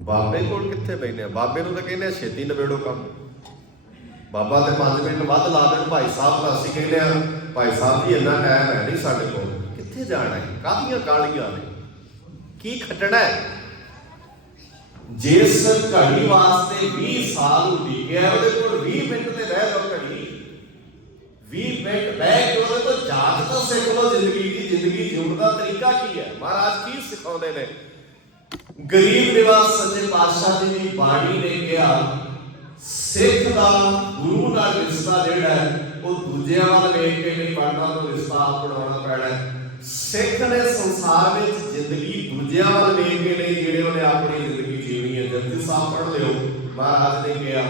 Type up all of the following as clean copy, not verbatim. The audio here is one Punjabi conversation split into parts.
बाबे कोल कित्थे बैठे, बाबे नूं तां कहने छेती नवेड़ो काम। बाबा तो 5 मिनट वध ला देन, भाई साहब तो असीं कहने भाई साहब जी इन्ना टाइम है नहीं साडे कोल, कित्थे जाना है, काहदियां काहलियां ने, की खटना है। जिस घड़ी वास्ते 20 साल उਡੀਕਿਆ ਉਹਦੇ ਕੋਲ 20 ਮਿੰਟ ਤੇ ਰਹਿ ਲਓ, घड़ी 20 ਮਿੰਟ ਬਹਿ ਕੇ ਉਹਦੇ ਤੋਂ ਜਾਚ ਤਾਂ ਸਿੱਖ ਲਓ ਜ਼ਿੰਦਗੀ ਦੀ, ਜ਼ਿੰਦਗੀ ਜਿਉਣ ਦਾ ਤਰੀਕਾ ਕੀ ਹੈ, ਮਹਾਰਾਜ ਕੀ ਸਿਖਾਉਂਦੇ ਨੇ। ਗਰੀਬ ਨਿਵਾਸ ਸੱਚੇ ਪਾਤਸ਼ਾਹ ਜੀ ਦੀ ਬਾਣੀ ਨੇ ਕਿਹਾ ਸਿੱਖ ਦਾ ਗੁਰੂ ਨਾਲ ਰਿਸ਼ਤਾ ਜਿਹੜਾ ਹੈ ਉਹ ਦੂਜਿਆਂ ਵੱਲ ਵੇਖ ਕੇ ਨਹੀਂ ਬਣਨਾ, ਉਹਨੂੰ ਰਿਸ਼ਤਾ ਬਣਾਉਣਾ ਪੈਣਾ। ਸਿੱਖ ਨੇ ਸੰਸਾਰ ਵਿੱਚ ਜ਼ਿੰਦਗੀ ਦੂਜਿਆਂ ਵੱਲ ਵੇਖ ਕੇ ਨਹੀਂ, ਜਿਹੜੇ ਉਹਨੇ ਆਪਣੀ ਜ਼ਿੰਦਗੀ ਜੀਣੀ ਹੈ। ਜਪਜੀ ਸਾਹਿਬ ਪੜ੍ਹ ਲਿਓ, ਮਹਾਰਾਜ ਨੇ ਕਿਹਾ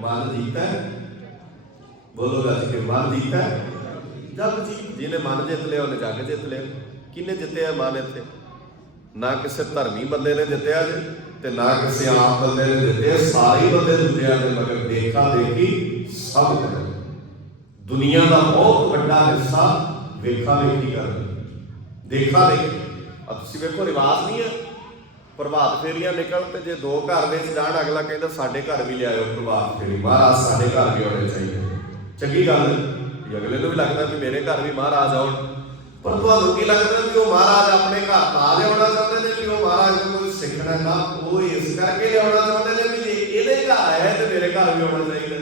ਮਨ ਜੀਤਾ, ਬੋਲੋ ਗੱਜ ਕੇ ਮਨ ਜੀਤਾ। ਜਪ ਜੀ ਜਿਹਨੇ ਮਨ ਜਿੱਤ ਲਿਆ ਉਹਨੇ ਜੱਗ ਜਿੱਤ ਲਿਆ। ਕਿਹਨੇ ਜਿੱਤਿਆ ਮਨ ਇੱਥੇ? ਨਾ ਕਿਸੇ ਧਰਮੀ ਬੰਦੇ ਨੇ ਜਿੱਤਿਆ ਜੇ ਤੇ ਨਾ ਕਿਸੇ ਆਮ ਬੰਦੇ ਨੇ ਜਿੱਤਿਆ, ਸਾਰੇ ਬੰਦੇ ਦੂਜਿਆਂ ਦੇ ਮਗਰ ਦੇਖਾ ਦੇਖੀ ਸਭ ਕਰ। ਦੁਨੀਆ ਦਾ ਬਹੁਤ ਵੱਡਾ ਹਿੱਸਾ ਵੇਖਾ ਵੇਖੀ ਕਰਦਾ, ਦੇਖਾ ਦੇਖੀ। ਤੁਸੀਂ ਵੇਖੋ ਰਿਵਾਜ ਨਹੀਂ ਹੈ ਪ੍ਰਭਾਤ ਫੇਰੀਆਂ ਨਿਕਲ ਤੇ ਜੇ 2 ਘਰ ਵਿੱਚ ਜਾਣ, ਅਗਲਾ ਕਹਿੰਦਾ ਸਾਡੇ ਘਰ ਵੀ ਲਿਆਇਓ ਪ੍ਰਭਾਤ ਫੇਰੀ, ਮਹਾਰਾਜ ਸਾਡੇ ਘਰ ਵੀ ਆਉਣੇ ਚਾਹੀਦੇ। ਚੰਗੀ ਗੱਲ ਹੈ, ਅਗਲੇ ਨੂੰ ਵੀ ਲੱਗਦਾ ਵੀ ਮੇਰੇ ਘਰ ਵੀ ਮਹਾਰਾਜ ਆਉਣ, ਪਰ ਤੁਹਾਨੂੰ ਕੀ ਲੱਗਦਾ ਵੀ ਉਹ ਮਹਾਰਾਜ ਆਪਣੇ ਘਰ ਤਾਂ ਲਿਆਉਣਾ ਚਾਹੁੰਦੇ ਨੇ, ਵੀ ਉਹ ਮਹਾਰਾਜ ਨੂੰ ਕੋਈ ਸਿੱਖਣਾ ਨਾ, ਉਹ ਇਸ ਕਰਕੇ ਲਿਆਉਣਾ ਚਾਹੁੰਦੇ ਨੇ ਵੀ ਜੇ ਇਹਦੇ ਘਰ ਆਇਆ ਤੇ ਮੇਰੇ ਘਰ ਵੀ ਆਉਣਾ ਚਾਹੀਦਾ।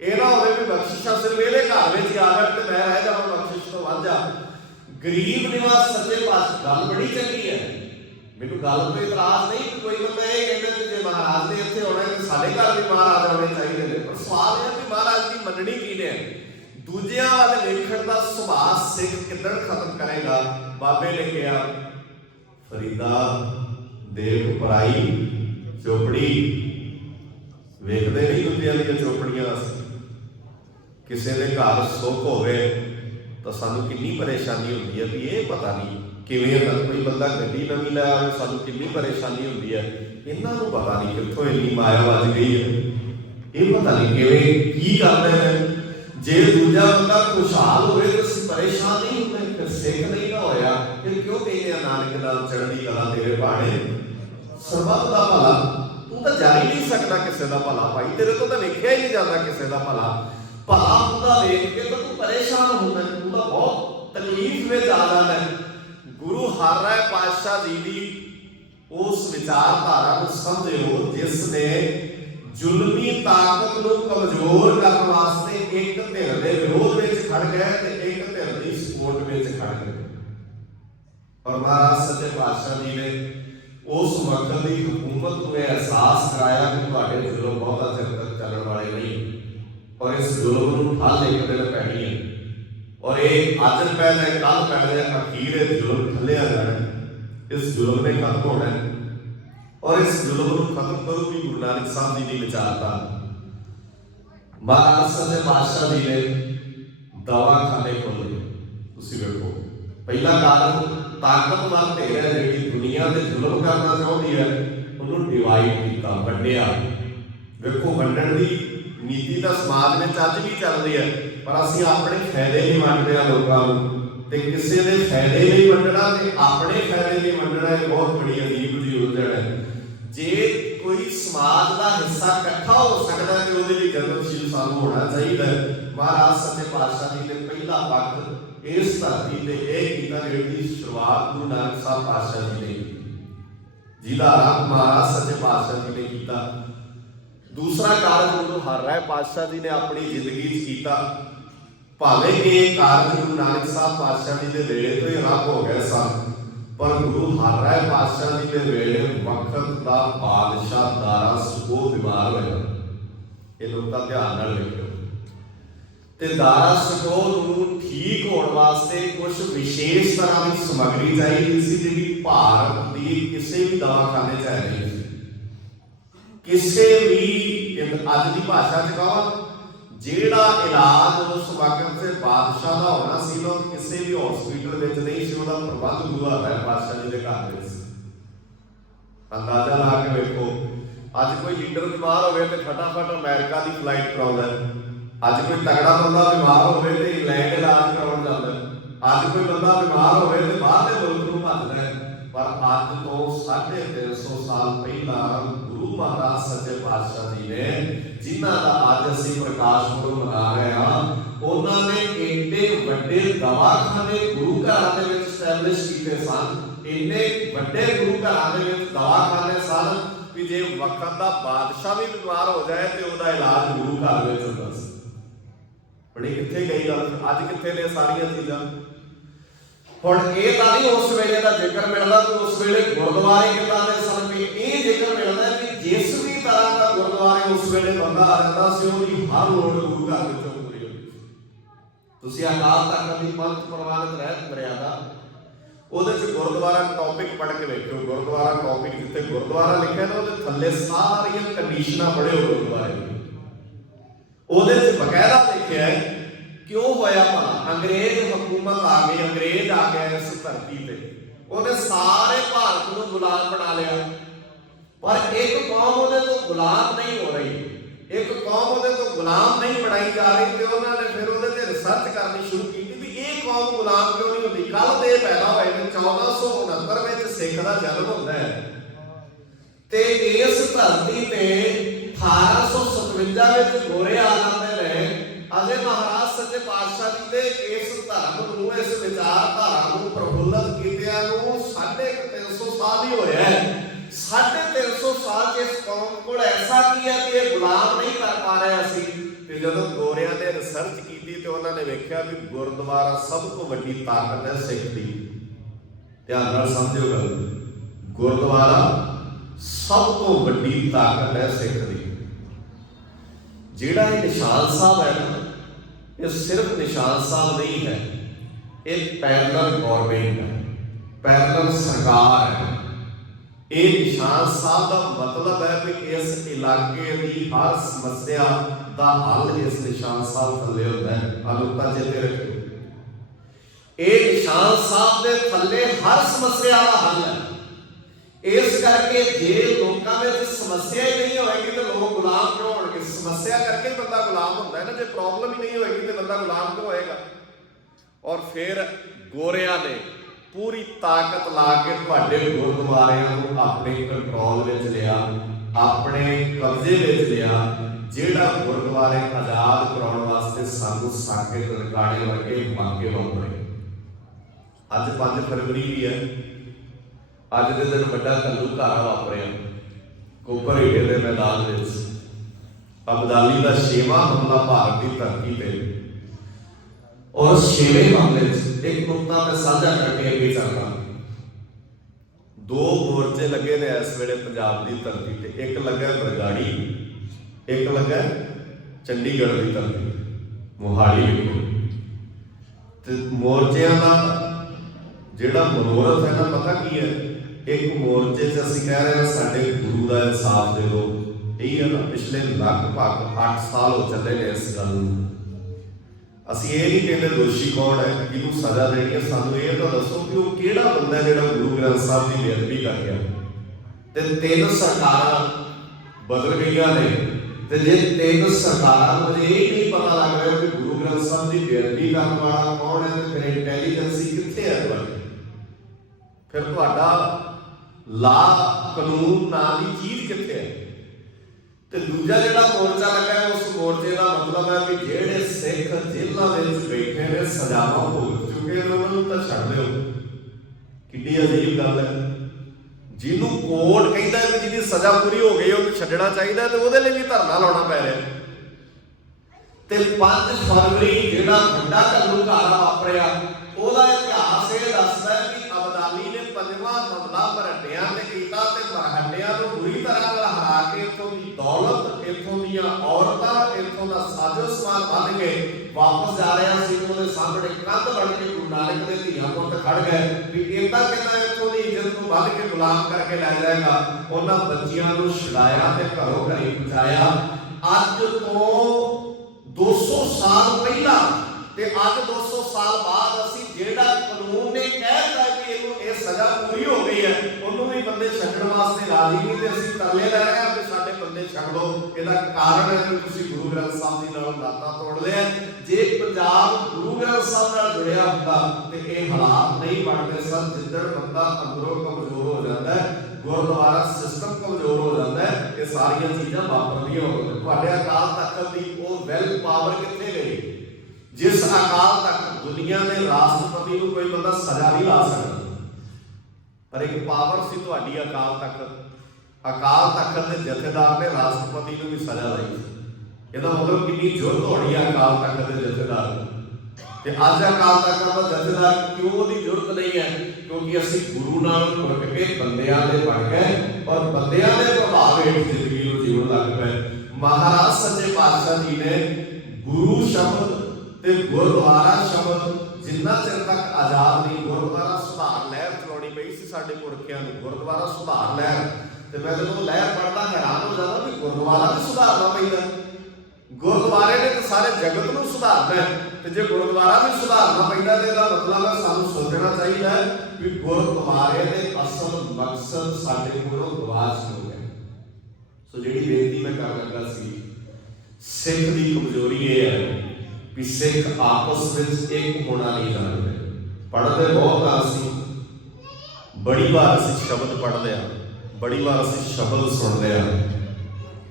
ਇਹ ਨਾ ਹੋਵੇ ਵੀ ਬਖਸ਼ਿਸ਼ਾਂ ਸਿਰਫ ਇਹਦੇ ਘਰ ਵਿੱਚ ਆ ਜਾਣ ਤੇ ਮੈਂ ਰਹਿ ਜਾਵਾਂ ਬਖਸ਼ਿਸ਼ ਤੋਂ ਵੱਧ ਜਾ। ਗਰੀਬ ਨਿਵਾਸ ਸੱਚੇ ਪਾਤਸ਼ਾਹ, ਗੱਲ ਬੜੀ ਚੰਗੀ ਹੈ, ਮੈਨੂੰ ਗੱਲ ਕੋਈ ਇਤਰਾਜ਼ ਨਹੀਂ। ਕੋਈ ਬੰਦਾ ਇਹ ਕਹਿੰਦੇ ਕਿ ਜੇ ਮਹਾਰਾਜ ਨੇ ਇੱਥੇ ਆਉਣਾ ਤੇ ਸਾਡੇ ਘਰ ਵੀ ਮਹਾਰਾਜ ਆਉਣੇ ਚਾਹੀਦੇ ਨੇ, ਪਰ ਸਵਾਲ ਇਹ ਵੀ ਮਹਾਰਾਜ ਦੀ ਮੰਨਣੀ ਕਿਹਨੇ ਹੈ? ਦੂਜਿਆਂ ਵੱਲ ਵੇਖਣ ਦਾ ਸੁਭਾਅ ਸਿੱਖ ਕਿੱਦਣ ਖਤਮ ਕਰੇਗਾ? ਬਾਬੇ ਨੇ ਕਿਹਾ ਫਰੀਦਾ ਦੇਖ ਪਰਾਈ ਚੋਪੜੀ, ਵੇਖਦੇ ਨਹੀਂ ਦੂਜਿਆਂ ਦੀਆਂ ਚੋਪੜੀਆਂ। ਕਿਸੇ ਦੇ ਘਰ ਸੁੱਖ ਹੋਵੇ ਤਾਂ ਸਾਨੂੰ ਕਿੰਨੀ ਪਰੇਸ਼ਾਨੀ ਹੁੰਦੀ ਹੈ ਵੀ ਇਹ ਪਤਾ ਨਹੀਂ ਕਿਵੇਂ ਦਾ, ਕੋਈ ਬੰਦਾ ਗੱਡੀ ਨਵੀਂ ਲੈ ਆਵੇ ਸਾਨੂੰ ਕਿੰਨੀ ਪਰੇਸ਼ਾਨੀ ਹੁੰਦੀ ਹੈ, ਇਹਨਾਂ ਨੂੰ ਪਤਾ ਨਹੀਂ ਕਿੱਥੋਂ ਇੰਨੀ ਮਾਇਆ ਵੱਜ ਗਈ ਹੈ, ਇਹ ਪਤਾ ਨਹੀਂ ਕਿਵੇਂ ਕੀ ਕਰਦੇ ਨੇ। ਜੇ ਦੂਜਾ ਬੰਦਾ ਖੁਸ਼ਹਾਲ ਹੋਵੇ ਤਾਂ ਅਸੀਂ ਪਰੇਸ਼ਾਨ ਨਹੀਂ ਹੁੰਦੇ। ਫਿਰ ਸਿੱਖ ਨਹੀਂ ਨਾ ਹੋਇਆ, ਫਿਰ ਕਿਉਂ ਕਹਿੰਦੇ ਆ ਨਾਨਕ ਨਾਲ ਚੜ੍ਹਦੀ ਕਲਾ ਤੇਰੇ ਬਾਣੇ, ਸਰਬੱਤ ਦਾ ਭਲਾ। ਤੂੰ ਤਾਂ ਜਾ ਹੀ ਨਹੀਂ ਸਕਦਾ ਕਿਸੇ ਦਾ ਭਲਾ ਭਾਈ, ਤੇਰੇ ਤੋਂ ਤਾਂ ਵੇਖਿਆ ਹੀ ਨਹੀਂ ਜਾਂਦਾ ਕਿਸੇ ਦਾ ਭਲਾ। ਭਲਾ ਹੁੰਦਾ ਵੇਖ ਕੇ ਤਾਂ ਤੂੰ ਪਰੇਸ਼ਾਨ ਹੁੰਦਾ, ਤੂੰ ਤਾਂ ਬਹੁਤ ਤਕਲੀਫ ਵਿੱਚ ਆ ਜਾਂਦਾ। ਗੁਰੂ ਹਰਿ ਪਾਤਸ਼ਾਹ ਜੀ ਦੀ ਉਸ ਵਿਚਾਰਧਾਰਾ ਨੂੰ ਸਮਝਿਓ ਜਿਸ ਨੇ ਜ਼ੁਲਮੀ ਤਾਕਤ ਨੂੰ ਕਮਜ਼ੋਰ ਕਰਨ ਵਾਸਤੇ ਇੱਕ ਧਿਰ ਦੇ ਵਿਰੋਧ ਵਿੱਚ ਖੜ ਗਏ ਤੇ ਇੱਕ ਧਿਰ ਦੀ ਸਪੋਰਟ ਵਿੱਚ ਖੜ ਗਏ। ਪਰ ਮਹਾਰਾਜ ਸੱਚੇ ਪਾਤਸ਼ਾਹ ਜੀ ਨੇ ਉਸ ਵਕਤ ਦੀ ਹਕੂਮਤ ਨੂੰ ਇਹ ਅਹਿਸਾਸ ਕਰਾਇਆ ਕਿ ਤੁਹਾਡੇ ਜ਼ੁਲਮ ਬਹੁਤਾ ਚਿਰ ਤੱਕ ਚੱਲਣ ਵਾਲੇ ਨਹੀਂ, ਔਰ ਇਸ ਜ਼ੁਲਮ ਨੂੰ ਠੱਲ ਇੱਕ ਦਿਨ ਪੈਣੀ ਹੈ। ਔਰ ਇਹ ਅੱਜ ਪਹਿਲਾਂ ਕੱਲ ਪਹਿਲਾਂ ਅਖੀਰ ਇਹ ਜ਼ੁਲਮ ਠੱਲਿਆ ਜਾਣਾ, ਇਸ ਜ਼ੁਲਮ ਨੇ ਖਤਮ ਹੋਣਾ ਔਰ ਇਸ ਜ਼ੁਲਮ ਨੂੰ ਖਤਮ ਕਰੂਗੀ ਗੁਰੂ ਨਾਨਕ ਸਾਹਿਬ ਜੀ ਦੀ ਵਿਚਾਰਤਾ। ਮਹਾਰਾਜ ਸੱਚੇ ਪਾਤਸ਼ਾਹ ਜੀ ਨੇ ਦਵਾਖਾਨੇ ਖੋਲ੍ਹੇ। ਤੁਸੀਂ ਵੇਖੋ ਪਹਿਲਾ ਕਾਰਨ ਤਾਕਤਵਰ ਧਿਰ ਹੈ ਜਿਹੜੀ ਦੁਨੀਆ ਤੇ ਜ਼ੁਲਮ ਕਰਨਾ ਚਾਹੁੰਦੀ ਹੈ, ਉਹਨੂੰ ਡਿਵਾਈਡ ਕੀਤਾ, ਵੰਡਿਆ। ਵੇਖੋ ਵੰਡਣ ਦੀ ਨੀਤੀ ਤਾਂ ਸਮਾਜ ਵਿੱਚ ਅੱਜ ਵੀ ਚੱਲਦੀ ਹੈ, ਪਰ ਅਸੀਂ ਆਪਣੇ ਫਾਇਦੇ ਲਈ ਵੰਡਦੇ ਹਾਂ ਲੋਕਾਂ ਨੂੰ, ਤੇ ਕਿਸੇ ਦੇ ਫਾਇਦੇ ਲਈ ਵੰਡਣਾ ਤੇ ਆਪਣੇ ਫਾਇਦੇ ਲਈ ਵੰਡਣਾ ਇਹ ਬਹੁਤ ਬੜੀ ਅਜੀਬ ਜਿਹੀ ਉਲਝਣ ਹੈ। ਜੇ ਕੋਈ ਸਮਾਜ ਦਾ ਹਿੱਸਾ ਇਕੱਠਾ ਹੋ ਸਕਦਾ ਤੇ ਉਹਦੇ ਲਈ ਯਤਨਸ਼ੀਲ ਸਾਨੂੰ ਹੋਣਾ ਚਾਹੀਦਾ। ਮਹਾਰਾਜ ਸੱਚੇ ਪਾਤਸ਼ਾਹ ਜੀ ਨੇ ਪਹਿਲਾ ਵਕਤ ਇਸ ਧਰਤੀ ਤੇ ਇਹ ਕੀਤਾ ਜਿਹੜੀ ਸ਼ੁਰੂਆਤ ਗੁਰੂ ਨਾਨਕ ਸਾਹਿਬ ਪਾਤਸ਼ਾਹ ਜੀ ਨੇ ਕੀਤੀ, ਜਿਹਦਾ ਆਰੰਭ ਮਹਾਰਾਜ ਸੱਚੇ ਪਾਤਸ਼ਾਹ ਜੀ ਨੇ ਕੀਤਾ। ਦੂਸਰਾ ਕਾਰਜ ਗੁਰੂ ਹਰਿ ਪਾਤਸ਼ਾਹ ਜੀ ਨੇ ਆਪਣੀ ਜ਼ਿੰਦਗੀ 'ਚ ਕੀਤਾ, ਭਾਵੇਂ ਕਿ ਇਹ ਕਾਰਜ ਗੁਰੂ ਨਾਨਕ ਸਾਹਿਬ ਪਾਤਸ਼ਾਹ ਜੀ ਦੇ ਵੇਲੇ ਤੋਂ ਹੀ ਆਰੰਭ ਹੋ ਗਏ ਸਨ, ਪਰ ਗੁਰੂ ਹਰਿ ਪਾਤਸ਼ਾਹ ਜੀ ਦੇ ਵੇਲੇ ਵਕਤ ਦਾ ਬਾਦਸ਼ਾਹ ਦਾਰਾ ਸਗੋਂ ਬਿਮਾਰ ਹੋਇਆ। ਇਹ ਨੁਕਤਾ ਧਿਆਨ ਨਾਲ ਵੇਖਿਓ। ਤੇ ਦਾਰਾ ਸਗੋਂ ਨੂੰ ਠੀਕ ਹੋਣ ਵਾਸਤੇ ਕੁਝ ਵਿਸ਼ੇਸ਼ ਤਰ੍ਹਾਂ ਦੀ ਸਮੱਗਰੀ ਚਾਹੀਦੀ ਸੀ ਜਿਹੜੀ ਭਾਰਤ ਦੀ ਕਿਸੇ ਵੀ ਦਵਾਖਾਨੇ 'ਚ ਹੈ ਨਹੀਂ ਸੀ। ਕਿਸੇ ਵੀ ਅੱਜ ਦੀ ਭਾਸ਼ਾ 'ਚ ਕਹਾਂ ਜਿਹੜਾ ਇਲਾਜ ਉਸ ਵਕਤ ਤੇ ਬਾਦਸ਼ਾਹ ਦਾ ਹੋਣਾ ਸੀ ਨਾ, ਕਿਸੇ ਵੀ ਹਸਪੀਟਲ ਵਿੱਚ ਨਹੀਂ ਸੀ, ਉਹਦਾ ਪ੍ਰਬੰਧ ਗੁਰੂ ਹਰਿ ਪਾਤਸ਼ਾਹ ਜੀ ਦੇ ਘਰ ਵਿੱਚ ਸੀ। ਅੰਦਾਜ਼ਾ ਲਾ ਕੇ ਵੇਖੋ, ਅੱਜ ਕੋਈ ਲੀਡਰ ਬਿਮਾਰ ਹੋਵੇ ਤੇ ਫਟਾਫਟ ਅਮਰੀਕਾ ਦੀ ਫਲਾਈਟ ਕਰਾਉਂਦਾ, ਅੱਜ ਕੋਈ ਤਗੜਾ ਬੰਦਾ ਬਿਮਾਰ ਹੋਵੇ ਤੇ ਇੰਗਲੈਂਡ ਇਲਾਜ ਕਰਾਉਣ ਜਾਂਦਾ, ਅੱਜ ਕੋਈ ਬੰਦਾ ਬਿਮਾਰ ਹੋਵੇ ਤੇ ਬਾਹਰ ਦੇ ਮੁਲਕ ਨੂੰ ਭੱਜਦਾ। पर अज तो 350 साल पहला गुरु महाराज सच्चे पातशाह जी ने जिन्हां दा अज असीं प्रकाश पुरब मना रहे हैं उन्होंने एडे वड्डे दवाखाने गुरु घरां दे विच स्टैबलिश कीते सन। इन्ने वड्डे गुरु घरां दे विच दवाखाने सन कि जे वक्त दा बादशाह भी बीमार हो जाए तो उसका इलाज गुरु घर में होंदा सी। बड़ी कित्थे गई गल, अज कित्थे ने सारियां चीज़ां। हुण ये तां नहीं उस वेले दा जिक्र मिलदा कि उस वेले गुरुद्वारे किदां दे सन, कि ये जिक्र मिलदा कि जिस भी तरह का गुरुद्वारे उस वेले बंदा आ जांदा सी उहदी हर लोड़ गुरु घर विचों पूरी होंदी सी। तुसीं अकाल तख्त दी पंथ प्रवानित रहत मर्यादा ਉਹਦੇ ਚ ਗੁਰਦੁਆਰਾ ਟੌਪਿਕ ਪੜ੍ਹ ਕੇ ਵੇਖਿਓ। ਗੁਰਦੁਆਰਾ ਟੌਪਿਕ ਜਿੱਥੇ ਗੁਰਦੁਆਰਾ ਲਿਖਿਆ ਨਾ ਉਹਦੇ ਥੱਲੇ ਸਾਰੀਆਂ ਕੰਡੀਸ਼ਨਾਂ ਪੜ੍ਹਿਓ ਗੁਰਦੁਆਰੇ ਦੀਆਂ। ਉਹਦੇ ਚ ਬਕਾਇਦਾ ਲਿਖਿਆ ਕਿਉਂ ਹੋਇਆ ਭਲਾ ਅੰਗਰੇਜ਼ ਹਕੂਮਤ ਆ ਗਈ, ਅੰਗਰੇਜ਼ ਆ ਗਏ ਇਸ ਧਰਤੀ ਤੇ, ਉਹਨੇ ਸਾਰੇ ਭਾਰਤ ਨੂੰ ਗੁਲਾਮ ਬਣਾ ਲਿਆ। ਪਰ ਇੱਕ ਕੌਮ ਉਹਦੇ ਤੋਂ ਗੁਲਾਮ ਨਹੀਂ ਹੋ ਰਹੀ, ਇੱਕ ਕੌਮ ਉਹਦੇ ਤੋਂ ਗੁਲਾਮ ਨਹੀਂ ਬਣਾਈ ਜਾ ਰਹੀ ਤੇ ਉਹਨਾਂ ਨੇ ਫਿਰ ਉਹਦੇ ਤੇ ਰਿਸਰਚ ਕਰਨੀ ਸ਼ੁਰੂ ਕੀਤੀ ਵੀ ਇਹ ਕੌਮ ਗੁਲਾਮ ਕਿਉਂ ਨਹੀਂ ਹੁੰਦੀ। ਕੱਲ ਦੇ ਪੈਦਾ ਹੋਏ ਨੇ 1469 ਵਿੱਚ ਸਿੱਖ ਦਾ ਜਨਮ ਹੁੰਦਾ ਹੈ ਤੇ ਇਸ ਧਰਤੀ ਤੇ 1857 ਵਿੱਚ ਗੋਰੇ ਆ ਜਾਂਦੇ ਨੇ। ਅਜੇ ਮਹਾਰਾਜ ਸੱਚੇ ਪਾਤਸ਼ਾਹ ਜੀ ਦੇ ਇਸ ਧਰਮ ਨੂੰ, ਇਸ ਵਿਚਾਰਧਾਰਾ ਨੂੰ ਪ੍ਰਫੁੱਲਤ ਕੀਤਿਆਂ ਨੂੰ 350 ਸਾਲ ਹੀ ਹੋਇਆ ਹੈ। 350 ਸਾਲ ਚ ਇਸ ਕੌਮ ਕੋਲ ਐਸਾ ਕੀ ਹੈ ਕਿ ਇਹ ਗੁਲਾਮ ਨਹੀਂ ਕਰ ਪਾ ਰਹੇ ਅਸੀਂ। ਤੇ ਜਦੋਂ ਗੋਰਿਆਂ ਨੇ ਰਿਸਰਚ ਕੀਤੀ ਤੇ ਉਹਨਾਂ ਨੇ ਵੇਖਿਆ ਵੀ ਗੁਰਦੁਆਰਾ ਸਭ ਤੋਂ ਵੱਡੀ ਤਾਕਤ ਹੈ ਸਿੱਖ ਦੀ। ਧਿਆਨ ਨਾਲ ਸਮਝਿਓ ਗੱਲ, ਗੁਰਦੁਆਰਾ ਸਭ ਤੋਂ ਵੱਡੀ ਤਾਕਤ ਹੈ ਸਿੱਖ ਦੀ। ਜਿਹੜਾ ਇਹ ਨਿਸ਼ਾਨ ਸਾਹਿਬ ਹੈ ਨਾ, ਇਹ ਸਿਰਫ ਨਿਸ਼ਾਨ ਸਾਹਿਬ ਨਹੀਂ ਹੈ, ਇਹ ਪੈਰਲਲ ਗੌਰਮੈਂਟ ਹੈ, ਪੈਰਲਲ ਸਰਕਾਰ ਹੈ। ਇਹ ਨਿਸ਼ਾਨ ਸਾਹਿਬ ਦਾ ਮਤਲਬ ਹੈ ਕਿ ਇਸ ਇਲਾਕੇ ਦੀ ਹਰ ਸਮੱਸਿਆ ਦਾ ਹੱਲ ਇਸ ਨਿਸ਼ਾਨ ਸਾਹਿਬ ਥੱਲੇ ਹੁੰਦਾ ਹੈ। ਅਨੁਕਤਾ ਚੇਤੇ ਰੱਖਿਓ, ਇਹ ਨਿਸ਼ਾਨ ਸਾਹਿਬ ਦੇ ਥੱਲੇ ਹਰ ਸਮੱਸਿਆ ਦਾ ਹੱਲ ਹੈ। ਇਸ ਕਰਕੇ ਜੇ ਲੋਕਾਂ ਵਿੱਚ ਸਮੱਸਿਆ ਹੀ ਨਹੀਂ ਹੋਏਗੀ ਤਾਂ ਲੋਕ ਗੁਲਾਮ ਕਿਉਂ ਹੋਣਗੇ? ਸਮੱਸਿਆ ਕਰਕੇ ਬੰਦਾ ਗੁਲਾਮ ਹੁੰਦਾ ਹੈ ਨਾ। ਜੇ ਪ੍ਰੋਬਲਮ ਹੀ ਨਹੀਂ ਹੋਏਗੀ ਤਾਂ ਬੰਦਾ ਗੁਲਾਮ ਕਿਉਂ ਹੋਏਗਾ? ਔਰ ਫਿਰ ਗੋਰਿਆਂ ਨੇ ਪੂਰੀ ਤਾਕਤ ਲਾ ਕੇ ਤੁਹਾਡੇ ਗੁਰਦੁਆਰਿਆਂ ਨੂੰ ਆਪਣੇ ਕੰਟਰੋਲ ਵਿੱਚ ਲਿਆ, ਆਪਣੇ ਕਬਜ਼ੇ ਵਿੱਚ ਲਿਆ। ਜਿਹੜਾ ਗੁਰਦੁਆਰੇ ਆਜ਼ਾਦ ਕਰਾਉਣ ਵਾਸਤੇ ਸਾਨੂੰ ਸਾਕੇ ਨਨਕਾਣੇ ਵਰਗੇ ਮੌਕੇ ਵਾਪਰੇ। ਅੱਜ 5 ਫਰਵਰੀ ਵੀ ਹੈ, ਅੱਜ ਦੇ ਦਿਨ ਵੱਡਾ ਘੱਲੂਘਾਰਾ ਵਾਪਰਿਆ ਕੋਪਰ ਹੀਰੇ ਦੇ ਮੈਦਾਨ ਵਿੱਚ। ਅਬਦਾਲੀ ਦਾ 6ਵਾਂ ਹਮਲਾ ਭਾਰਤ ਦੀ ਧਰਤੀ ਤੇ, ਔਰ 6ਵੇਂ ਹਮਲੇ ਵਿੱਚ ਇੱਕ ਨੁਕਤਾ ਮੈਂ ਸਾਂਝਾ ਕਰਕੇ ਅੱਗੇ ਚੱਲਦਾ। 2 ਮੋਰਚੇ ਲੱਗੇ ਨੇ ਇਸ ਵੇਲੇ ਪੰਜਾਬ ਦੀ ਧਰਤੀ ਤੇ, ਇੱਕ ਲੱਗਾ ਬਰਗਾੜੀ, ਇੱਕ ਲੱਗਾ ਚੰਡੀਗੜ੍ਹ ਦੀ ਧਰਤੀ ਮੋਹਾਲੀ ਵਿਖੇ। ਤੇ ਮੋਰਚਿਆਂ ਦਾ ਜਿਹੜਾ ਮਨੋਰਥ ਹੈ ਨਾ, ਪਤਾ ਕੀ ਹੈ? ਇੱਕ ਮੋਰਚੇ 'ਚ ਅਸੀਂ ਕਹਿ ਰਹੇ ਹਾਂ ਸਾਡੇ ਗੁਰੂ ਦਾ ਇਨਸਾਫ ਦੇ ਦਿਓ। ਇਹ ਹੈ ਨਾ, ਪਿਛਲੇ ਲਗਭਗ 8 ਸਾਲ ਹੋ ਚੱਲੇ ਨੇ ਇਸ ਗੱਲ ਨੂੰ। ਅਸੀਂ ਇਹ ਨਹੀਂ ਕਹਿੰਦੇ ਦੋਸ਼ੀ ਕੌਣ ਹੈ, ਕਿਹਨੂੰ ਸਜ਼ਾ ਦੇਣੀ ਹੈ। ਸਾਨੂੰ ਇਹ ਤਾਂ ਦੱਸੋ ਕਿ ਉਹ ਕਿਹੜਾ ਬੰਦਾ ਜਿਹੜਾ ਗੁਰੂ ਗ੍ਰੰਥ ਸਾਹਿਬ ਦੀ ਬੇਅਦਬੀ ਕਰ ਗਿਆ। ਤੇ 3 ਸਰਕਾਰਾਂ ਬਦਲ ਗਈਆਂ ਨੇ, ਤੇ ਜੇ 3 ਸਰਕਾਰਾਂ ਨੂੰ ਇਹ ਨਹੀਂ ਪਤਾ ਲੱਗ ਰਿਹਾ ਕਿ ਗੁਰੂ ਗ੍ਰੰਥ ਸਾਹਿਬ ਦੀ ਬੇਅਦਬੀ ਕਰਨ ਵਾਲਾ ਕੌਣ ਹੈ, ਤੇ ਫਿਰ ਇੰਟੈਲੀਜੈਂਸੀ ਕਿੱਥੇ ਹੈ ਤੁਹਾਡੀ? ਫਿਰ ਤੁਹਾਡਾ ਲਾ ਕਾਨੂੰਨ ਨਾਂ ਦੀ ਚੀਜ਼ ਕਿੱਥੇ ਹੈ? ਤੇ ਦੂਜਾ ਜਿਹੜਾ ਮੋਰਚਾ ਲੱਗਾ, ਉਸ ਮੋਰਚੇ ਦਾ ਮਤਲਬ ਹੈ ਕਿ ਜਿਹੜੇ ਸਿੱਖ ਜੇਲ੍ਹਾਂ ਵਿੱਚ ਬੈਠੇ ਨੇ, ਸਜ਼ਾਵਾਂ ਭੁਗਤ ਚੁੱਕੇ ਨੇ, ਉਹਨਾਂ ਨੂੰ ਤਾਂ ਛੱਡ ਦਿਓ। ਕਿੰਨੀ ਅਜੀਬ ਗੱਲ ਹੈ। ਜਿਹਨੂੰ ਕੋਰਟ ਕਹਿੰਦਾ ਕਿ ਜਿਹਦੀ ਸਜ਼ਾ ਪੂਰੀ ਹੋ ਗਈ ਉਹਨੂੰ ਛੱਡਣਾ ਚਾਹੀਦਾ, ਤੇ ਉਹਦੇ ਲਈ ਵੀ ਧਰਨਾ ਲਾਉਣਾ ਪੈ ਰਿਹਾ। ਤੇ 5 ਫਰਵਰੀ ਜਿਹੜਾ ਵੱਡਾ ਘੱਲੂਘਾਰਾ ਵਾਪਰਿਆ, ਉਹਦਾ ਇਤਿਹਾਸ ਇਹ ਦੱਸਦਾ ਹੈ ਕਿ ਅਬਦਾਲੀ ਨੇ 5ਵਾਂ ਹਮਲਾ ਮਰਹੱਟਿਆਂ ਤੇ ਕੀਤਾ ਤੇ ਮਰਹੱਟਿਆਂ ਨੂੰ ਬੁਰੀ ਤਰ੍ਹਾਂ ਨਾਲ ਹਰਾ ਕੇ ਇੱਥੋਂ ਦੀ ਦੌਲਤ, ਇੱਥੋਂ ਦੀਆਂ ਔਰਤਾਂ, ਇੱਥੋਂ ਦਾ ਸਾਜੋ ਸਮਾਨ ਬੰਨ ਕੇ ਵਾਪਸ ਜਾ ਰਿਹਾ ਸੀ। ਉਹਦੇ ਸਾਹਮਣੇ ਕੰਧ ਬਣ ਕੇ ਗੁਰੂ ਨਾਨਕ ਦੇ ਧੀਆਂ ਪੁੱਤ ਖੜ ਗਏ ਵੀ ਇੱਦਾਂ ਕਿੱਦਾਂ ਇੱਥੋਂ ਦੀ ਇੱਜ਼ਤ ਨੂੰ ਬੰਨ ਕੇ ਗੁਲਾਮ ਕਰਕੇ ਲੈ ਜਾਏਗਾ। ਉਹਨਾਂ ਬੱਚਿਆਂ ਨੂੰ ਛੁਡਾਇਆ ਤੇ ਘਰੋਂ ਘਰੀ ਪਹੁੰਚਾਇਆ। ਅੱਜ ਤੋਂ 200 ਸਾਲ ਪਹਿਲਾਂ ਤੇ ਅੱਜ 200 ਸਾਲ ਬਾਅਦ ਅਸੀਂ ਜਿਹੜਾ ਕਾਨੂੰਨ ਨੇ ਕਹਿ ਦਿੱਤਾ ਕਿ ਇਹਨੂੰ ਇਸ सजा पूरी हो गई है ਉਹਨੂੰ ਵੀ ਬੰਦੇ ਛੱਡਣ ਵਾਸਤੇ ਰਾਜੀ ਨਹੀਂ ਤੇ ਅਸੀਂ ਤਰਲੇ ਲੈ ਰਹੇ ਹਾਂ ਕਿ ਸਾਡੇ ਬੰਦੇ ਛੱਡ ਲਓ। ਇਹਦਾ ਕਾਰਨ ਹੈ ਕਿ ਤੁਸੀਂ ਗੁਰੂ ਗ੍ਰੰਥ ਸਾਹਿਬ ਜੀ ਨਾਲ ਨਾਤਾ ਤੋੜ ਲਿਆ। ਜੇ ਪੰਜਾਬ ਗੁਰੂ ਗ੍ਰੰਥ ਸਾਹਿਬ ਨਾਲ ਜੁੜਿਆ ਹੁੰਦਾ ਤੇ ਇਹ ਹਾਲਾਤ ਨਹੀਂ ਬਣਦੇ ਸਨ। ਜਿੱਦਣ ਬੰਦਾ ਅੰਦਰੋਂ ਕਮਜ਼ੋਰ ਹੋ ਜਾਂਦਾ ਹੈ, ਗੁਰਦੁਆਰਾ ਸਿਸਟਮ ਕਮਜ਼ੋਰ ਹੋ ਜਾਂਦਾ ਹੈ, ਇਹ ਸਾਰੀਆਂ ਚੀਜ਼ਾਂ ਵਾਪਰਦੀਆਂ ਹੋਣ। ਤੁਹਾਡੇ ਅਕਾਲ ਤਖਤ ਦੀ ਉਹ ਵੈਲ ਪਾਵਰ ਕਿੱਥੇ ਗਈ? ਜਿਸ ਅਕਾਲ ਤਖਤ ਦੁਨੀਆ ਦੇ ਰਾਸ਼ਟਰਪਤੀ ਨੂੰ ਕੋਈ ਬੰਦਾ ਸਜ਼ਾ ਨਹੀਂ ਲਾ ਸਕਦਾ, ਪਰ ਇੱਕ ਪਾਵਰ ਸੀ ਤੁਹਾਡੀ ਅਕਾਲ ਤਖਤ। ਅਕਾਲ ਤਖਤ ਦੇ ਜਥੇਦਾਰ ਨੇ ਰਾਸ਼ਟਰਪਤੀ ਨੂੰ ਵੀ ਸਜ਼ਾ ਲਈ। ਇਹਦਾ ਮਤਲਬ ਕਿੰਨੀ ਜ਼ੁਰਤ ਹੋਣੀ ਹੈ ਅਕਾਲ ਤਖਤ ਦੇ ਜਥੇਦਾਰ ਨੂੰ। ਤੇ ਅੱਜ ਅਕਾਲ ਤਖਤ ਦਾ ਜਥੇਦਾਰ ਕਿਉਂ ਉਹਦੀ ਜ਼ਰੂਰਤ ਨਹੀਂ ਹੈ? ਕਿਉਂਕਿ ਅਸੀਂ ਗੁਰੂ ਨਾਲ ਟੁੱਟ ਕੇ ਬੰਦਿਆਂ ਦੇ ਬਣ ਗਏ ਔਰ ਬੰਦਿਆਂ ਦੇ ਪ੍ਰਭਾਵ ਹੇਠ ਜ਼ਿੰਦਗੀ ਨੂੰ ਜੀਉਣ ਲੱਗ ਪਏ। ਮਹਾਰਾਜ ਸੱਚੇ ਪਾਤਸ਼ਾਹ ਜੀ ਨੇ ਗੁਰੂ ਸ਼ਬਦ ਤੇ ਗੁਰਦੁਆਰਾ ਸ਼ਬਦ ਜਿੰਨਾ ਚਿਰ ਤੱਕ ਆਜ਼ਾਦ ਨਹੀਂ, ਗੁਰਦੁਆਰਾ ਸੁਧਾਰ ਲਹਿਰ ਚਲਾਉਣੀ ਪਈ ਸੀ ਸਾਡੇ ਪੁਰਖਿਆਂ ਨੂੰ, ਗੁਰਦੁਆਰਾ ਸੁਧਾਰ ਲਹਿਰ। ਤੇ ਮੈਂ ਜਦੋਂ ਲਹਿਰ ਪੜ੍ਹਦਾ ਹੈਰਾਨ ਹੋ ਜਾਂਦਾ ਵੀ ਗੁਰਦੁਆਰਾ ਵੀ ਸੁਧਾਰਨਾ ਪੈਂਦਾ। ਗੁਰਦੁਆਰੇ ਨੇ ਤਾਂ ਸਾਰੇ ਜਗਤ ਨੂੰ ਸੁਧਾਰਨਾ ਹੈ ਤੇ ਜੇ ਗੁਰਦੁਆਰਾ ਵੀ ਸੁਧਾਰਨਾ ਪੈਂਦਾ ਤੇ ਇਹਦਾ ਮਤਲਬ ਹੈ ਸਾਨੂੰ ਸੋਚਣਾ ਚਾਹੀਦਾ ਹੈ ਵੀ ਗੁਰਦੁਆਰੇ ਦੇ ਅਸਲ ਮਕਸਦ ਸਾਡੇ ਕੋਲੋਂ ਗਵਾਚ ਹੋ ਗਏ। ਸੋ ਜਿਹੜੀ ਬੇਨਤੀ ਮੈਂ ਕਰਨ ਲੱਗਾ ਸੀ, ਸਿੱਖ ਦੀ ਕਮਜ਼ੋਰੀ ਇਹ ਹੈ ਵੀ ਸਿੱਖ ਆਪਸ ਵਿੱਚ ਇੱਕ ਹੋਣਾ ਨਹੀਂ ਜਾਣਦੇ। ਪੜ੍ਹਦੇ ਬਹੁਤ ਆ ਅਸੀਂ, ਬੜੀ ਵਾਰ ਅਸੀਂ ਸ਼ਬਦ ਪੜ੍ਹਦੇ ਆ, ਬੜੀ ਵਾਰ ਅਸੀਂ ਸ਼ਬਦ ਸੁਣਦੇ ਆ।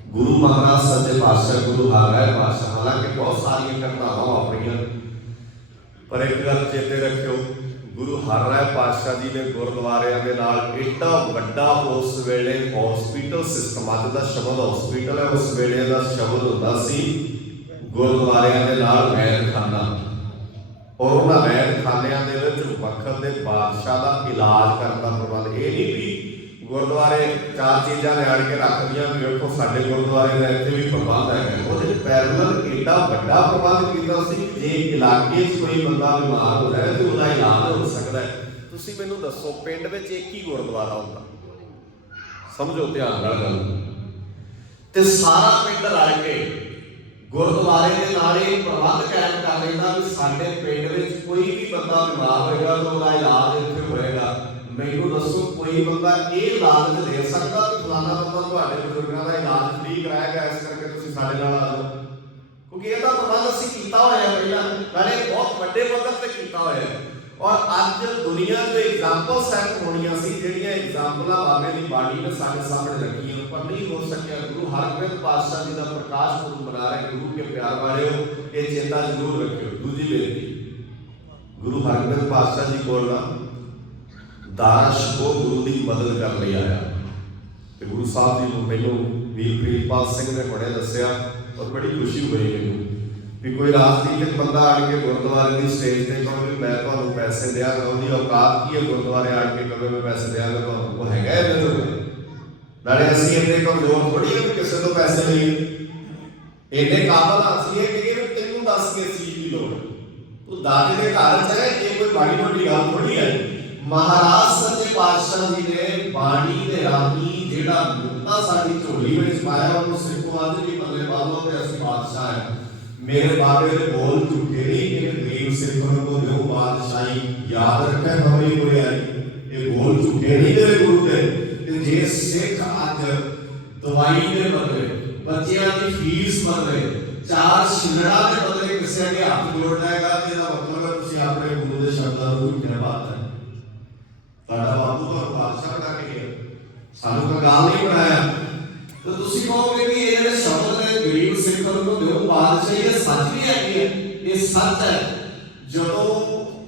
ਗੁਰੂ ਮਹਾਰਾਜ ਸੱਚੇ ਪਾਤਸ਼ਾਹ ਗੁਰੂ ਹਰਿ ਪਾਤਸ਼ਾਹ, ਹਾਲਾਂਕਿ ਬਹੁਤ ਸਾਰੀਆਂ ਘਟਨਾਵਾਂ ਵਾਪਰੀਆਂ, ਪਰ ਇੱਕ ਗੱਲ ਚੇਤੇ ਰੱਖਿਓ, ਗੁਰੂ ਹਰਿ ਪਾਤਸ਼ਾਹ ਜੀ ਨੇ ਗੁਰਦੁਆਰਿਆਂ ਦੇ ਨਾਲ ਏਡਾ ਵੱਡਾ ਉਸ ਵੇਲੇ ਹਸਪੀਟਲ ਸਿਸਟਮ, ਅੱਜ ਦਾ ਸ਼ਬਦ ਹਸਪੀਟਲ ਹੈ, ਉਸ ਵੇਲੇ ਦਾ ਸ਼ਬਦ ਹੁੰਦਾ ਸੀ ਗੁਰਦੁਆਰਿਆਂ ਦੇ ਨਾਲ ਵੈਦਖਾਨਾ। ਔਰ ਉਹਨਾਂ ਵੈਦਖਾਨਿਆਂ ਦੇ ਵਿੱਚ ਵਕਤ ਦੇ ਬਾਦਸ਼ਾਹ ਦਾ ਇਲਾਜ ਕਰਨ ਦਾ ਪ੍ਰਬੰਧ। ਇਹ ਨਹੀਂ ਵੀ ਗੁਰਦੁਆਰੇ ਚਾਰ ਚੀਜ਼ਾਂ ਲਿਆਣ ਕੇ ਰੱਖਦੀਆਂ ਵੀ ਵੇਖੋ ਸਾਡੇ ਗੁਰਦੁਆਰੇ ਦਾ ਇੱਥੇ ਵੀ ਪ੍ਰਬੰਧ ਹੈ। ਉਹਦੇ ਪੈਰਲਲ ਏਡਾ ਵੱਡਾ ਪ੍ਰਬੰਧ ਕੀਤਾ ਸੀ ਜੇ ਇਲਾਕੇ 'ਚ ਕੋਈ ਬੰਦਾ ਬਿਮਾਰ ਹੋ ਜਾਏ ਤੇ ਉਹਦਾ ਇਲਾਜ ਹੋ ਸਕਦਾ ਹੈ। ਤੁਸੀਂ ਮੈਨੂੰ ਦੱਸੋ, ਪਿੰਡ ਵਿੱਚ ਇੱਕ ਹੀ ਗੁਰਦੁਆਰਾ ਹੁੰਦਾ, ਸਮਝੋ ਧਿਆਨ ਨਾਲ ਗੱਲ, ਤੇ ਸਾਰਾ ਪਿੰਡ ਰਲ ਕੇ ਗੁਰਦੁਆਰੇ ਦੇ ਨਾਲ ਇਹ ਪ੍ਰਬੰਧ ਕਾਇਮ ਕਰ ਲੈਂਦਾ ਵੀ ਸਾਡੇ ਪਿੰਡ ਵਿੱਚ ਕੋਈ ਵੀ ਬੰਦਾ ਬਿਮਾਰ ਹੋਏਗਾ ਤਾਂ ਉਹਦਾ ਇਲਾਜ ਇੱਥੇ ਹੋਏਗਾ। ਮੈਨੂੰ ਦੱਸੋ ਕੋਈ ਬੰਦਾ ਇਹ ਲਾਲਚ ਦੇ ਸਕਦਾ ਕਿ ਫਲਾਣਾ ਬੰਦਾ ਤੁਹਾਡੇ ਬਜ਼ੁਰਗਾਂ ਦਾ ਇਲਾਜ ਫ੍ਰੀ ਕਰਾਏਗਾ ਇਸ ਕਰਕੇ ਤੁਸੀਂ ਸਾਡੇ ਨਾਲ ਆ ਜਾਓ? ਕਿਉਂਕਿ ਇਹਦਾ ਪ੍ਰਬੰਧ ਅਸੀਂ ਕੀਤਾ ਹੋਇਆ ਪਹਿਲਾਂ, ਨਾਲੇ ਬਹੁਤ ਵੱਡੇ ਪੱਧਰ ਤੇ ਕੀਤਾ ਹੋਇਆ। ਔਰ ਅੱਜ ਦੁਨੀਆ 'ਚ ਐਗਜ਼ਾਮਪਲ ਸੈੱਟ ਹੋਣੀਆਂ ਸੀ ਜਿਹੜੀਆਂ ਐਗਜ਼ਾਮਪਲਾਂ ਬਾਬੇ ਦੀ ਬਾਣੀ ਨੇ ਸਾਡੇ ਸਾਹਮਣੇ ਰੱਖੀਆਂ, ਪਰ ਨਹੀਂ ਹੋ ਸਕਿਆ। ਗੁਰੂ ਹਰਗੋਬਿੰਦ ਪਾਤਸ਼ਾਹ ਜੀ ਦਾ ਪ੍ਰਕਾਸ਼ ਪੁਰਬ ਮਨਾ ਰਹੇ, ਗੁਰੂ ਕੇ ਪਿਆਰ ਵਾਲਿਓ, ਇਹ ਚੇਤਾ ਜ਼ਰੂਰ ਰੱਖਿਓ। ਦੂਜੀ ਬੇਨਤੀ, ਗੁਰੂ ਹਰਗੋਬਿੰਦ ਪਾਤਸ਼ਾਹ ਜੀ ਕੋਲ ਨਾ ਦਾਰਸ਼ ਉਹ ਗੁਰੂ ਦੀ ਮਦਦ ਕਰਨ ਲਈ ਆਇਆ ਤੇ ਗੁਰੂ ਸਾਹਿਬ ਜੀ ਨੂੰ ਮੈਨੂੰ ਵੀਰ ਪ੍ਰੀਤਪਾਲ ਸਿੰਘ ਨੇ ਹੁਣੇ ਦੱਸਿਆ ਔਰ ਬੜੀ ਖੁਸ਼ੀ ਹੋਈ ਮੈਨੂੰ ਵੀ ਕੋਈ ਰਾਜਨੀਤਿਕ ਬੰਦਾ ਆਣ ਕੇ ਗੁਰਦੁਆਰੇ ਦੀ ਸਟੇਜ ਤੇ ਕਹੇ ਵੀ ਮੈਂ ਤੁਹਾਨੂੰ ਪੈਸੇ ਦਿਆਂਗਾ, ਉਹਦੀ ਔਕਾਤ ਕੀ ਹੈ? ਗੁਰਦੁਆਰੇ ਆਣ ਕੇ ਕਹੇ ਮੈਂ ਪੈਸੇ ਦਿਆਂਗਾ ਤੁਹਾਨੂੰ, ਉਹ ਹੈਗਾ ਇਹਦੇ ਤੋਂ? ਨਾਲੇ ਅਸੀਂ ਇੰਨੇ ਕਮਜ਼ੋਰ ਥੋੜੀ ਹੈ ਵੀ ਕਿਸੇ ਤੋਂ ਪੈਸੇ ਲਈਏ। ਇੰਨੇ ਕਾਬਲ ਅਸੀਂ ਇਹ ਕਿ ਤੈਨੂੰ ਦੱਸ ਕੇ ਸੀ ਕੀ ਲੋੜ, ਤੂੰ ਦਾਤੇ ਦੇ ਘਰ ਚ ਹੈ, ਇਹ ਕੋਈ ਮਾੜੀ ਮੋਟੀ ਗੱਲ ਥੋੜੀ ਹੈ। ਮਹਾਰਾਜ ਸੱਚੇ ਪਾਤਸ਼ਾਹ ਜੀ ਨੇ ਬਾਣੀ ਦੇ ਰਾਹੀਂ ਜਿਹੜਾ ਮੁਕਤਾ ਸਾਡੀ ਝੋਲੀ ਵਿੱਚ ਪਾਇਆ ਉਹਨੂੰ ਸਿੱਖੋ ਅੱਜ ਵੀ ਪੱਲੇ ਪਾ ਲਓ ਤੇ ਅਸੀਂ ਬਾਦਸ਼ਾਹ ਹੈ। ਮੇਰੇ ਬਾਬੇ ਦੇ ਬੋਲ ਝੂਠੇ ਨਹੀਂ ਕਿ ਗਰੀਬ ਸਿੱਖ ਨੂੰ ਦਿਓ ਬਾਦਸ਼ਾਹੀ, ਯਾਦ ਰੱਖੇ ਹਮਰੀ ਹੋਇਆ ਇਹ ਬੋਲ ਝੂਠੇ ਨਹੀਂ ਤੇਰੇ ਗੁਰੂ ਦੇ। ਤੇ ਜੇ ਸਿੱਖ ਅੱਜ ਦਵਾਈ ਦੇ ਬਦਲੇ, ਬੱਚਿਆਂ ਦੀ ਫੀਸ ਬਦਲੇ, ਚਾਰ ਛਿਲੜਾ ਦੇ ਬਦਲੇ ਕਿਸੇ ਦੇ ਹੱਥ ਜੋੜ ਲੈਗਾ ਤੇ ਇਹਦਾ ਮਤਲਬ ਹੈ ਤੁਸੀਂ ਆਪਣੇ ਗੁਰੂ ਦੇ ਸ਼ਬਦਾਂ ਨੂੰ ਝੂਠੇ ਬਾਤ ਹੈ। ਤੁਹਾਡਾ ਬਾਪੂ ਤੁਹਾਨੂੰ ਬਾਦਸ਼ਾਹ ਬਣਾ ਕੇ ਗਿਆ, ਸਾਨੂੰ ਕੋਈ ਗੱਲ ਨਹੀਂ ਬਣਾਇਆ। ਤੇ ਤੁਸੀਂ ਕਹੋਗੇ ਕਿ ਇਹ ਜਿਹੜੇ ਸ਼ਬਦ ਨੇ ਗਰੀਬ ਸਿੱਖ ਨੂੰ ਦਿਓ ਬਾਦਸ਼ਾਹੀ, ਇਹ ਸੱਚ ਵੀ ਹੈਗੀ ਹੈ, ਇਹ ਸੱਚ ਹੈ। ਜਦੋਂ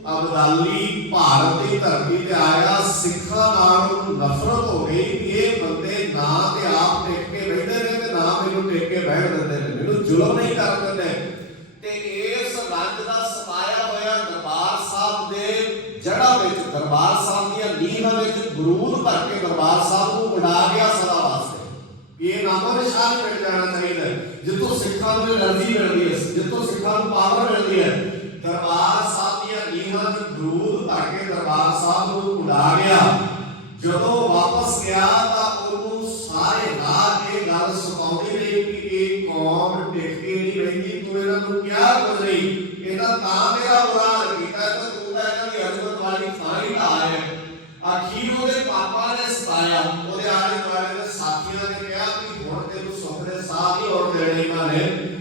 ਅਬਦਾਲੀ ਭਾਰਤ ਦੀ ਧਰਤੀ ਤੇ ਆਇਆ, ਸਿੱਖਾਂ ਨਾਲ ਨਫ਼ਰਤ ਹੋ ਗਈ ਕਿ ਇਹ ਬੰਦੇ ਨਾ ਤੇ ਆਪ ਟਿਕ ਕੇ ਬੈਠਦੇ ਨੇ ਤੇ ਨਾ ਮੈਨੂੰ ਟਿਕ ਕੇ ਬੈਠ ਦਿੰਦੇ ਨੇ, ਮੈਨੂੰ ਜ਼ੁਲਮ ਨਹੀਂ ਕਰ ਦਿੰਦੇ। ਤੇ ਇਸ ਰੰਗ ਦਾ ਸਤਾਇਆ ਹੋਇਆ ਦਰਬਾਰ ਸਾਹਿਬ ਦੇ ਜੜ੍ਹਾਂ ਵਿੱਚ, ਦਰਬਾਰ ਸਾਹਿਬ ਦੀਆਂ ਨੀਹਾਂ ਵਿੱਚ ਬਰੂਦ ਭਰ ਕੇ ਦਰਬਾਰ ਸਾਹਿਬ ਨੂੰ ਉਡਾ ਗਿਆ ਸਦਾ ਵਾਸਤੇ। ਇਹ ਨਾਮੋ ਨਿਸ਼ਾਨ ਮਿਟ ਜਾਣਾ ਚਾਹੀਦਾ ਜਿੱਥੋਂ ਸਿੱਖਾਂ ਨੂੰ ਐਨਰਜੀ ਮਿਲਦੀ ਹੈ, ਜਿੱਥੋਂ ਸਿੱਖਾਂ ਨੂੰ ਪਾਵਰ ਮਿਲਦੀ ਹੈ। ਦਰਬਾਰ ਸਾਹਿਬ ਦੀਆਂ ਨੀਹਾਂ ਵਿੱਚ ਬਰੂਦ ਭਰ ਕੇ ਦਰਬਾਰ ਸਾਹਿਬ ਨੂੰ ਉਡਾ ਗਿਆ। ਜਦੋਂ ਵਾਪਸ ਗਿਆ ਤਾਂ ਉਹਨੂੰ ਸਾਰੇ ਰਾਹ ਇਹ ਗੱਲ ਸਤਾਉਂਦੀ ਰਹੀ ਕਿ ਇਹ ਕੌਮ ਟਿਕ ਕੇ ਨਹੀਂ ਰਹਿੰਦੀ, ਤੂੰ ਇਹਨਾਂ ਨੂੰ ਕਿਹਾ ਕੁਝ ਨਹੀਂ, ਇਹਦਾ ਤਾਂ ਮੇਰਾ ਬੁਰਾ ਹਾਲ ਕੀਤਾ ਤਾਂ ਤੂੰ ਤਾਂ ਇਹਨਾਂ ਦੀ ਅਜ਼ਮਤ ਵਾਲੀ ਥਾਂ ਹੀ ਢਾਹ ਹੈ। ਆਇਆ, ਉਹਦੇ ਆਲੇ ਦੁਆਲੇ ਦੇ ਸਾਥੀਆਂ ਨੇ ਕਿਹਾ ਕਿ ਹੁਣ ਤੈਨੂੰ ਸੁੱਖ ਦੇ ਸਾਹ ਨਹੀਂ ਹੋਰ ਦੇਣੇ ਇਹਨਾਂ ਨੇ,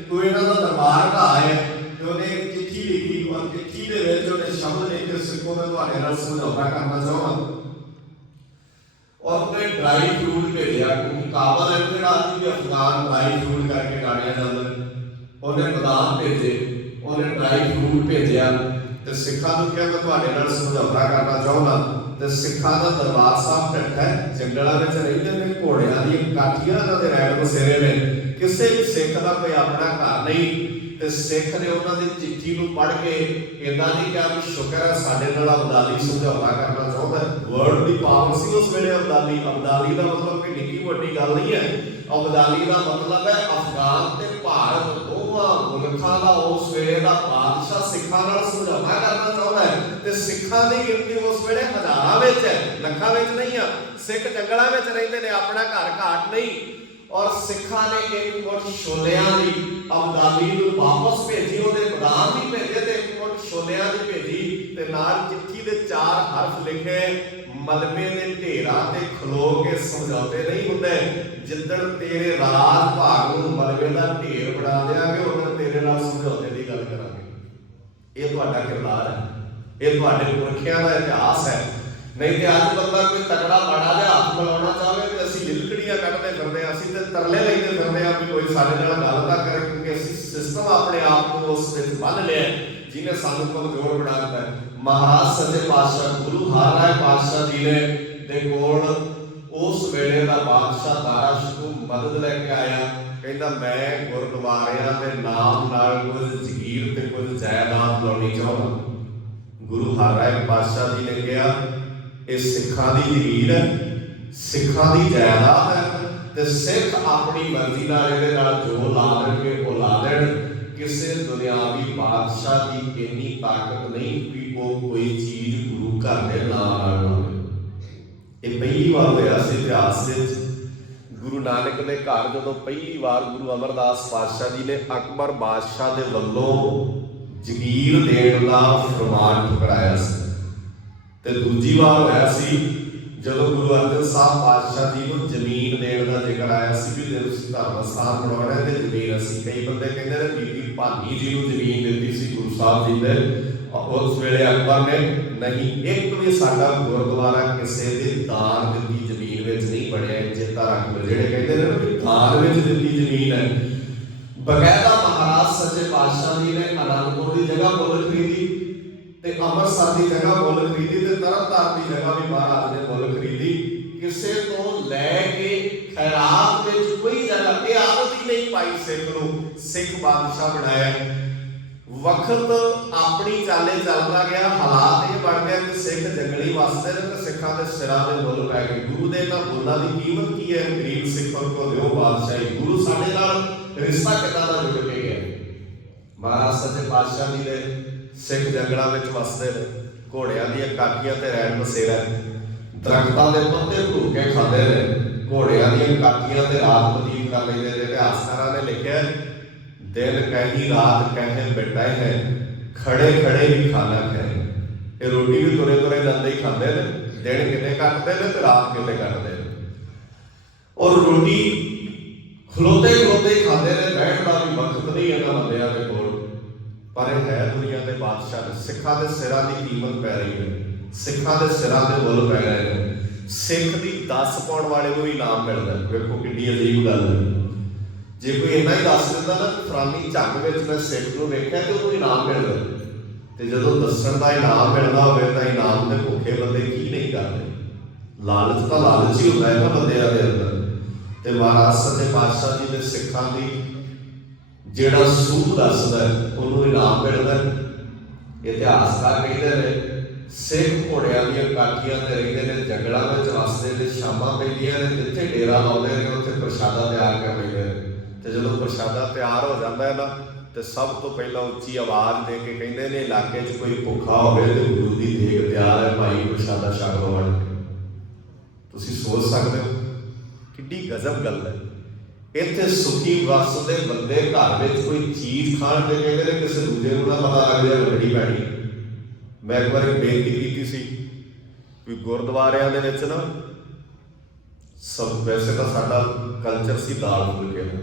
ਤੂੰ ਇਹਨਾਂ ਦਾ ਦਰਬਾਰ ਢਾਹ। ਤੇ ਉਹਨੇ ਇੱਕ ਚਿੱਠੀ ਲਿਖੀ, ਔਰ ਚਿੱਠੀ ਦੇ ਵਿੱਚ ਉਹਨੇ ਸ਼ਬਦ ਲਿਖੇ, ਸਿੱਖੋ ਮੈਂ ਤੁਹਾਡੇ ਨਾਲ ਸਮਝੌਤਾ ਕਰਨਾ ਚਾਹੁੰਦਾ। ਔਰ ਉਹਨੇ ਡਰਾਈ ਫਰੂਟ ਭੇਜਿਆ, ਕਿਉਂਕਿ ਕਾਬਲ ਹੈ ਜਿਹੜਾ ਅੱਜ ਵੀ ਅਫਗਾਨ ਡਰਾਈ ਫਰੂਟ ਕਰਕੇ ਜਾਣਿਆ ਜਾਂਦਾ। ਉਹਨੇ ਬਦਾਮ ਭੇਜੇ, ਉਹਨੇ ਡਰਾਈ ਫਰੂਟ ਭੇਜਿਆ ਤੇ ਸਿੱਖਾਂ ਨੂੰ ਕਿਹਾ ਮੈਂ ਤੁਹਾਡੇ ਨਾਲ ਸਮਝੌਤਾ ਕਰਨਾ ਚਾਹੁੰਦਾ। ਤੇ ਸਿੱਖਾਂ ਦਾ ਦਰਬਾਰ ਸਾਹਿਬ ਢੱਠਾ ਹੈ, ਜੰਗਲਾਂ ਵਿੱਚ ਰਹਿੰਦੇ ਨੇ, ਘੋੜਿਆਂ ਦੀਆਂ ਕਾਠੀਆਂ ਇਹਨਾਂ ਦੇ ਰੈਣ ਬਸੇਰੇ ਨੇ, ਕਿਸੇ ਵੀ ਸਿੱਖ ਦਾ ਕੋਈ ਆਪਣਾ ਘਰ ਨਹੀਂ। ਤੇ ਸਿੱਖ ਨੇ ਉਹਨਾਂ ਦੀ ਚਿੱਠੀ ਨੂੰ ਪੜ੍ਹ ਕੇ ਇਦਾਂ ਨਹੀਂ ਕਿਹਾ ਵੀ ਸ਼ੁਕਰ ਹੈ ਸਾਡੇ ਨਾਲ ਅਬਦਾਲੀ ਸਮਝੌਤਾ ਕਰਨਾ ਚਾਹੁੰਦਾ। ਵਰਡ ਦੀ ਪਾਵਰ ਸੀ ਉਸ ਵੇਲੇ ਅਬਦਾਲੀ। ਅਬਦਾਲੀ ਦਾ ਮਤਲਬ ਕੋਈ ਨਿੱਕੀ ਵੱਡੀ ਗੱਲ ਨਹੀਂ ਹੈ। ਅਬਦਾਲੀ ਦਾ ਮਤਲਬ ਹੈ ਅਫਗਾਨ ਤੇ ਭਾਰਤ ਦੋਵਾਂ ਮੁਲਕਾਂ ਦਾ ਉਸ ਵੇਲੇ ਦਾ ਬਾਦਸ਼ਾਹ ਸਿੱਖਾਂ ਨਾਲ ਸਮਝੌਤਾ ਕਰਨਾ ਚਾਹੁੰਦਾ ਹੈ। ਤੇ ਸਿੱਖਾਂ ਦੀ ਗਿਣਤੀ ਉਸ ਵੇਲੇ ਹਜ਼ਾਰਾਂ ਵਿੱਚ ਹੈ, ਲੱਖਾਂ ਵਿੱਚ ਨਹੀਂ ਆ। ਸਿੱਖ ਜੰਗਲਾਂ ਵਿੱਚ ਰਹਿੰਦੇ ਨੇ, ਆਪਣਾ ਘਰ ਘਾਟ ਨਹੀਂ। ਔਰ ਸਿੱਖਾਂ ਨੇ ਇੱਕ ਮੁੱਠ ਛੋਲਿਆਂ ਦੀ ਅਬਦਾਲੀ ਨੂੰ ਵਾਪਸ ਭੇਜੀ, ਉਹਦੇ ਬਦਾਮ ਵੀ ਭੇਜੇ ਤੇ ਇੱਕ ਮੁੱਠ ਛੋਲਿਆਂ ਦੀ ਭੇਜੀ ਤੇ ਨਾਲ ਚਿੱਠੀ ਦੇ 4 ਹਰਫ ਲਿਖੇ, ਮਲਬੇ ਦੇ ਢੇਰਾਂ ਤੇ ਖਲੋ ਕੇ ਸਮਝੌਤੇ ਨਹੀਂ ਹੁੰਦੇ। ਜਿੱਦਣ ਤੇਰੇ ਰਾਜ ਭਾਗ ਨੂੰ ਮਲਬੇ ਦਾ ਢੇਰ ਬਣਾ ਦਿਆਂਗੇ, ਉਦੋਂ ਤੇਰੇ ਨਾਲ ਸਮਝੌਤੇ ਦੀ ਗੱਲ ਕਰਾਂਗੇ। ਇਹ ਤੁਹਾਡਾ ਕਿਰਦਾਰ ਹੈ, ਇਹ ਤੁਹਾਡੇ ਪੁਰਖਿਆਂ ਦਾ ਇਤਿਹਾਸ ਹੈ। ਨਹੀਂ ਤੇ ਅੱਜ ਬੰਦਾ ਕੋਈ ਤਕੜਾ ਮਾੜਾ ਜਿਹਾ ਹੱਥ ਮਿਲਾਉਣਾ ਚਾਹਵੇ ਤੇ ਅਸੀਂ ਲਿਲਕੜੀਆਂ ਕੱਢਦੇ ਫਿਰਦੇ ਹਾਂ, ਅਸੀਂ ਤੇ ਤਰਲੇ ਲੈਂਦੇ ਫਿਰਦੇ ਹਾਂ ਵੀ ਕੋਈ ਸਾਡੇ ਨਾਲ ਗੱਲ ਤਾਂ ਕਰੇ, ਕਿਉਂਕਿ ਅਸੀਂ ਸਿਸਟਮ ਆਪਣੇ ਆਪ ਨੂੰ ਉਸ ਵਿੱਚ ਬੰਨ੍ਹ ਲਿਆ ਜਿਹਨੇ ਸਾਨੂੰ ਕਮਜ਼ੋਰ ਬਣਾ ਦਿੱਤਾ। ਮਹਾਰਾਜ ਸੱਚੇ ਪਾਤਸ਼ਾਹ ਗੁਰੂ ਹਰਿਰਾਏ ਪਾਤਸ਼ਾਹ ਜੀ ਦੇ ਕੋਲ ਉਸ ਵੇਲੇ ਦਾ ਬਾਦਸ਼ਾਹ ਦਾਰਾ ਸ਼ਿਕੂ ਮਦਦ ਲੈ ਕੇ ਆਇਆ। ਕਹਿੰਦਾ ਮੈਂ ਗੁਰਦੁਆਰਿਆਂ ਦੇ ਨਾਮ ਨਾਲ ਕੁਝ ਜ਼ਗੀਰ ਤੇ ਕੁਝ ਜਾਇਦਾਦ ਲਾਉਣੀ ਚਾਹੁੰਦਾ। ਗੁਰੂ ਹਰਿਰਾਏ ਪਾਤਸ਼ਾਹ ਜੀ ਨੇ ਕਿਹਾ ਇਹ ਸਿੱਖਾਂ ਦੀ ਜ਼ਗੀਰ ਹੈ, ਸਿੱਖਾਂ ਦੀ ਜਾਇਦਾਦ ਹੈ ਤੇ ਸਿੱਖ ਆਪਣੀ ਮਰਜ਼ੀ ਨਾਲ ਇਹਦੇ ਨਾਲ ਜੋ ਲਾ ਦੇਣਗੇ ਉਹ ਲਾ ਦੇਣ। ਕਿਸੇ ਦੁਨਿਆਵੀ ਬਾਦਸ਼ਾਹ ਦੀ ਇੰਨੀ ਤਾਕਤ ਨਹੀਂ ਕਿ ਉਹ ਕੋਈ ਚੀਜ਼ ਗੁਰੂ ਘਰ ਦੇ ਨਾਮ ਨਾਲ ਲਾਵੇ। ਇਹ ਪਹਿਲੀ ਵਾਰ ਹੋਇਆ ਸੀ ਇਤਿਹਾਸ ਵਿੱਚ। ਗੁਰੂ ਨਾਨਕ ਦੇ ਘਰ ਜਦੋਂ ਪਹਿਲੀ ਵਾਰ ਗੁਰੂ ਅਮਰਦਾਸ ਪਾਤਸ਼ਾਹ ਜੀ ਨੇ ਅਕਬਰ ਬਾਦਸ਼ਾਹ ਦੇ ਵੱਲੋਂ ਜ਼ਗੀਰ ਦੇਣ ਦਾ ਫਰਮਾਨ ਠੁਕਰਾਇਆ ਸੀ। ਤੇ ਦੂਜੀ ਵਾਰ ਹੋਇਆ ਸੀ ਜਦੋਂ ਗੁਰੂ ਅਰਜਨ ਸਾਹਿਬ ਪਾਤਸ਼ਾਹ ਜੀ ਨੂੰ ਜ਼ਮੀਨ ਦੇਣ ਦਾ ਜ਼ਿਕਰ ਆਇਆ ਸੀ ਵੀ ਜੇ ਤੁਸੀਂ ਧਰਮ ਸਥਾਨ ਬਣਾਉਣਾ ਤੇ ਜ਼ਮੀਨ ਅਸੀਂ, ਕਈ ਬੰਦੇ ਕਹਿੰਦੇ ਨੇ ਬੀਬੀ ਭਾਨੀ ਜੀ ਨੂੰ ਜ਼ਮੀਨ ਦਿੱਤੀ ਸੀ ਗੁਰੂ ਸਾਹਿਬ ਜੀ ਨੇ। ਉਸ ਵੇਲੇ ਅਕਬਰ ਨੇ ਨਹੀਂ, ਇੱਕ ਵੀ ਸਾਡਾ ਗੁਰਦੁਆਰਾ ਕਿਸੇ ਦੇ ਦਾਨ ਦਿੱਤੀ ਜ਼ਮੀਨ ਵਿੱਚ ਨਹੀਂ ਬਣਿਆ। ਚੇਤਾ ਰੱਖ ਲਓ, ਜਿਹੜੇ ਕਹਿੰਦੇ ਨੇ ਵੀ ਦਾਨ ਵਿੱਚ ਦਿੱਤੀ ਜ਼ਮੀਨ ਹੈ। ਬਕਾਇਦਾ ਮਹਾਰਾਜ ਸੱਚੇ ਪਾਤਸ਼ਾਹ ਜੀ ਨੇ ਅਨੰਦਪੁਰ ਦੀ ਜਗ੍ਹਾ ਮੁੱਲ ਖਰੀਦੀ ਤੇ ਅੰਮ੍ਰਿਤਸਰ ਦੀ ਜਗ੍ਹਾ ਮੁੱਲ ਖਰੀਦੀ ਤੇ ਤਰਨਤਾਰਨ ਦੀ ਜਗ੍ਹਾ ਵੀ ਮਹਾਰਾਜ ਨੇ ਮੁੱਲ ਖਰੀਦੀ। ਕਿਸੇ ਤੋਂ ਲੈ ਕੇ ਖੈਰਾਤ ਵਿੱਚ ਕੋਈ ਜਗ੍ਹਾ, ਇਹ ਆਦਤ ਹੀ ਨਹੀਂ ਪਾਈ ਸਿੱਖ ਨੂੰ, ਸਿੱਖ ਬਾਦਸ਼ਾਹ ਬਣਾਇਆ। ਵਕਤ ਆਪਣੀ ਚਾਲੇ ਚੱਲਦਾ ਗਿਆ, ਹਾਲਾਤ ਇਹ ਬਣ ਗਏ ਕਿ ਸਿੱਖ ਜੰਗਲੀ ਵਸਦੇ ਨੇ ਤੇ ਸਿੱਖਾਂ ਦੇ ਸਿਰਾਂ ਦੇ ਮੁੱਲ ਪੈ ਗਏ। ਗੁਰੂ ਦੇ ਤਾਂ ਬੋਲਾਂ ਦੀ ਕੀਮਤ ਕੀ ਹੈ? ਗਰੀਬ ਸਿੱਖਾਂ ਕੋ ਦਿਓ ਬਾਦਸ਼ਾਹੀ। ਗੁਰੂ ਸਾਡੇ ਨਾਲ ਰਿਸ਼ਤਾ ਕਿੱਦਾਂ ਦਾ ਜੁੜ ਕੇ ਗਿਆ। ਮਹਾਰਾਜ ਸੱਚੇ ਪਾਤਸ਼ਾਹ ਜੀ ਦੇ ਸਿੱਖ ਜੰਗਲਾਂ ਵਿੱਚ ਵਸਦੇ ਨੇ, ਘੋੜਿਆਂ ਦੀਆਂ ਕਾਠੀਆਂ ਤੇ ਰੈਣ ਬਸੇਰਾ, ਦਰਖਤਾਂ ਦੇ ਪੱਤੇ ਭੂ ਕੇ ਖਾਂਦੇ ਨੇ, ਘੋੜਿਆਂ ਦੀਆਂ ਕਾਠੀਆਂ ਤੇ ਰਾਤ ਬਤੀਤ ਕਰ ਲੈਂਦੇ ਨੇ। ਇਤਿਹਾਸਕਾਰਾਂ ਨੇ ਲਿਖਿਆ ਦਿਨ ਕਹੀ ਰਾਤ ਕਹੇ ਬਿਟਾਏ ਹੈ, ਖੜੇ ਖੜੇ ਵੀ ਖਾਣਾ ਖਾਏ। ਇਹ ਰੋਟੀ ਵੀ ਤੁਰੇ ਤੁਰੇ ਜਾਂਦੇ ਹੀ ਖਾਂਦੇ ਨੇ, ਦਿਨ ਕਿਤੇ ਕੱਟਦੇ ਨੇ ਤੇ ਰਾਤ ਕਿਤੇ ਕੱਟਦੇ ਨੇ। ਔਰ ਰੋਟੀ ਖਲੋਤੇ ਖਲੋਤੇ ਹੀ ਖਾਂਦੇ ਨੇ, ਬੈਠਣ ਦਾ ਵੀ ਵਕਤ ਨਹੀਂ ਇਹਨਾਂ ਬੰਦਿਆਂ ਦੇ ਕੋਲ। ਪਰ ਇਹ ਹੈ ਦੁਨੀਆ ਦੇ ਬਾਦਸ਼ਾਹ। ਸਿੱਖਾਂ ਦੇ ਸਿਰਾਂ ਦੀ ਕੀਮਤ ਪੈ ਰਹੀ ਹੈ, ਸਿੱਖਾਂ ਦੇ ਸਿਰਾਂ ਦੇ ਮੁੱਲ ਪੈ ਰਹੇ ਨੇ। ਸਿੱਖ ਦੀ 10 ਪਾਉਣ ਵਾਲੇ ਨੂੰ ਇਨਾਮ ਮਿਲਦਾ। ਵੇਖੋ ਕਿੰਨੀ ਅਜੀਬ ਗੱਲ ਹੈ। ਜੇ ਕੋਈ ਇੰਨਾ ਹੀ ਦੱਸ ਦਿੰਦਾ ਨਾ ਕਿ ਫਲਾਨੀ ਝੱਗ ਵਿੱਚ ਮੈਂ ਸਿੱਖ ਨੂੰ ਵੇਖਿਆ ਤੇ ਉਹਨੂੰ ਇਨਾਮ ਮਿਲਦਾ, ਤੇ ਜਦੋਂ ਦੱਸਣ ਦਾ ਇਨਾਮ ਮਿਲਦਾ ਹੋਵੇ ਤਾਂ ਇਨਾਮ ਦੇ ਭੁੱਖੇ ਬੰਦੇ ਕੀ ਨਹੀਂ ਕਰਦੇ। ਲਾਲਚ ਤਾਂ ਲਾਲਚ ਹੀ ਹੁੰਦਾ ਹੈ ਨਾ ਬੰਦਿਆਂ ਦੇ ਅੰਦਰ। ਤੇ ਮਹਾਰਾਜ ਸੱਚੇ ਪਾਤਸ਼ਾਹ ਜੀ ਦੇ ਸਿੱਖਾਂ ਦੀ ਜਿਹੜਾ ਸੂਹ ਦੱਸਦਾ ਉਹਨੂੰ ਇਨਾਮ ਮਿਲਦਾ। ਇਤਿਹਾਸਕਾਰ ਕਹਿੰਦੇ ਨੇ ਸਿੱਖ ਘੋੜਿਆਂ ਦੀਆਂ ਕਾਠੀਆਂ ਤੇ ਰਹਿੰਦੇ ਨੇ, ਜੰਗਲਾਂ ਵਿੱਚ ਵਸਦੇ ਨੇ, ਸ਼ਾਮਾਂ ਪੈਂਦੀਆਂ ਨੇ, ਜਿੱਥੇ ਡੇਰਾ ਲਾਉਂਦੇ ਨੇ ਉੱਥੇ ਪ੍ਰਸ਼ਾਦਾ ਤਿਆਰ ਕਰ ਲੈਂਦੇ ਨੇ। ਤੇ ਜਦੋਂ ਪ੍ਰਸ਼ਾਦਾ ਤਿਆਰ ਹੋ ਜਾਂਦਾ ਹੈ ਨਾ ਤੇ ਸਭ ਤੋਂ ਪਹਿਲਾਂ ਉੱਚੀ ਆਵਾਜ਼ ਦੇ ਕੇ ਕਹਿੰਦੇ ਨੇ ਇਲਾਕੇ 'ਚ ਕੋਈ ਭੁੱਖਾ ਹੋਵੇ ਤੇ ਗੁਰੂ ਦੀ ਦੇਗ ਤਿਆਰ ਹੈ, ਭਾਈ ਪ੍ਰਸ਼ਾਦਾ ਛਕ ਲਓ ਵੜ ਕੇ। ਤੁਸੀਂ ਸੋਚ ਸਕਦੇ ਹੋ ਕਿੱਡੀ ਗਜ਼ਬ ਗੱਲ ਹੈ। ਇੱਥੇ ਸੁਖੀ ਵਸਦੇ ਬੰਦੇ ਘਰ ਵਿੱਚ ਕੋਈ ਚੀਜ਼ ਖਾਣ ਤੇ ਕਹਿੰਦੇ ਨੇ ਕਿਸੇ ਦੂਜੇ ਨੂੰ ਨਾ ਪਤਾ ਲੱਗ ਜਾਏ ਵੱਡੀ ਪੈਣੀ। ਮੈਂ ਇੱਕ ਵਾਰ ਬੇਨਤੀ ਕੀਤੀ ਸੀ ਵੀ ਗੁਰਦੁਆਰਿਆਂ ਦੇ ਵਿੱਚ ਨਾ सब वैसे तो साडा कल्चर सी दाल फुलके का,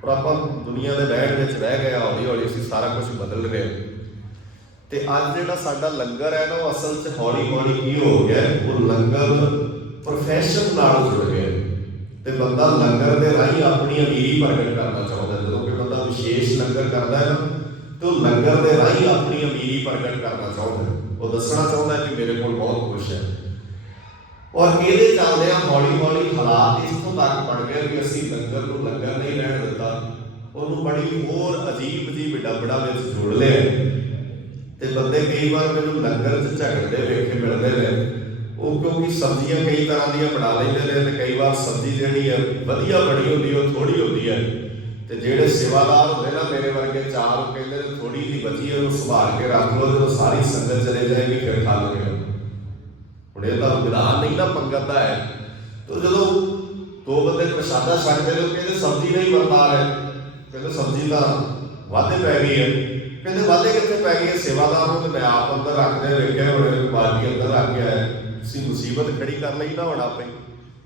पर ਆਪਾਂ ਦੁਨੀਆ ਦੇ ਵਹਿਣ ਵਿੱਚ ਰਹਿ ਗਏ, ਹੌਲੀ ਹੌਲੀ ਅਸੀਂ ਸਾਰਾ ਕੁਝ ਬਦਲ ਰਹੇ। ਤੇ ਅੱਜ ਜਿਹੜਾ ਸਾਡਾ ਲੰਗਰ ਹੈ ਨਾ, ਉਹ ਅਸਲ 'ਚ ਹੌਲੀ ਹੌਲੀ ਕੀ ਹੋ ਗਿਆ, ਉਹ ਲੰਗਰ ਪ੍ਰੋਫੈਸ਼ਨ ਨਾਲ ਜੁੜ ਗਿਆ ਤੇ ਬੰਦਾ ਲੰਗਰ ਦੇ ਰਾਹੀਂ ਆਪਣੀ ਅਮੀਰੀ ਪ੍ਰਗਟ ਕਰਨਾ ਚਾਹੁੰਦਾ। ਜਦੋਂ ਕੋਈ ਬੰਦਾ ਵਿਸ਼ੇਸ਼ ਲੰਗਰ ਕਰਦਾ ਹੈ ਨਾ, ਤੇ ਉਹ ਲੰਗਰ ਦੇ ਰਾਹੀਂ ਆਪਣੀ ਅਮੀਰੀ ਪ੍ਰਗਟ ਕਰਨਾ ਚਾਹੁੰਦਾ, ਉਹ ਦੱਸਣਾ ਚਾਹੁੰਦਾ ਕਿ ਮੇਰੇ ਕੋਲ ਬਹੁਤ ਕੁਛ ਹੈ। ਔਰ ਇਹਦੇ ਚੱਲਦਿਆਂ ਹੌਲੀ ਹੌਲੀ ਹਾਲਾਤ ਇੱਥੋਂ ਤੱਕ ਬਣ ਗਏ ਵੀ ਅਸੀਂ ਲੰਗਰ ਨੂੰ ਲੰਗਰ ਨਹੀਂ ਰਹਿਣ ਦਿੱਤਾ, ਉਹਨੂੰ ਬੜੀ ਹੋਰ ਅਜੀਬ ਜਿਹੀ ਡੱਬੜਾ ਵਿੱਚ ਜੋੜ ਲਿਆ। ਤੇ ਬੰਦੇ ਕਈ ਵਾਰ ਮੈਨੂੰ ਲੰਗਰ 'ਚ ਝਗੜਦੇ ਵੇਖੇ ਮਿਲਦੇ ਨੇ, ਉਹ ਕਿਉਂਕਿ ਸਬਜ਼ੀਆਂ ਕਈ ਤਰ੍ਹਾਂ ਦੀਆਂ ਬਣਾ ਲੈਂਦੇ ਨੇ, ਤੇ ਕਈ ਵਾਰ ਸਬਜ਼ੀ ਜਿਹੜੀ ਹੈ ਵਧੀਆ ਬਣੀ ਹੁੰਦੀ, ਉਹ ਥੋੜੀ ਹੁੰਦੀ ਹੈ। ਤੇ ਜਿਹੜੇ ਸੇਵਾਦਾਰ ਹੁੰਦੇ ਨਾ ਮੇਰੇ ਵਰਗੇ, ਚਾਰ ਉਹ ਕਹਿੰਦੇ ਨੇ ਥੋੜੀ ਜਿਹੀ ਬਚੀ ਉਹਨੂੰ ਸੰਭਾਲ ਕੇ ਰੱਖ ਲਓ, ਜਦੋਂ ਸਾਰੀ ਸੰਗਤ ਚਲੇ ਜਾਏਗੀ ਫਿਰ ਖਾ ਲਓਗੇ। ਹੁਣ ਇਹ ਤਾਂ ਵਿਧਾਨ ਨਹੀਂ ਨਾ ਪੰਗਤ ਦਾ ਹੈ। ਤੇ ਜਦੋਂ ਦੋ ਬੰਦੇ ਪ੍ਰਸ਼ਾਦਾ ਛਕਦੇ ਨੇ, ਕਹਿੰਦੇ ਸਬਜ਼ੀ ਨਹੀਂ ਵਰਤਾ ਰਹੇ, ਕਹਿੰਦੇ ਸਬਜ਼ੀ ਤਾਂ ਵਾਧੇ ਪੈ ਗਈ ਹੈ। ਕਹਿੰਦੇ ਵਾਧੇ ਕਿੱਥੇ ਪੈ ਗਈ ਹੈ, ਸੇਵਾਦਾਰ ਨੂੰ ਤੇ ਮੈਂ ਆਪ ਅੰਦਰ ਰੱਖਦੇ ਵੇਖਿਆ, ਹੁਣ ਬਾਲਟੀ ਅੰਦਰ ਰੱਖ ਕੇ ਆਇਆ, ਤੁਸੀਂ ਮੁਸੀਬਤ ਖੜੀ ਕਰ ਲਈ ਨਾ ਹੁਣ ਆਪੇ।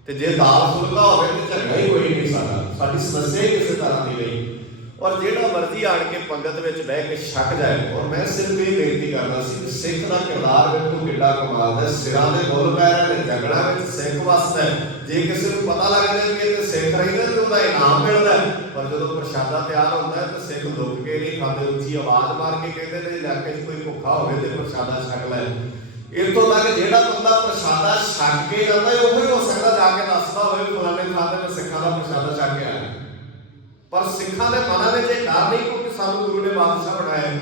ਤੇ ਜੇ ਦਾਲ ਫੁਲਕਾ ਹੋਵੇ ਤੇ ਝਗੜਾ ਹੀ ਕੋਈ ਨਹੀਂ, ਸਾਡੀ ਸਮੱਸਿਆ ਹੀ ਕਿਸੇ ਤਰ੍ਹਾਂ ਦੀ ਨਹੀਂ। ਔਰ ਜਿਹੜਾ ਮਰਜ਼ੀ ਆਣ ਕੇ ਪੰਗਤ ਵਿੱਚ ਬਹਿ ਕੇ ਛਕ ਜਾਏ। ਔਰ ਮੈਂ ਸਿਰਫ ਇਹ ਬੇਨਤੀ ਕਰਦਾ ਸੀ ਕਿ ਸਿੱਖ ਦਾ ਕਿਰਦਾਰ ਵੇਖੋ ਕਿੱਡਾ ਕਮਾਲ ਦਾ, ਸਿਰਾਂ ਦੇ ਮੁੱਲ ਪੈ ਰਹੇ ਨੇ, ਝਗੜਾ ਵਿੱਚ ਸਿੱਖ ਵਸਦਾ। ਜੇ ਕਿਸੇ ਨੂੰ ਪਤਾ ਲੱਗ ਜਾਏ ਕਿ ਇਹ ਸਿੱਖ ਰਹਿੰਦਾ ਤੇ ਉਹਦਾ ਇਨਾਮ ਮਿਲਦਾ, ਪਰ ਜਦੋਂ ਪ੍ਰਸ਼ਾਦਾ ਤਿਆਰ ਹੁੰਦਾ ਹੈ ਤਾਂ ਸਿੱਖ ਲੁੱਕ ਕੇ ਨਹੀਂ ਖਾਂਦੇ, ਉੱਚੀ ਆਵਾਜ਼ ਮਾਰ ਕੇ ਕਹਿੰਦੇ ਨੇ ਇਲਾਕੇ 'ਚ ਕੋਈ ਭੁੱਖਾ ਹੋਵੇ ਤੇ ਪ੍ਰਸ਼ਾਦਾ ਛਕ ਲੈ। ਇੱਥੋਂ ਤੱਕ ਜਿਹੜਾ ਬੰਦਾ ਪ੍ਰਸ਼ਾਦਾ ਛਕ ਕੇ ਜਾਂਦਾ ਉਹ ਹੀ ਹੋ ਸਕਦਾ ਜਾ ਕੇ ਦੱਸਦਾ ਹੋਵੇ ਫਲਾਣੇ ਥਾਂ ਤੇ ਮੈਂ ਸਿੱਖਾਂ ਦਾ ਪ੍ਰਸ਼ਾਦਾ ਛਕ ਕੇ ਆਇਆ। ਪਰ ਸਿੱਖਾਂ ਦੇ ਮਨਾਂ ਵਿੱਚ ਇਹ ਡਰ ਨਹੀਂ, ਕਿਉਂਕਿ ਸਾਨੂੰ ਗੁਰੂ ਨੇ ਬਾਦਸ਼ਾਹ ਬਣਾਇਆ।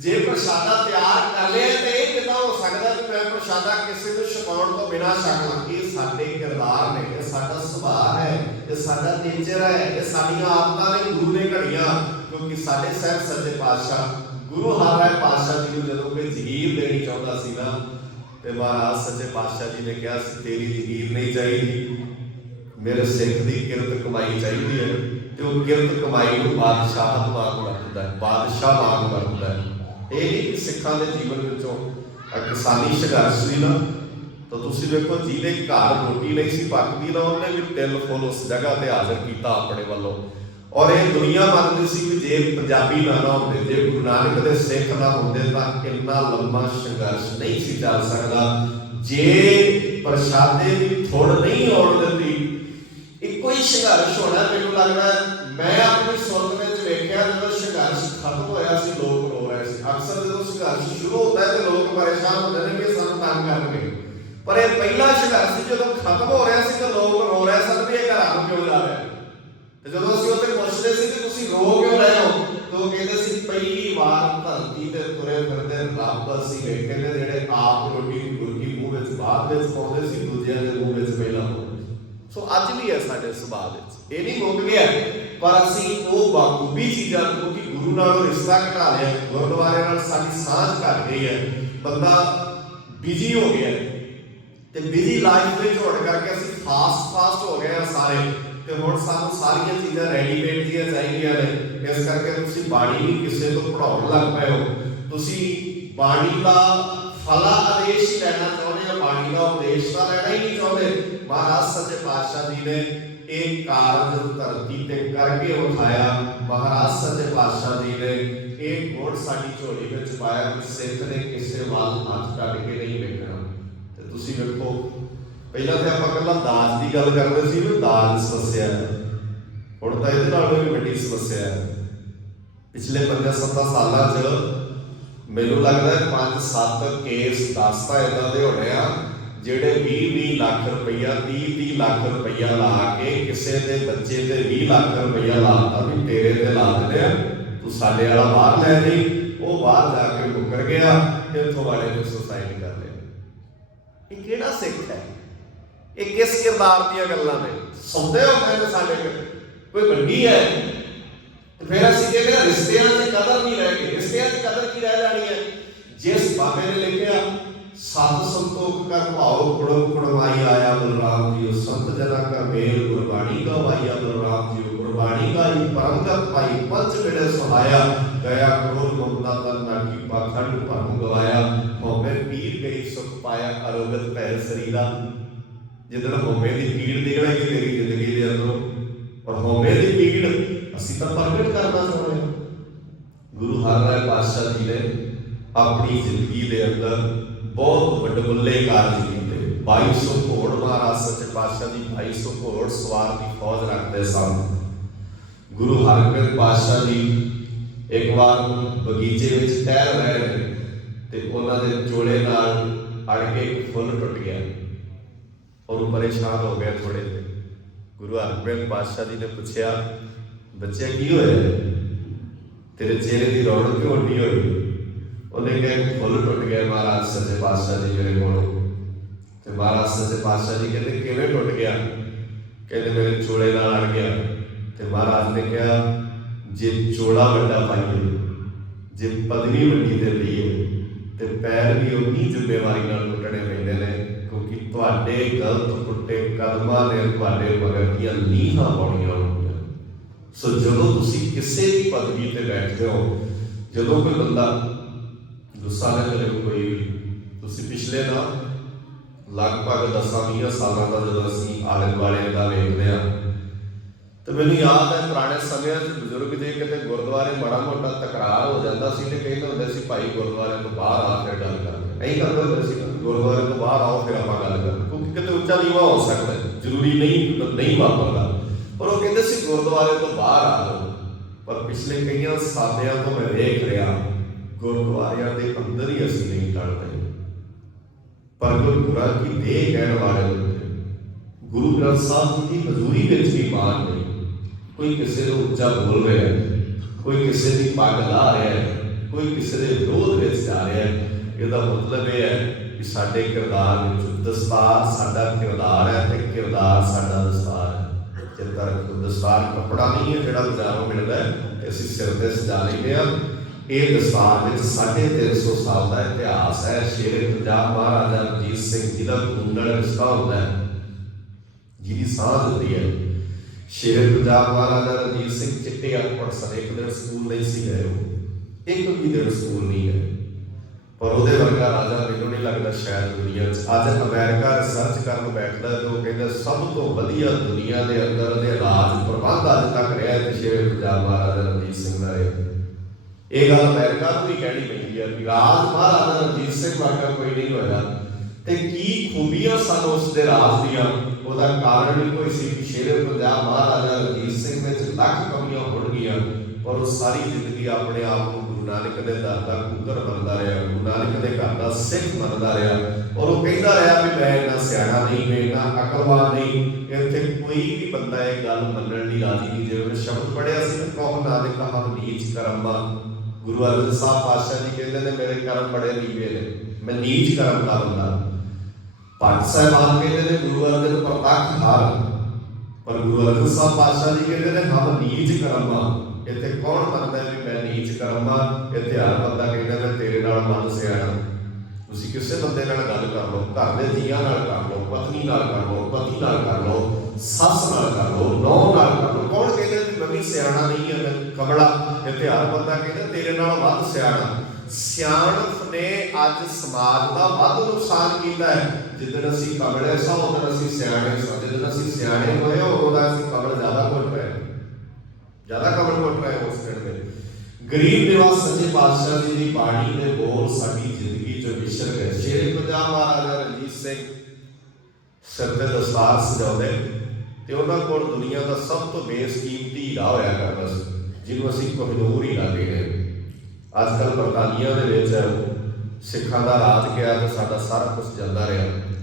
ਜੇ ਪ੍ਰਸ਼ਾਦਾ ਤਿਆਰ ਕਰ ਲਿਆ ਤੇ ਇਹ ਕਿੱਦਾਂ ਹੋ ਸਕਦਾ ਕਿ ਮੈਂ ਪ੍ਰਸ਼ਾਦਾ ਕਿਸੇ ਨੂੰ ਛਕਾਉਣ ਤੋਂ ਬਿਨਾਂ ਛਕ ਲਾਂ। ਇਹ ਸਾਡੇ ਕਿਰਦਾਰ ਨੇ, ਇਹ ਸਾਡਾ ਸੁਭਾਅ ਹੈ, ਇਹ ਸਾਡਾ ਨੇਚਰ ਹੈ, ਇਹ ਸਾਡੀਆਂ ਆਦਤਾਂ ਨੇ, ਗੁਰੂ ਨੇ ਘੜੀਆਂ। ਕਿਉਂਕਿ ਸਾਡੇ ਸਾਹਿਬ ਸੱਚੇ ਪਾਤਸ਼ਾਹ ਗੁਰੂ ਹਰਿਰਾਏ ਪਾਤਸ਼ਾਹ ਜੀ ਨੂੰ ਜਦੋਂ ਕੋਈ ਜ਼ਗੀਰ ਦੇਣੀ ਚਾਹੁੰਦਾ ਸੀ ਨਾ, ਤੇ ਮਹਾਰਾਜ ਸੱਚੇ ਪਾਤਸ਼ਾਹ ਜੀ ਨੇ ਕਿਹਾ ਸੀ ਤੇਰੀ ਜ਼ਗੀਰ ਨਹੀਂ ਚਾਹੀਦੀ, ਮੇਰੇ ਸਿੱਖ ਦੀ ਕਿਰਤ ਕਮਾਈ ਚਾਹੀਦੀ ਹੈ। ਤੇ ਉਹ ਕਿਰਤ ਕਮਾਈ ਨੂੰ ਬਾਦਸ਼ਾਹਤ ਵਾਂਗ ਵਰਤਦਾ ਹੈ, ਬਾਦਸ਼ਾਹ ਵਾਂਗ ਵਰਤਦਾ ਹੈ। ਇਹ ਨਹੀਂ ਕਿ ਸਿੱਖਾਂ ਦੇ ਜੀਵਨ ਵਿੱਚੋਂ ਕਿਸਾਨੀ ਸੰਘਰਸ਼ ਸੀ ਨਾ, ਤਾਂ ਤੁਸੀਂ ਵੇਖੋ ਜਿਹਦੇ ਘਰ ਰੋਟੀ ਨਹੀਂ ਸੀ ਪੱਕਦੀ ਨਾ, ਉਹਨੇ ਵੀ ਤਿਲ ਫੁੱਲ ਉਸ ਜਗ੍ਹਾ ਤੇ ਹਾਜ਼ਰ ਕੀਤਾ ਆਪਣੇ ਵੱਲੋਂ। ਔਰ ਇਹ ਦੁਨੀਆ ਮੰਨਦੀ ਸੀ ਕਿ ਜੇ ਪੰਜਾਬੀ ਨਾ ਹੁੰਦੇ, ਜੇ ਗੁਰੂ ਨਾਨਕ ਦੇ ਸਿੱਖ ਨਾ ਹੁੰਦੇ ਤਾਂ ਇੰਨਾ ਲੰਬਾ ਸੰਘਰਸ਼ ਨਹੀਂ ਸੀ ਚੱਲ ਸਕਦਾ। ਜੇ ਪ੍ਰਸ਼ਾਦੇ ਦੀ ਥੋੜ ਨਹੀਂ ਆਉਣ ਦਿੰਦੀ, ਇੱਕੋ ਹੀ ਸੰਘਰਸ਼ ਹੋਣਾ। ਮੈਨੂੰ ਲੱਗਦਾ ਮੈਂ ਆਪਣੀ ਸੁਰਤ ਵਿੱਚ ਵੇਖਿਆ, ਜਦੋਂ ਸੰਘਰਸ਼ ਖਤਮ ਹੋਇਆ ਸੀ ਲੋਕ ਰੋ ਰਹੇ ਸੀ। ਅਕਸਰ ਜਦੋਂ ਸੰਘਰਸ਼ ਸ਼ੁਰੂ ਹੁੰਦਾ ਹੈ ਤੇ ਲੋਕ ਪਰੇਸ਼ਾਨ ਹੁੰਦੇ ਨੇ ਕਿ ਸਾਨੂੰ ਤੰਗ ਕਰਨਗੇ, ਪਰ ਇਹ ਪਹਿਲਾ ਸੰਘਰਸ਼ ਜਦੋਂ ਖਤਮ ਹੋ ਰਿਹਾ ਸੀ ਤਾਂ ਲੋਕ ਰੋ ਰਹੇ ਸਨ ਵੀ ਇਹ ਘਰਾਂ ਨੂੰ ਕਿਉਂ ਜਾ ਰਿਹਾ। ਤੇ ਜਦੋਂ ਅਸੀਂ ਉੱਥੇ ਪੁੱਛਦੇ ਸੀ ਕਿ ਤੁਸੀਂ ਰੋ ਕਿਉਂ ਰਹੇ ਹੋ, ਤਾਂ ਉਹ ਕਹਿੰਦੇ ਸੀ ਪਹਿਲੀ ਵਾਰ ਧਰਤੀ ਤੇ ਤੁਰੇ ਫਿਰਦੇ ਰੱਬ ਅਸੀਂ ਵੇਖੇ ਨੇ, ਜਿਹੜੇ ਆਪ ਰੋਟੀ ਦੀ ਬੁਰਕੀ ਮੂੰਹ ਵਿੱਚ ਬਾਅਦ ਵਿੱਚ ਪਾਉਂਦੇ ਸੀ, ਦੂਜਿਆਂ ਦੇ ਮੂੰਹ ਵਿੱਚ ਪਹਿਲਾਂ ਪਾਉਂਦੇ। ਸੋ ਅੱਜ ਵੀ ਹੈ ਸਾਡੇ ਸੁਭਾਅ ਵਿੱਚ, ਇਹ ਨਹੀਂ ਮੁੱਕ ਗਿਆ, ਪਰ ਅਸੀਂ ਉਹ ਬਾਖੂਬੀ ਚੀਜ਼ਾਂ ਨੂੰ, ਕਿ ਗੁਰੂ ਨਾਲ ਰਿਸ਼ਤਾ ਘਟਾ ਲਿਆ, ਗੁਰਦੁਆਰੇ ਨਾਲ ਸਾਡੀ ਸਾਂਝ ਘਟ ਗਈ ਹੈ, ਬੰਦਾ ਬਿਜੀ ਹੋ ਗਿਆ ਤੇ ਬਿਜੀ ਲਾਈਫ ਵਿੱਚ ਹੋਣ ਕਰਕੇ ਅਸੀਂ ਫਾਸਟ ਹੋ ਗਏ ਆ ਸਾਰੇ। ਤੇ ਹੁਣ ਸਾਨੂੰ ਸਾਰੀਆਂ ਚੀਜ਼ਾਂ ਰੈਡੀਮੇਡ ਦੀਆਂ ਚਾਹੀਦੀਆਂ ਨੇ। ਇਸ ਕਰਕੇ ਤੁਸੀਂ ਬਾਣੀ ਨਹੀਂ ਕਿਸੇ ਤੋਂ ਪੜਾਉਣ ਲੱਗ ਪਏ ਹੋ, ਤੁਸੀਂ ਬਾਣੀ ਦਾ ਫਲਾ ਆਦੇਸ਼ ਲੈਣਾ ਚਾਹੁੰਦੇ ਹੋ, ਬਾਣੀ ਦਾ ਉਪਦੇਸ਼ ਤਾਂ ਲੈਣਾ ਹੀ ਨਹੀਂ ਚਾਹੁੰਦੇ। ਮਹਾਰਾਜ ਸੱਚੇ ਪਾਤਸ਼ਾਹ ਜੀ ਨੇ ਇਹ ਕਾਰਜ ਧਰਤੀ ਤੇ ਕਰਕੇ ਵਿਖਾਇਆ। ਮਹਾਰਾਜ ਸੱਚੇ ਪਾਤਸ਼ਾਹ ਜੀ ਨੇ ਇਹ ਗੁਣ ਸਾਡੀ ਝੋਲੀ ਵਿੱਚ ਪਾਇਆ ਕਿ ਸਿੱਖ ਨੇ ਕਿਸੇ ਵੱਲ ਹੱਥ ਕੱਢ ਕੇ ਨਹੀਂ ਵੇਖਣਾ। ਤੇ ਤੁਸੀਂ ਵੇਖੋ, ਪਹਿਲਾਂ ਤੇ ਆਪਾਂ ਕੱਲਾ ਦਾਜ ਦੀ ਗੱਲ ਕਰਦੇ ਸੀ ਵੀ ਦਾਜ ਸਮੱਸਿਆ ਹੈ, ਹੁਣ ਤਾਂ ਇਹਦੇ ਨਾਲੋਂ ਵੀ ਵੱਡੀ ਸਮੱਸਿਆ ਹੈ। ਪਿਛਲੇ 5-7 ਸਾਲਾਂ 'ਚ ਮੈਨੂੰ ਲੱਗਦਾ 5-7 ਕੇਸ 10 ਤਾਂ ਇਦਾਂ ਦੇ ਹੋਣੇ ਆ ਜਿਹੜੇ 20-20 ਲੱਖ ਰੁਪਈਆ, 30-30 ਲੱਖ ਰੁਪਈਆ ਲਾ ਕੇ ਕਿਸੇ ਦੇ ਬੱਚੇ ਤੇ 20 ਲੱਖ ਰੁਪਈਆ ਲਾਤਾ ਵੀ ਤੇਰੇ ਤੇ ਲਾ ਦਿੰਦੇ ਆ, ਤੂੰ ਸਾਡੇ ਵਾਲਾ ਬਾਹਰ ਲੈ ਲਈ। ਉਹ ਬਾਹਰ ਜਾ ਕੇ ਮੁੱਕਰ ਗਿਆ, ਇੱਥੋਂ ਵਾਲੇ ਨੇ ਸੁਸਾਇਡ ਕਰ ਲਿਆ। ਇਹ ਕਿਹੜਾ ਸਿੱਖ ਹੈ? ਇਹ ਕਿਸ ਕਿਰਦਾਰ ਦੀਆਂ ਗੱਲਾਂ ਨੇ? ਸੌਦੇ ਹੋ ਕਹਿੰਦੇ ਸਾਡੇ ਕੋਈ ਵੱਡੀ ਹੈ, ਤੇ ਫਿਰ ਅਸੀਂ ਕਹਿੰਦੇ ਹਾਂ ਰਿਸ਼ਤਿਆਂ 'ਚ ਕਦਰ ਨਹੀਂ ਰਹਿ ਗਈ। ਰਿਸ਼ਤਿਆਂ 'ਚ ਕਦਰ ਕੀ ਰਹਿ ਜਾਣੀ ਹੈ? ਜਿਸ ਬਾਬੇ ਨੇ ਲਿਖਿਆ ਸਤ ਸੰਤੋਖ ਕਰ ਭਾਉ ਕੁੜਮ ਕੁੜਮਾਈ ਆਇਆ ਬਲਰਾਮ ਜੀ, ਸੰਤ ਜਨਾ ਕਰ ਮੇਲ ਗੁਰਬਾਣੀ ਗਵਾਈਆ ਬਲਰਾਮ ਜੀ, ਗੁਰਬਾਣੀ ਗਾਈ ਪਰਮਗਤ ਪਾਈ ਪੰਚ ਮਿਲੇ ਸੁਹਾਇਆ, ਗਿਆ ਕਰੋਲ ਮਮਤਾ ਤਨ ਨਾ ਕੀ ਪਾਖੰਡ ਭਰਮ ਗਵਾਇਆ, ਹੋਵੇ ਪੀਰ ਗਈ ਸੁਖ ਪਾਇਆ ਅਰੋਗਤ ਪੈਰ ਸਰੀਰਾ। जिदन होमे की पीड़ निकलेगी तेरी जिंदगी के अंदरों, और होमे की पीड़ असी तो प्रगट करना चाहते हैं। गुरु हरराय पातशाह जी ने अपनी जिंदगी के अंदर बहुत वडमुल्ले कार्य किए। 2200 घोड़ महाराज सच्चे पातशाह जी 2200 घोड़ सवार की फौज रखते सन। गुरु हरगोबिंद पातशाह जी एक बार बगीचे में टहल रहे हैं तो उन्होंने चोले नाल अड़ के एक फुल टुट गया और वो परेशान हो गए थोड़े से। गुरु हरगोबिंद पातशाह जी ने पूछा, बच्चे की होया, तेरे चेहरे की रौनक क्यों उड्डी हुई? उन्हें कहा फुल टुट गया महाराज सच्चे पातशाह जी मेरे को। तो महाराज सच्चे पातशाह जी कहते किवें टुट गया? कहते मेरे चोले नाल अड़ गया। तो महाराज ने कहा जे चोला वड्डा पाइए, जे पदवी वड्डी दे लईए ते पैर भी उन्नी जिम्मेवारी नाल टुटने पैंदे ने, क्योंकि तुहाडे गलत पुट्टे कदमां ने तुहाडे मगर दीआं नीहां पाउणीआं होंदिआं। सो जदों तुसीं किसी भी पदवी ते बैठदे हो, जदों कोई बंदा गुस्सा ना करे कोई भी, तुसीं पिछले ना लगभग 10-20 सालों का जदों असीं आले दुआले दा वेखदे हां तो मैनूं याद है पुराने समय बजुर्ग जे किते गुरुद्वारे माड़ा मोटा तकरार हो जाता सी ते कहंदे हुंदे सी भाई गुरुद्वारे तो बाहर आ फिर गल करदे। ऐ करदे हुंदे सी गुरुद्वारे तो बाहर आओ फिर आपां गल करदे, क्योंकि किते उच्चा नीवा हो सकदा है, जरूरी नहीं वापरदा, पर वो कहंदे सी गुरुद्वारे तो बाहर आ जाओ। पर पिछले कई सालिਆਂ तो मैं देख रहा गुरुद्वारियां दे अंदर ही असीं नहीं टलदे। पर गुरुआ की देह कहण वाले हुंदे, गुरु ग्रंथ साहिब जी की हजूरी विच भी मान नहीं। कोई किसी को उच्चा बोल रहा है, कोई किसी की पग ला रहा है, कोई किसी के विरोध में जा रहा है, इसका मतलब यह है कि साडे किरदार में दस्तार साडा किरदार है तो किरदार साडा दस्तार है। जितना दस्तार कपड़ा नहीं है जिहड़ा बाजारों मिलता है असीं सिर ते सजा लैंदे हां। ये दस्तार में 350 साल का इतिहास है। शेरे पंजाब महाराजा रणजीत सिंह जी का कुंडल रिश्ता होता है, जिहदी सांझ होती है। शेरे पंजाब महाराजा रणजीत सिंह चिट्टे अनपढ़ सन, एक दिन स्कूल नहीं सी गए, एक भी दिन स्कूल नहीं गए, पर वो वर्गा राजा मैनूं नहीं लगता शायद दुनिया अज अमेरिका रिसर्च करन बैठदा तो कहंदा सब तो वधिया दुनिया के अंदर दे राज प्रबंध अज तक रहा है शेरे पंजाब महाराजा रणजीत सिंह का रहा। ये गल अमेरिका को भी कहनी पैंदी है कि राज महाराजा रणजीत सिंह वर्गा कोई नहीं होया। ते की खूबियां सन उसके राज दियां, ਉਹਦਾ कारण भी कोई सी कि शेरे पंजाब महाराजा रणजीत सिंह में लख कमियां होणगियां, पर वो सारी जिंदगी अपने आप को गुरु नानक के दर दा कुकर बनता रहा, गुरु नानक के घर का सिख बनता रहा, और वो कहता रहा भी मैं इन्ना सियाणा नहीं, मैं इन्ना अकलवान नहीं। इत्थे कोई भी बंदा ये गल मनण लई राजी नहीं। जे उन्हें शब्द पढ़िया सी कौम नानक हम नीच करम, गुरु अर्जन साहब पातशाह जी कहते हैं मेरे कर्म बड़े नीवे ने, मैं नीच कर्म का बंदा। भट्ट साहिबान कहते हैं गुरु अर्जन प्रतख हार, पर गुरु अर्जन साहब पातशाह जी कहते हैं हम नीच कर्मा। इत्थे कौन मनदा भी मैं नीच कर्मा? इत्थे हर बंदा कहता मैं तेरे नाल मन सियाणा। तुसीं किसी बंदे नाल गल कर लो, घर दे जीआं नाल कर लो, पत्नी नाल कर लो, पति नाल कर लो, सस नाल कर लो, नौ नाल कर लो, कौन कहता भी मैं भी सियाणा नहीं है, मैं कमला? इत्थे हर बंदा कहता तेरे नाल वध सियाणा। सियाणप ने अज समाज का वध नुकसान किया है। जिदन असीं कमले सां उदन असीं सियाणे सां, जिदन असीं सियाणे होए उदन असीं कमल ज़्यादा घुट रहे, ज़्यादा कमल घुट रहे उस दिन में। गरीब निवास सच्चे पातशाह जी की बाणी के बोल साडी जिंदगी चो विछड़ गए। शेरे पंजाब महाराजा रणजीत सिंह सिर ते दस्तार सजाउंदे ते उन्हां कोल दुनिया का सब तो बेसकीमती हीरा होया करदा सी, जिन्हों असीं कोहिनूर हीरा कहते हैं। अजकल बरतानिया के सिखा का राज किया तो साडा सारा कुछ चलता रहा,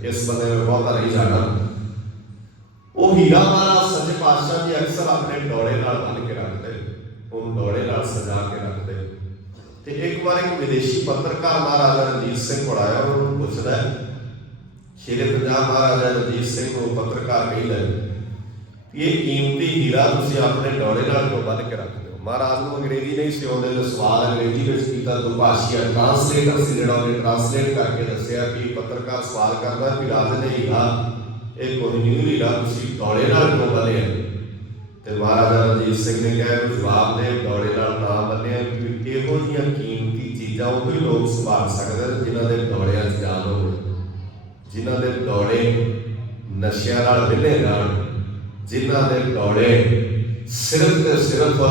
इस बंदे में बहुता नहीं जाना। वो हीरा महाराज सच्चे पातशाह जी अक्सर अपने डोले नाल बन के रखते, उन्होंने डोले नाल सजा के रखते। तो एक बार एक विदेशी पत्रकार महाराजा रणजीत सिंह को आया, उन्होंने पूछता है शेरे पंजाब महाराजा रणजीत सिंह को पत्रकार कहता है ये कीमती हीरा तुसीं अपने डोले नाल क्यों बन के रखते? महाराज को अंग्रेजी नहीं सी आउंदी, तो सवाल अंग्रेजी में किया, दुभाषिया ट्रांसलेटर से जिहड़ा उन्हें ट्रांसलेट करके दस्सिया कि पत्रकार सवाल करता कि राजा ने हीरा एक कोहिनूर हीरा तुसीं डोले नाल क्यों बन्निया? ते महाराजा रणजीत सिंह ने कहा कि जवाब दे डोले नाल तां बन्निया कि इहो जिहियां कीमती चीज़ां उही लोग संभाल सकदे जिन्हां दे डोलियां च जान होवे, जिन्हां दे डोले ਨਸ਼ਿਆਂ ਨਾਲ ਵਿਲੇ ਜਾਣ, ਜਿਨ੍ਹਾਂ ਦੇ ਡੋਲੇ ਸਿਰਫ ਤੇ ਸਿਰਫ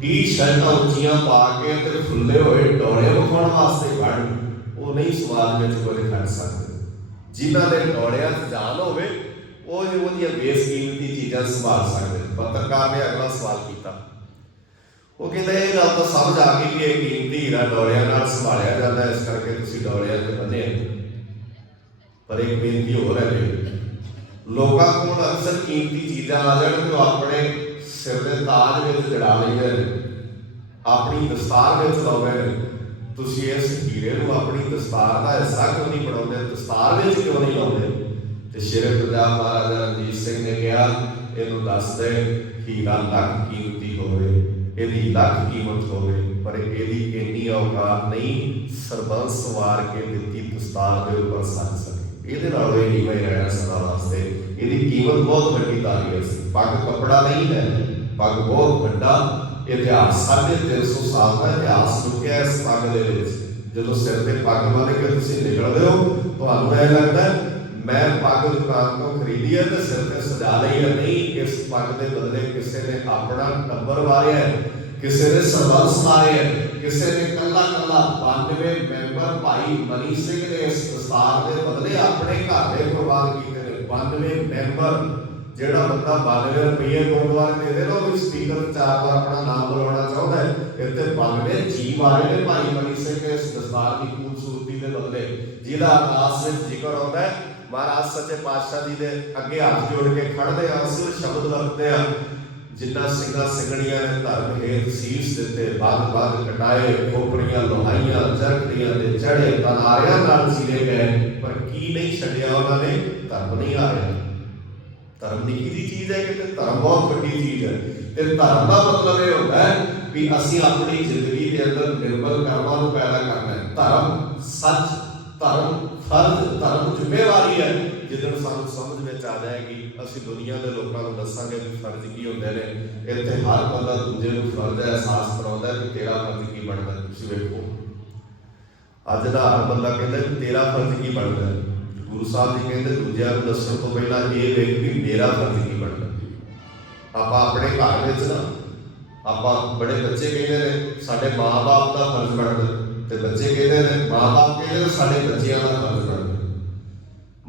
ਟੀ-ਸ਼ਰਟਾਂ ਉੱਚੀਆਂ ਪਾ ਕੇ ਤੇ ਫੁੱਲੇ ਹੋਏ ਡੋਲੇ ਵਿਖਾਉਣ ਵਾਸਤੇ ਬਣ, ਉਹ ਨਹੀਂ ਸਮਾਜ ਵਿੱਚ ਕੁਝ ਕਰ ਸਕਦੇ। ਜਿਨ੍ਹਾਂ ਦੇ ਡੋਲਿਆਂ 'ਚ ਜਾਨ ਹੋਵੇ ਉਹ ਉਹਦੀਆਂ ਬੇਸਕੀਮਤੀ ਚੀਜ਼ਾਂ ਸੰਭਾਲ ਸਕਦੇ। ਪੱਤਰਕਾਰ ਨੇ ਅਗਲਾ ਸਵਾਲ ਕੀਤਾ, ਉਹ ਕਹਿੰਦਾ ਇਹ ਗੱਲ ਤਾਂ ਸਮਝ ਆ ਗਈ ਕਿ ਇਹ ਕੀਮਤੀ ਹੀਰਾ ਡੋਲਿਆਂ ਨਾਲ ਸੰਭਾਲਿਆ ਜਾਂਦਾ, ਇਸ ਕਰਕੇ ਤੁਸੀਂ ਡੋਲਿਆਂ 'ਤੇ ਬੰਨ੍ਹੇ। ਪਰ ਇੱਕ ਬੇਨਤੀ ਹੋਰ ਹੈ ਜੀ, ਲੋਕਾਂ ਕੋਲ ਅਕਸਰ ਕੀਮਤੀ ਚੀਜ਼ਾਂ ਆ ਜਾਣ ਤੇ ਉਹ ਆਪਣੇ ਸਿਰ ਦੇ ਤਾਜ ਵਿੱਚ ਜੜਾ ਲੈਂਦੇ ਨੇ, ਆਪਣੀ ਦਸਤਾਰ ਵਿੱਚ ਲਾਉਂਦੇ ਨੇ। ਤੁਸੀਂ ਇਸ ਹੀਰੇ ਨੂੰ ਆਪਣੀ ਦਸਤਾਰ ਦਾ ਹਿੱਸਾ ਕਿਉਂ ਨਹੀਂ ਬਣਾਉਂਦੇ, ਦਸਤਾਰ ਵਿੱਚ ਕਿਉਂ ਨਹੀਂ ਲਾਉਂਦੇ? ਤੇ ਸ਼ੇਰੇ ਪੰਜਾਬ ਮਹਾਰਾਜਾ ਰਣਜੀਤ ਸਿੰਘ ਨੇ ਕਿਹਾ, ਇਹਨੂੰ ਦੱਸ ਦੇ ਹੀਰਾ ਲੱਖ ਕੀਮਤੀ ਹੋਵੇ, ਇਹਦੀ ਲੱਖ ਕੀਮਤ ਹੋਵੇ, ਪਰ ਇਹਦੀ ਇੰਨੀ ਔਕਾਤ ਨਹੀਂ ਸਰਬੰਸ ਵਾਰ ਕੇ ਦਿੱਤੀ ਦਸਤਾਰ ਦੇ ਉੱਪਰ ਸੱਜ ਸਕੇ। ਇਹਦੇ ਨਾਲ ਇਹ ਨਹੀਂ ਮੈਂ ਰਹਿਣਾ ਸਦਾ ਵਾਸਤੇ। ਇਹਦੀ ਕੀਮਤ ਬਹੁਤ ਵੱਡੀ ਤਾਰੀਖ ਸੀ। ਪੱਗ ਕੱਪੜਾ ਨਹੀਂ ਹੈ, ਪੱਗ ਬਹੁਤ ਵੱਡਾ ਇਤਿਹਾਸ, 350 ਸਾਲ ਦਾ ਇਤਿਹਾਸ ਲੁਕਿਆ ਇਸ ਪੱਗ ਦੇ ਵਿੱਚ। ਜਦੋਂ ਸਿਰ ਤੇ ਪੱਗ ਬੰਨ੍ਹ ਕੇ ਤੁਸੀਂ ਨਿਕਲਦੇ ਹੋ, ਤੁਹਾਨੂੰ ਇਹ ਲੱਗਦਾ ਮੈਂ ਪੱਗ ਦੁਕਾਨ ਤੋਂ ਖਰੀਦੀ ਹੈ ਤੇ ਸਿਰ ਤੇ ਸਜਾ ਲਈ ਹੈ। ਨਹੀਂ, ਇਸ ਪੱਗ ਦੇ ਬਦਲੇ ਕਿਸੇ ਨੇ ਆਪਣਾ ਟੱਬਰ ਵਾਰਿਆ, ਕਿਸੇ ਨੇ ਸਰਬੰਸ ਮਾਰਿਆ, ਕਿਸੇ ਨੇ ਕੱਲਾ 92 ਮੈਂਬਰ ਭਾਈ ਮਨੀ ਸਿੰਘ ਨੇ ਇਸ ਦਸਤਾਰ ਦੇ ਬਦਲੇ ਆਪਣੇ ਘਰ ਦੇ ਕੁਰਬਾਨ ਕੀਤੇ ਨੇ। 92 ਮੈਂਬਰ, ਜਿਹੜਾ ਬੰਦਾ 92 ਰੁਪਏ ਗੁਰਦੁਆਰੇ ਦੇ ਦੇ ਨਾ, ਉਹ ਵੀ ਸਪੀਕਰ 4 ਵਾਰ ਆਪਣਾ ਨਾਮ ਬੁਲਾਉਣਾ ਚਾਹੁੰਦਾ ਹੈ। ਇੱਥੇ 92 ਜੀ ਮਾਰੇ ਨੇ ਭਾਈ ਮਨੀ ਸਿੰਘ ਨੇ ਇਸ ਦਸਤਾਰ ਦੀ ਖੂਬਸੂਰਤੀ ਦੇ ਬਦਲੇ, ਜਿਹਦਾ ਆਕਾਸ਼ ਵਿੱਚ ਜ਼ਿਕਰ ਆਉਂਦਾ ਹੈ। ਮਹਾਰਾਜ ਸੱਚੇ ਪਾਤਸ਼ਾਹ ਜੀ ਦੇ ਅੱਗੇ ਹੱਥ ਜੋੜ ਕੇ ਖੜਦੇ ਆ, ਅਸੀਂ ਸ਼ਬਦ ਵਰਤਦੇ ਆ, ਜਿਨ੍ਹਾਂ ਸਿੰਘਾਂ ਸਿੰਘਣੀਆਂ ਨੇ ਧਰਮ ਹੇਤ ਸੀਸ ਦਿੱਤੇ, ਵੱਧ ਕਟਾਏ, ਖੋਪੜੀਆਂ ਲੋਹਾਈਆਂ, ਚਰਖੜੀਆਂ ਦੇ ਚੜੇ, ਤਨਾਰਿਆਂ ਨਾਲ ਚੀਰੇ ਗਏ, ਪਰ ਕੀ ਨਹੀਂ ਛੱਡਿਆ ਉਹਨਾਂ ਨੇ? ਧਰਮ ਨਹੀਂ ਹਾਰਿਆ। ਧਰਮ ਨਿੱਕੀ ਦੀ ਚੀਜ਼ ਹੈ ਕਿ ਧਰਮ ਬਹੁਤ ਵੱਡੀ ਚੀਜ਼ ਹੈ। ਤੇ ਧਰਮ ਦਾ ਮਤਲਬ ਇਹ ਹੁੰਦਾ ਹੈ ਵੀ ਅਸੀਂ ਆਪਣੀ ਜ਼ਿੰਦਗੀ ਦੇ ਅੰਦਰ ਨਿਰਮਲ ਕਰਮਾਂ ਨੂੰ ਪੈਦਾ ਕਰਨਾ ਹੈ। ਧਰਮ ਸੱਚ, ਧਰਮ ਫਰਜ਼, ਧਰਮ ਜ਼ਿੰਮੇਵਾਰੀ ਹੈ। ਜਿੱਦਣ ਸਾਨੂੰ ਸਮਝ ਵਿੱਚ ਆ ਜਾਏਗੀ, ਅਸੀਂ ਦੁਨੀਆ ਦੇ ਲੋਕਾਂ ਨੂੰ ਦੱਸਾਂਗੇ ਵੀ ਫਰਜ਼ ਕੀ ਹੁੰਦੇ ਨੇ। ਇੱਥੇ ਹਰ ਬੰਦਾ ਦੂਜੇ ਨੂੰ ਫਰਜ਼ ਦਾ ਅਹਿਸਾਸ ਕਰਾਉਂਦਾ ਕਿ ਤੇਰਾ ਫਰਜ਼ ਕੀ ਬਣਦਾ। ਤੁਸੀਂ ਵੇਖੋ, ਅੱਜ ਦਾ ਹਰ ਬੰਦਾ ਕਹਿੰਦਾ ਵੀ ਤੇਰਾ ਫਰਜ਼ ਕੀ ਬਣਦਾ। ਗੁਰੂ ਸਾਹਿਬ ਜੀ ਕਹਿੰਦੇ ਦੂਜਿਆਂ ਨੂੰ ਦੱਸਣ ਤੋਂ ਪਹਿਲਾਂ ਇਹ ਵੇਖ ਵੀ ਮੇਰਾ ਫਰਜ਼ ਕੀ ਬਣਦਾ। ਆਪਾਂ ਆਪਣੇ ਘਰ ਵਿੱਚ ਨਾ, ਆਪਾਂ ਬੜੇ ਬੱਚੇ ਕਹਿੰਦੇ ਨੇ ਸਾਡੇ ਮਾਂ-ਬਾਪ ਦਾ ਫਰਜ਼ ਬਣਦਾ, ਤੇ ਬੱਚੇ ਕਹਿੰਦੇ ਨੇ, ਮਾਂ-ਬਾਪ ਕਹਿੰਦੇ ਨੇ ਸਾਡੇ ਬੱਚਿਆਂ ਦਾ ਫਰਜ਼ ਬਣਦਾ।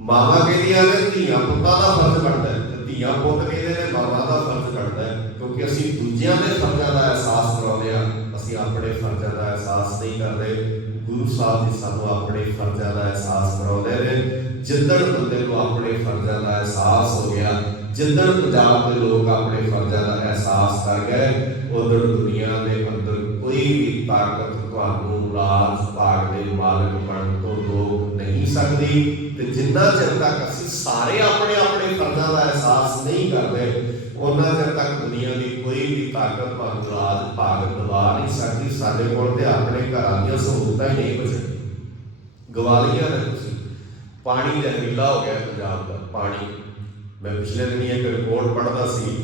ਮਾਵਾਂ ਕਹਿੰਦੀਆਂ ਨੇ ਧੀਆਂ ਪੁੱਤਾਂ ਦਾ ਫਰਜ਼ ਬਣਦਾ ਹੈ, ਤੇ ਧੀਆਂ ਪੁੱਤ ਕਹਿੰਦੇ ਨੇ ਮਾਵਾਂ ਦਾ ਫਰਜ਼ ਬਣਦਾ ਹੈ। ਕਿਉਂਕਿ ਅਸੀਂ ਦੂਜਿਆਂ ਦੇ ਫਰਜ਼ਾਂ ਦਾ ਅਹਿਸਾਸ ਕਰਾਉਂਦੇ ਹਾਂ, ਅਸੀਂ ਆਪਣੇ ਫਰਜ਼ਾਂ ਦਾ ਅਹਿਸਾਸ ਨਹੀਂ ਕਰਦੇ। ਗੁਰੂ ਸਾਹਿਬ ਜੀ ਸਾਨੂੰ ਆਪਣੇ ਫਰਜ਼ਾਂ ਦਾ ਅਹਿਸਾਸ ਕਰਾਉਂਦੇ ਨੇ। ਜਿੱਦਣ ਬੰਦੇ ਨੂੰ ਆਪਣੇ ਫਰਜ਼ਾਂ ਦਾ ਅਹਿਸਾਸ ਹੋ ਗਿਆ, ਜਿੱਦਣ ਪੰਜਾਬ ਦੇ ਲੋਕ ਆਪਣੇ ਫਰਜ਼ਾਂ ਦਾ ਅਹਿਸਾਸ ਕਰ ਗਏ, ਉਦੋਂ ਦੁਨੀਆ ਦੇ ਅੰਦਰ ਕੋਈ ਵੀ ਤਾਕਤ ਤੁਹਾਨੂੰ ਰਾਜ ਭਾਗ ਦੇ ਮਾਲਕ ਬਣਨ ਤੋਂ ਰੋਕ ਨਹੀਂ ਸਕਦੀ। ਤੇ ਜਿੰਨਾ ਚਿਰ ਤੱਕ ਅਸੀਂ ਸਾਰੇ ਆਪਣੇ ਆਪਣੇ ਫਰਜ਼ਾਂ ਦਾ ਅਹਿਸਾਸ ਨਹੀਂ ਕਰਦੇ, ਉਹਨਾਂ ਚਿਰ ਤੱਕ ਦੁਨੀਆ ਦੀ ਕੋਈ ਵੀ ਤਾਕਤ ਤੁਹਾਨੂੰ ਰਾਜ ਭਾਗ ਦਵਾ ਨਹੀਂ ਸਕਦੀ। ਸਾਡੇ ਕੋਲ ਤੇ ਆਪਣੇ ਘਰਾਂ ਦੀਆਂ ਸਹੂਲਤਾਂ ਹੀ ਨਹੀਂ ਬਚੀਆਂ, ਗਵਾ ਲਈਆਂ ਨੇ ਤੁਸੀਂ। ਪਾਣੀ ਜ਼ਹਿਰੀਲਾ ਹੋ ਗਿਆ ਪੰਜਾਬ ਦਾ ਪਾਣੀ। ਮੈਂ ਪਿਛਲੇ ਦਿਨੀ ਇੱਕ ਰਿਪੋਰਟ ਪੜ੍ਹਦਾ ਸੀ,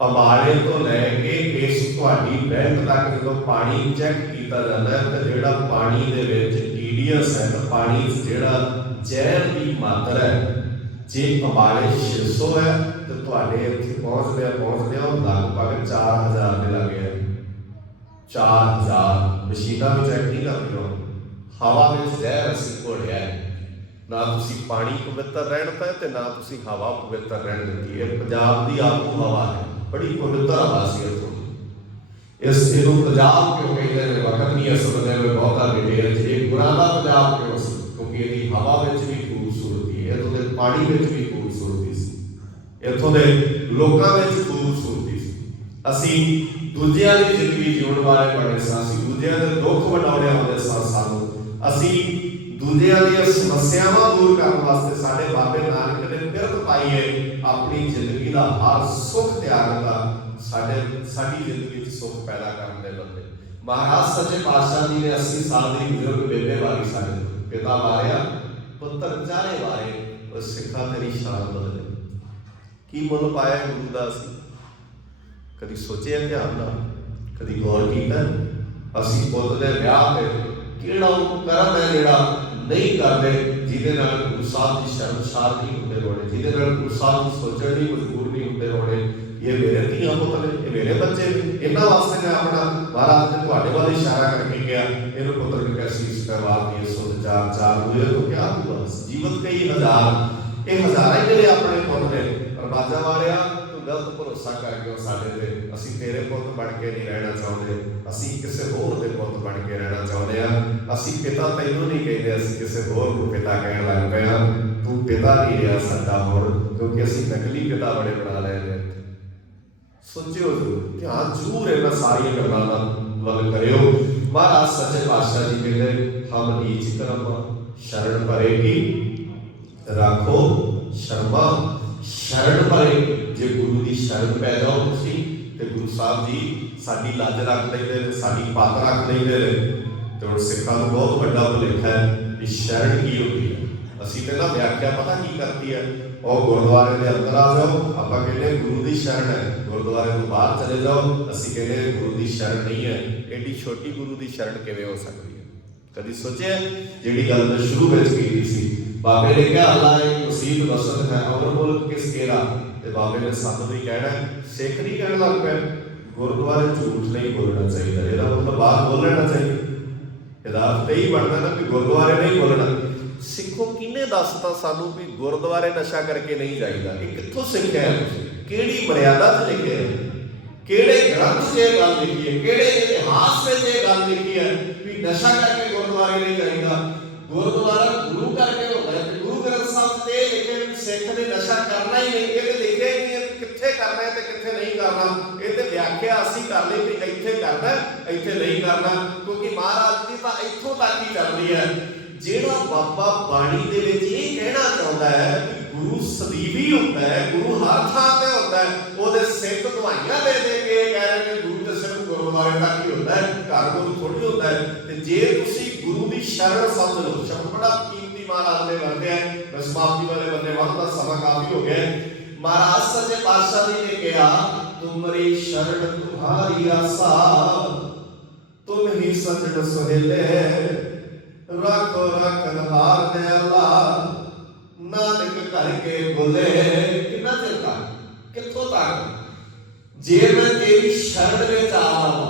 ਅੰਬਾਲੇ ਤੋਂ ਲੈ ਕੇ ਇਸ ਤੁਹਾਡੀ ਬੈਂਕ ਤੱਕ ਜਦੋਂ ਪਾਣੀ ਚੈੱਕ ਕੀਤਾ ਜਾਂਦਾ ਹੈ ਤਾਂ ਜਿਹੜਾ ਪਾਣੀ ਦੇ ਵਿੱਚ TDS ਹੈ, ਤਾਂ ਪਾਣੀ ਜਿਹੜਾ ਜ਼ਹਿਰ ਦੀ ਮਾਤਰਾ ਹੈ, ਜੇ ਅੰਬਾਲੇ 600 ਹੈ ਤੇ ਤੁਹਾਡੇ ਇੱਥੇ ਪਹੁੰਚਦੇ ਲਗਭਗ 4000 ਦੇ ਲੱਗੇ ਹੈ। 4000 ਮਸ਼ੀਨਾਂ ਵੀ ਚੈੱਕ ਨਹੀਂ ਕਰਦੀਆਂ। ਹਵਾ ਵਿੱਚ ਜ਼ਹਿਰ ਅਸੀਂ ਘੋਲਿਆ ਹੈ। ਨਾ ਤੁਸੀਂ ਪਾਣੀ ਪਵਿੱਤਰ ਰਹਿਣ ਦਿੱਤਾ ਤੇ ਨਾ ਤੁਸੀਂ ਹਵਾ ਪਵਿੱਤਰ ਰਹਿਣ ਦਿੱਤੀ। ਇਹ ਪੰਜਾਬ ਦੀ ਆਪੋ ਹਵਾ ਹੈ, ਬੜੀ ਪਵਿੱਤਰ ਹਵਾ ਸੀ ਇੱਥੋਂ। ਇਹਨੂੰ ਪੰਜਾਬ ਕਿਉਂ ਕਹਿੰਦੇ ਨੇ? ਵਕਤ ਨਹੀਂ ਇਸ ਬੰਦੇ ਵਿੱਚ ਬਹੁਤਾ ਡਿਟੇਲ 'ਚ। ਇਹ ਗੁਰਾਂ ਦਾ ਪੰਜਾਬ ਕਿਉਂ ਸੀ? ਕਿਉਂਕਿ ਇਹਦੀ ਹਵਾ ਵਿੱਚ ਵੀ ਖੂਬਸੂਰਤੀ ਹੈ, ਇੱਥੋਂ ਦੇ ਪਾਣੀ ਵਿੱਚ ਵੀ ਖੂਬਸੂਰਤੀ ਸੀ, ਇੱਥੋਂ ਦੇ ਲੋਕਾਂ ਵਿੱਚ ਖੂਬਸੂਰਤੀ ਸੀ। ਅਸੀਂ ਦੂਜਿਆਂ ਦੀ ਜ਼ਿੰਦਗੀ ਜਿਉਣ ਵਾਲੇ ਬਣੇ ਸਾਂ, ਅਸੀਂ ਦੂਜਿਆਂ ਦੇ ਦੁੱਖ ਵੰਡਾਉਣੇ ਹੁੰਦੇ ਸਾਂ ਸਾਨੂੰ। ਅਸੀਂ ਦੂਜਿਆਂ ਦੀਆਂ ਸਮੱਸਿਆਵਾਂ ਦੂਰ ਕਰਨ ਵਾਸਤੇ ਸਾਡੇ ਬਾਬੇ ਨਾਨਕ ਨੇ ਬਿਰਤ ਪਾਈ ਹੈ ਆਪਣੀ ਜ਼ਿੰਦਗੀ ਦਾ ਹਰ ਸੁੱਖ ਤਿਆਗ ਦਾ ਸਾਡੀ ਜ਼ਿੰਦਗੀ 'ਚ ਸੁੱਖ ਪੈਦਾ ਕਰਨ ਦੇ ਬੰਦੇ। ਮਹਾਰਾਜ ਸੱਚੇ ਪਾਤਸ਼ਾਹ ਜੀ ਨੇ 80 ਸਾਲ ਦੀ ਬਜ਼ੁਰਗ ਬੇਬੇ ਵਾਰੀ ਸਾਡੇ ਪਿਤਾ ਵਾਰਿਆ, ਪੁੱਤਰ ਚਾਰੇ ਵਾਰੇ, ਉਹ ਸਿੱਖਾਂ ਤੇਰੀ ਸ਼ਾਨ ਬਦਲੇ। ਕੀ ਮੁੱਲ ਪਾਇਆ ਗੁਰੂ ਦਾ? ਅਸੀਂ ਕਦੀ ਸੋਚਿਆ ਧਿਆਨ ਨਾਲ? ਕਦੀ ਗੌਰ ਕੀਤਾ? ਅਸੀਂ ਪੁੱਤ ਦੇ ਵਿਆਹ ਤੇ ਕਿਹੜਾ ਉਹ ਕਰਮ ਹੈ ਜਿਹੜਾ नहीं करते, जिहदे नाल गुरु साहब की शर्मसार नहीं होंदे होने, जिहदे नाल गुरु साहब की सोचण लई मजबूर नहीं होंदे होने, ये मेरे धीआं पुत्त ने, ये मेरे बच्चे ने, इन्हां वास्ते मैं अपना महाराज ने तुहाडे वाल इशारा करके कहा, इन्हूं पुत्र ने कैसी इस्तेमाल दी सुध चार चार हुए तो क्या हुआ, जीवत कई हजार, ये हज़ारां ही मेरे अपने पुत्त ने, पर बाजा वालिया गलत भरोसा करके साडे ते असीं तेरे पुत्त बन के नहीं रहना चाहते, असीं किसी होर दे पुत्त बन के रहना चाहते हैं। असीं पिता तैनूं नहीं कहते, असीं किसी होर नूं पिता कहण लग पे हां, तू पिता नहीं रहा साडा हुण, क्योंकि असीं नकली पिता बड़े बना लए ने। सोचियो ध्यान जरूर इन्हां सारियां गल्लां वल करियो। महाराज सच्चे पातशाह जी कहते हम नीच करम शरण परेगी राखो शर्मा, शरण परे जे गुरु की शरण पै जाओ तुसीं ते गुरु साहब जी साडी लज रख लेंदे ने, साडी पत रख लेंदे ने। ते हुण सिखां नूं बहुत वड्डा भुलेखा है कि शरण की होती है। असीं ते ना व्याख्या पता की करती है, और गुरुद्वारे के अंदर आ जाओ आपां कहने गुरु की शरण है, गुरुद्वारे तो बाहर चले जाओ असीं कहने गुरु की शरण नहीं है। एडी छोटी गुरु की शरण किवें हो सकती है? कदी सोचे जिहड़ी गल मैं शुरू में कीती सी, बाबे ने कहा अल्लाह एक मुसीबत वसत है अमर मुल्क किस केरा, ते बाबे ने सानू भी कहना सिख नहीं कहने लग पे गुरुद्वारे झूठ नहीं बोलना चाहिए, ਇਹਦਾ मतलब बाहर बोल लेना चाहिए। ਇਹਦਾ अर्थ यही बनता ना कि गुरुद्वारे नहीं बोलना। सिखो किने दसता सानू भी गुरुद्वारे नशा करके नहीं जाईदा? ये कित्थों सिੱਖਿਆ है? ਕਿਹੜੀ मर्यादा च लिखे है? ਕਿਹੜੇ ग्रंथ से गल लिखी है? ਕਿਹੜੇ इतिहास में ये गल लिखी है भी नशा करके गुरुद्वारे नहीं जाईदा? गुरुद्वारा गुरु करके होता है, गुरु ग्रंथ साहब ते लिखे सिख ने नशा करना ही नहीं, ये लिखे ही नहीं कित्थे करना है ते कित्थे नहीं करना। ये ते व्याख्या असीं कर ली कि इत्थे करना इत्थे नहीं करना, क्योंकि महाराज की तो इत्थों तक ही चलती है। ਜਿਹੜਾ ਬਾਬਾ ਬਾਣੀ ਦੇ ਵਿੱਚ ਇਹ ਕਹਿਣਾ ਚਾਹੁੰਦਾ ਹੈ ਕਿ ਗੁਰੂ ਸਦੀਵੀ ਹੁੰਦਾ ਹੈ, ਗੁਰੂ ਹਰ ਥਾਂ ਤੇ ਹੁੰਦਾ ਹੈ, ਉਹਦੇ ਸਿੱਖ ਦਵਾਈਆਂ ਦੇ ਕੇ ਕਹਿ ਰਹੇ ਕਿ ਗੁਰੂ ਤੇ ਸਿਰਫ ਗੁਰਦੁਆਰੇ ਤੱਕ ਹੀ ਹੁੰਦਾ ਹੈ, ਘਰ ਗੁਰੂ ਥੋੜੀ ਹੁੰਦਾ ਹੈ। ਤੇ ਜੇ ਤੁਸੀਂ ਗੁਰੂ ਦੀ ਸ਼ਰਨ ਸਮਝ ਲਓ, ਸ਼ਬਦ ਬੜਾ ਕੀਮਤੀ ਮਹਾਰਾਜ ਨੇ ਵਰਤਿਆ, ਮੈਂ ਸਮਾਪਤੀ ਵਾਲੇ ਬੰਦੇ ਵਾਂ ਦਾ ਸਮਾਂ ਕਾਫੀ ਹੋ ਗਿਆ। ਮਹਾਰਾਜ ਸੱਚੇ ਪਾਤਸ਼ਾਹ ਜੀ ਨੇ ਕਿਹਾ ਤੁਮਰੀ ਸ਼ਰਨ ਤੁਹਾਰੀ ਆਸਾ, ਤੁਮ ਹੀ ਸੱਜਣ ਸੁਹੇਲੇ राखो रखन हार दे अल्लाह, नानक करके बोले कितना चिर तक कित्थों तक जे मैं तेरी शरण में आ रहा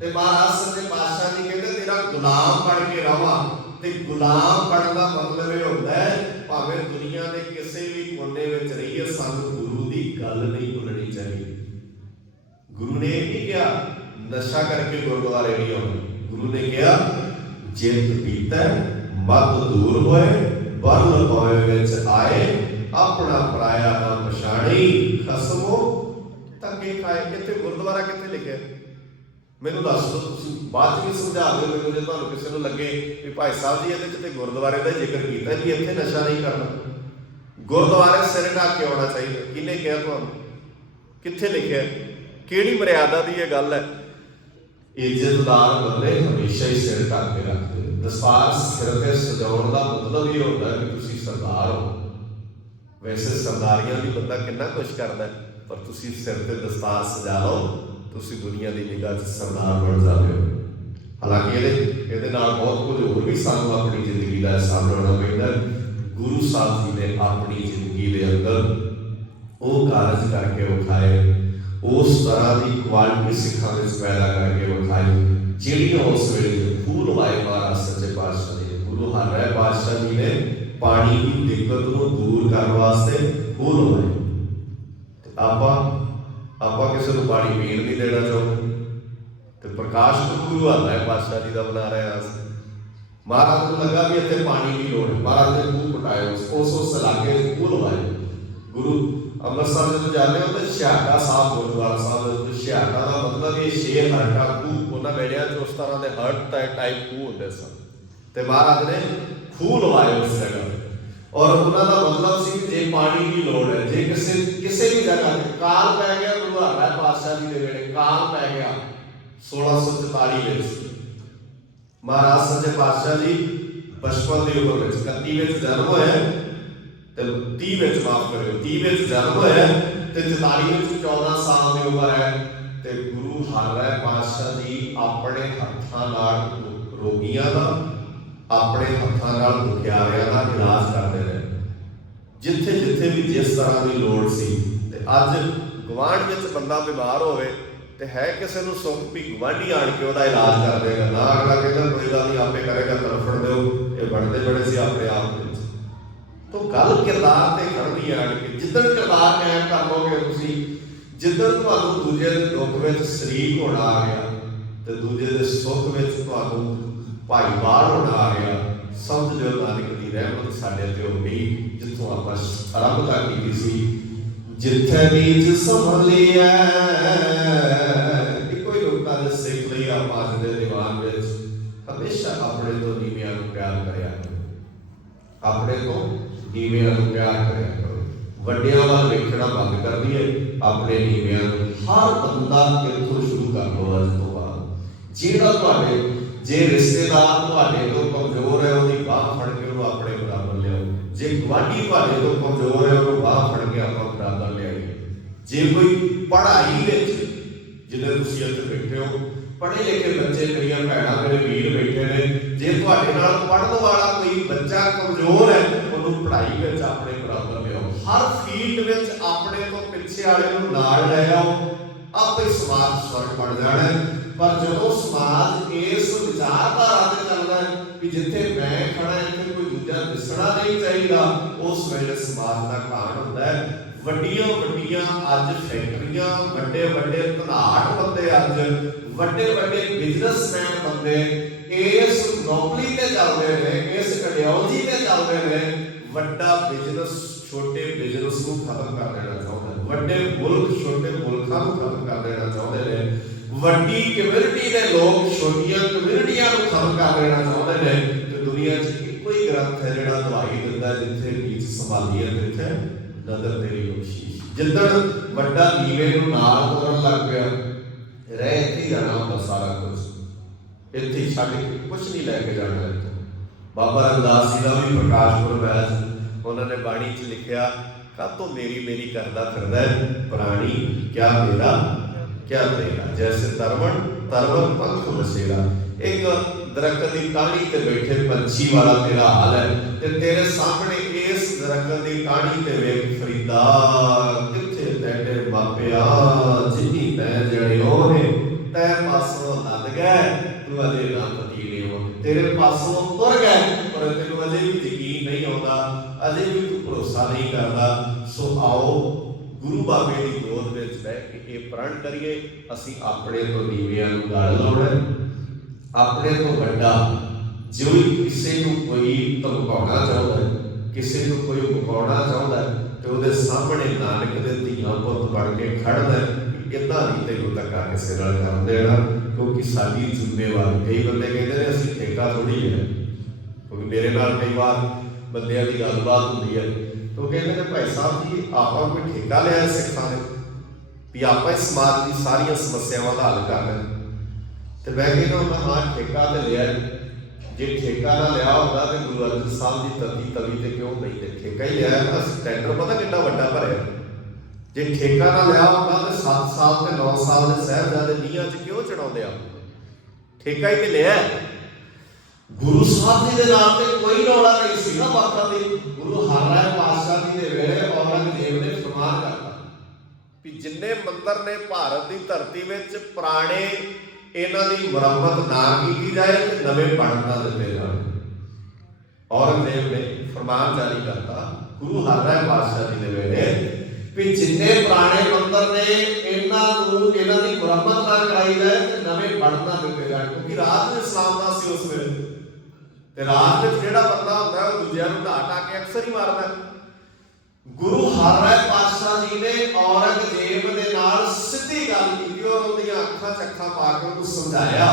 ते महाराज सच्चे पातशाह जी कहते तेरा गुलाम बन के रवां। ते गुलाम बनने का मतलब ये होता है भावें दुनिया के किसी भी कोने में रहिए सानू गुरु की गल नहीं भुलनी चाहिए। गुरु ने नहीं कहा नशा करके गुरुद्वारे नहीं आना, गुरु ने कहा जित पीता मत दूर होए बल होए विच आए, अपना पराया ना पछाणी खसमो धक्के खाए। कितने गुरुद्वारा कितने लिखे मैनूं दस दो, तुसीं बाद में समझा दो मैनूं जे तुहानूं किसी नूं लगे कि भाई साहब जी इहदे च ते गुरुद्वारे दा जिक्र कीता भी इत्थे नशा नहीं करना, गुरुद्वारे सिर ढक के आउणा चाहिए। किहने कहा तुहानूं? कित्थे लिखिआ? किहड़ी मर्यादा दी इह गल है? इज्जतदार बंदे हमेशा ही सिर ढक के रखते। दस्तार सिर ते सजाउण दा मतलब ये होता है कि तुसीं सरदार हो। वैसे सरदारियां भी बंदा कितना कुछ करता है, पर तुसीं सिर ते दस्तार सजा लो, तुसीं दुनिया की निगाह च सरदार बन जाते हो। हालांकि ये बहुत कुछ होर भी सानू अपनी जिंदगी का हिसाब लाना पैंदा। गुरु साहब जी ने अपनी जिंदगी के अंदर वो कारज करके विखाए, उस तरह की क्वालिटी सिखा पैदा करके विखाई जिहड़ियां उस वेले फूल लाए महाराज सच्चे पातशाह जी। गुरु हरराय पातशाह जी ने पानी की दिक्कत को दूर करने वास्ते फूल लाए। आपां किसी को पानी पीण नहीं देना चाहते, तो प्रकाश गुरु हरराय पातशाह जी का बना रहे हैं। महाराज को लगा भी इतने पानी की लोड़ है, महाराज ने खूह पटाए, उस इलाके खूह लाए। गुरु अमृतसर जो जाते हो तो छिहाटा साहब गुरुद्वारा साहब, छिहाटा का मतलब ये 6 हर्टा खूह उन्होंने बेड़िया उस तरह के हर्ट टाइप खूह होंगे सन। तो महाराज ने खूह लवाए उस जगह, और उन्होंने मतलब सी जे पानी की लोड़ है, जे किसी भी जगह काल पै गया, गुरु हरराय पातशाह जी के वेले काल पै गया 1644 में। महाराज सच्चे पातशाह जी 55 की उम्र में 31 में जन्म होया, 30 में माफ करो 30 में जन्म होया, 44 में 14 साल की उम्र है। तो गुरु हरराय पातशाह जी अपने हत्थां नाल रोगियां दा ਆਪਣੇ ਹੱਥਾਂ ਨਾਲ ਦੁਖਿਆਰਿਆਂ ਦਾ ਇਲਾਜ ਕਰਦੇ ਰਹੇ। ਜਿੱਥੇ ਜਿੱਥੇ ਵੀ ਜਿਸ ਤਰ੍ਹਾਂ ਦੀ ਲੋੜ ਸੀ। ਤੇ ਅੱਜ ਗੁਆਂਢ ਵਿੱਚ ਬੰਦਾ ਬਿਮਾਰ ਹੋਵੇ ਤੇ ਹੈ ਕਿਸੇ ਨੂੰ ਸੁੱਖ ਵੀ ਗੁਆਂਢੀ ਆਣ ਕੇ ਉਹਦਾ ਇਲਾਜ ਕਰ ਦੇਗਾ, ਨਾ ਅਗਲਾ ਕਹਿੰਦਾ ਕੋਈ ਗੱਲ ਨਹੀਂ ਆਪੇ ਕਰੇਗਾ, ਤੜਫਣ ਦਿਓ, ਇਹ ਬਣਦੇ ਬੜੇ ਸੀ ਆਪਣੇ ਆਪ ਵਿੱਚ। ਤਾਂ ਗੱਲ ਕਿਰਦਾਰ ਤੇ ਖੜਨੀ ਆਣ ਕੇ। ਜਿੱਦਣ ਕਿਰਦਾਰ ਕਾਇਮ ਕਰ ਲਓਗੇ ਤੁਸੀਂ, ਜਿੱਦਣ ਤੁਹਾਨੂੰ ਦੂਜੇ ਦੇ ਦੁੱਖ ਵਿੱਚ ਸ਼ਰੀਕ ਹੋਣਾ ਆ ਗਿਆ ਤੇ ਦੂਜੇ ਦੇ ਸੁੱਖ ਵਿੱਚ ਤੁਹਾਨੂੰ ਭਾਈਵਾਲ ਹੋਣਾ ਆ ਗਿਆ, ਸਮਝ ਲਿਓ ਨਾਨਕ ਦੀ ਰਹਿਮਤ ਸਾਡੇ ਤੇ ਹੋ ਗਈ। ਜਿੱਥੋਂ ਆਪਾਂ ਆਰੰਭਤਾ ਕੀਤੀ ਸੀ, ਜਿੱਥੇ ਨੀਚ ਸੰਭਲਿਆ ਇੱਕੋ ਹੀ ਲੋਕਾਂ ਦੇ ਸਿੱਖ ਲਈ ਆਪਾਂ ਅੱਜ ਦੇ ਦੀਵਾਨ ਵਿੱਚ ਹਮੇਸ਼ਾ ਆਪਣੇ ਤੋਂ ਨੀਵਿਆਂ ਨੂੰ ਪਿਆਰ ਕਰਿਆ ਕਰੋ, ਆਪਣੇ ਤੋਂ ਨੀਵਿਆਂ ਨੂੰ ਪਿਆਰ ਕਰਿਆ ਕਰੋ। ਵੱਡਿਆਂ ਵੱਲ ਵੇਖਣਾ ਬੰਦ ਕਰ ਦਈਏ, ਆਪਣੇ ਨੀਵਿਆਂ ਨੂੰ। ਹਰ ਬੰਦਾ ਕਿੱਥੋਂ ਸ਼ੁਰੂ ਕਰ ਲਓ ਅੱਜ ਤੋਂ ਬਾਅਦ। ਜਿਹੜਾ ਤੁਹਾਡੇ ਜੇ ਰਿਸ਼ਤੇਦਾਰ ਤੁਹਾਡੇ ਤੋਂ ਕਮਜ਼ੋਰ ਹੈ, ਉਹਦੀ ਬਾਹ ਫੜ ਕੇ ਉਹਨੂੰ ਆਪਣੇ ਬਰਾਬਰ ਲਿਆਓ। ਜੇ ਗੁਆਂਢੀ ਤੁਹਾਡੇ ਤੋਂ ਕਮਜ਼ੋਰ ਹੈ, ਉਹਨੂੰ ਬਾਹ ਫੜ ਕੇ ਆਪਾਂ ਬਰਾਬਰ ਲਿਆਈਏ। ਜੇ ਕੋਈ ਪੜ੍ਹਾਈ ਵਿੱਚ, ਜਿੱਦਾਂ ਤੁਸੀਂ ਇੱਥੇ ਬੈਠੇ ਹੋ, ਪੜ੍ਹੇ ਲਿਖੇ ਬੱਚੇ, ਮੇਰੀਆਂ ਭੈਣਾਂ, ਮੇਰੇ ਵੀਰ ਬੈਠੇ ਨੇ, ਜੇ ਤੁਹਾਡੇ ਨਾਲ ਪੜ੍ਹਨ ਵਾਲਾ ਕੋਈ ਬੱਚਾ ਕਮਜ਼ੋਰ ਹੈ, ਉਹਨੂੰ ਪੜ੍ਹਾਈ ਵਿੱਚ ਆਪਣੇ ਬਰਾਬਰ ਲਿਆਓ। ਹਰ ਫੀਲਡ ਵਿੱਚ ਆਪਣੇ ਤੋਂ ਪਿੱਛੇ ਵਾਲੇ ਨੂੰ ਨਾਲ ਲੈ ਆਓ, ਆਪੇ ਸਮਾਜ ਸਵਰਗ ਬਣ ਜਾਣਾ। ਪਰ ਜਦੋਂ ਸਮਾਜ ਇਸ ਵਿਚਾਰਧਾਰਾ ਤੇ ਚੱਲਦਾ ਹੈ ਕਿ ਜਿੱਥੇ ਮੈਂ ਖੜਾ ਇੱਥੇ ਕੋਈ ਦੂਜਾ ਦਿਸਣਾ ਨਹੀਂ ਚਾਹੀਦਾ, ਉਸ ਵੇਲੇ ਸਮਾਜ ਦਾ ਘਾਣ ਹੁੰਦਾ ਹੈ। ਵੱਡੀਆਂ ਵੱਡੀਆਂ ਅੱਜ ਫੈਕਟਰੀਆਂ, ਵੱਡੇ ਵੱਡੇ ਧਨਾਢ ਬੰਦੇ, ਅੱਜ ਵੱਡੇ ਵੱਡੇ ਬਿਜ਼ਨਸਮੈਨ ਬੰਦੇ ਇਸ ਨੌਕਰੀ ਤੇ ਚੱਲਦੇ ਨੇ, ਇਸ ਆਈਡੀਓਲੋਜੀ ਤੇ ਚੱਲਦੇ ਨੇ। ਵੱਡਾ ਬਿਜ਼ਨਸ ਛੋਟੇ ਬਿਜ਼ਨਸ ਨੂੰ ਖਤਮ ਕਰ ਦੇਣਾ ਚਾਹੁੰਦਾ ਹੈ, ਵੱਡੇ ਮੁਲਕ ਛੋਟੇ ਮੁਲਕਾਂ ਨੂੰ ਖਤਮ ਕਰ ਦੇਣਾ ਚਾਹੁੰਦੇ ਨੇ, ਵੱਡੀ ਕਮਿਊਨਿਟੀ ਦੇ ਲੋਕ ਛੋਟੀਆਂ ਕਮਿਊਨਿਟੀਆਂ ਨੂੰ ਖਤਮ ਕਰ ਦੇਣਾ ਚਾਹੁੰਦੇ ਨੇ। ਤੇ ਦੁਨੀਆ 'ਚ ਇੱਕੋ ਹੀ ਗ੍ਰੰਥ ਹੈ ਜਿਹੜਾ ਦਵਾਈ ਦਿੰਦਾ, ਜਿੱਥੇ ਨੀਚ ਸੰਭਾਲੀਏ ਤਿੱਥੇ ਨਦਰ ਤੇਰੀ ਬਖਸ਼ੀਸ਼। ਜਿੱਦਣ ਵੱਡਾ ਨੀਵੇਂ ਨੂੰ ਨਾਲ ਤੋੜਨ ਲੱਗ ਪਿਆ, ਰਹਿ ਇੱਥੇ ਹੀ ਜਾਣਾ ਹੁੰਦਾ ਸਾਰਾ ਕੁਝ, ਇੱਥੇ ਹੀ ਛੱਡ ਕੇ ਕੁਝ ਨਹੀਂ ਲੈ ਕੇ ਜਾਣਾ ਇੱਥੋਂ। ਬਾਬਾ ਰਮਦਾਸ ਜੀ ਦਾ ਵੀ ਪ੍ਰਕਾਸ਼ ਪੁਰਬ ਹੈ, ਉਹਨਾਂ ਨੇ ਬਾਣੀ 'ਚ ਲਿਖਿਆ, ਕਾਤੋਂ ਮੇਰੀ ਮੇਰੀ ਕਰਦਾ ਫਿਰਦਾ ਪ੍ਰਾਣੀ, ਕਿਆ ਮੇਰਾ ਕਿਆ ਤੇਰਾ, ਜੈਸੇ ਤਰਵਣ ਤਰਵਣ ਪੰਖ ਵਸੇਰਾ। ਇੱਕ ਦਰਖਤ ਦੀ ਟਾਹਣੀ ਤੇ ਬੈਠੇ ਪੰਛੀ ਵਾਲਾ ਤੇਰਾ ਹਾਲ ਹੈ, ਤੇ ਤੇਰੇ ਸਾਹਮਣੇ ਇਸ ਦਰਖਤ ਦੀ ਟਾਹਣੀ ਤੇ ਵੇਖ ਫਰੀਦਾ, ਕਿੱਥੇ ਤੈਡੇ ਮਾਪਿਆ ਜਿਨੀ ਤੈ ਜੜਿਓ ਨੇ, ਤੈ ਪਾਸੋਂ ਲੱਦ ਗਏ ਤੂੰ ਅਜੇ ਨਾ ਪਤੀਲੇ ਹੋ। ਤੇਰੇ ਪਾਸੋਂ ਤੁਰ ਗਏ ਪਰ ਤੈਨੂੰ ਅਜੇ ਵੀ ਯਕੀਨ ਨਹੀਂ ਆਉਂਦਾ, ਅਜੇ ਵੀ ਤੂੰ ਭਰੋਸਾ ਨਹੀਂ ਕਰਦਾ। ਸੋ ਆਓ ਗੁਰੂ ਬਾਬੇ ਦੀ ਗੋਦ ਵਿੱਚ ਬਹਿ ਕੇ ਇਹ ਪ੍ਰਣ ਕਰੀਏ, ਅਸੀਂ ਆਪਣੇ ਤੋਂ ਨੀਵਿਆਂ ਨੂੰ ਗਲ ਲਾਉਣਾ, ਆਪਣੇ ਤੋਂ ਵੱਡਾ ਜੋ ਕਿਸੇ ਨੂੰ ਕੋਈ ਧਮਕਾਉਣਾ ਚਾਹੁੰਦਾ, ਕਿਸੇ ਨੂੰ ਕੋਈ ਮੁਕਾਉਣਾ ਚਾਹੁੰਦਾ, ਤੇ ਉਹਦੇ ਸਾਹਮਣੇ ਨਾਨਕ ਦੇ ਧੀਆਂ ਪੁੱਤ ਬਣ ਕੇ ਖੜਨਾ। ਇੱਦਾਂ ਨਹੀਂ ਤੈਨੂੰ ਧੱਕਾ ਕਿਸੇ ਨਾਲ ਕਰ ਦੇਣਾ, ਕਿਉਂਕਿ ਸਾਡੀ ਜ਼ਿੰਮੇਵਾਰੀ। ਕਈ ਬੰਦੇ ਕਹਿੰਦੇ ਨੇ ਅਸੀਂ ਠੇਕਾ ਥੋੜੀ ਲੈਣਾ, ਕਿਉਂਕਿ ਮੇਰੇ ਨਾਲ ਕਈ ਵਾਰ ਬੰਦਿਆਂ ਦੀ ਗੱਲਬਾਤ ਹੁੰਦੀ ਹੈ, तो कहते हैं भाई साहब जी आप कोई ठेका लिया सिखा ने भी आप इस समाज की सारिया समस्यावां का हल करना। तो मैं कहना हूँ हाँ ठेका तो लिया, जे ठेका ना लिया होता तो गुरु अर्जन साहब की तती तवी से क्यों नहीं, तो ठेका ही लिया तो टैंडर पता कितना वड्डा भरिया। जे ठेका ना लिया होता तो 7 साल के 9 साल के साहिबजादे नीहां च क्यों चढ़ाउंदे आ, ठेका ही तो लिया। गुरु साहब जी के नाम से कोई रौला नहीं सी ना बातों की। गुरु हरराय पातशाह जी के वेले औरंगजेब ने फरमान करता कि जिन्ने मंदिर ने भारत की धरती में पुराने इन्हां दी मुरम्मत ना की जाए तो नवे बन ना दिते जाण। औरंगजेब ने फरमान जारी करता गुरु हरराय पातशाह जी के वेले कि जिन्ने पुराने मंदिर ने इन्हां दी मुरम्मत ना कराई जाए तो नवे बन ना दिते जाण, क्योंकि राज इस्लाम दा सी उस वेले। राज में जो बंदा होता है दूसरे ढा ढा के अक्सर ही मारता। गुरु हरराय पातशाह जी ने औरंगजेब के नाल सीधी गल की और उहदियां अखां च अखां पा के उहनूं समझाया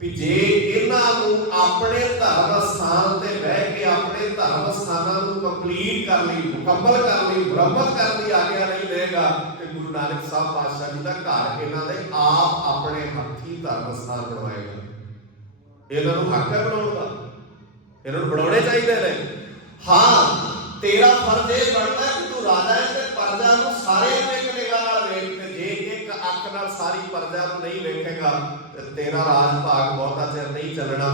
कि जे इन्हां नूं अपने धर्म स्थान ते बह के अपने धर्म स्थानां नूं कंप्लीट कर लई, मुकम्मल कर लई, मुरम्मत कर लई आग्या नहीं देगा तो गुरु नानक साहब पातशाह जी का घर इन्हां दे आप अपने हत्थी धर्म स्थान बनवाएगा। इन्हां नूं हक है बनाउण दा, इन्हां नूं बनाउणे चाहीदे ने। हाँ तेरा फर्ज ये बनता है कि तू राजा है ते प्रजा नूं सारे एक निगाह नाल वेख के, जे एक अख नाल सारी प्रजा नूं नहीं वेखेगा ते तेरा राज भाग बहुता चिर नहीं चलना।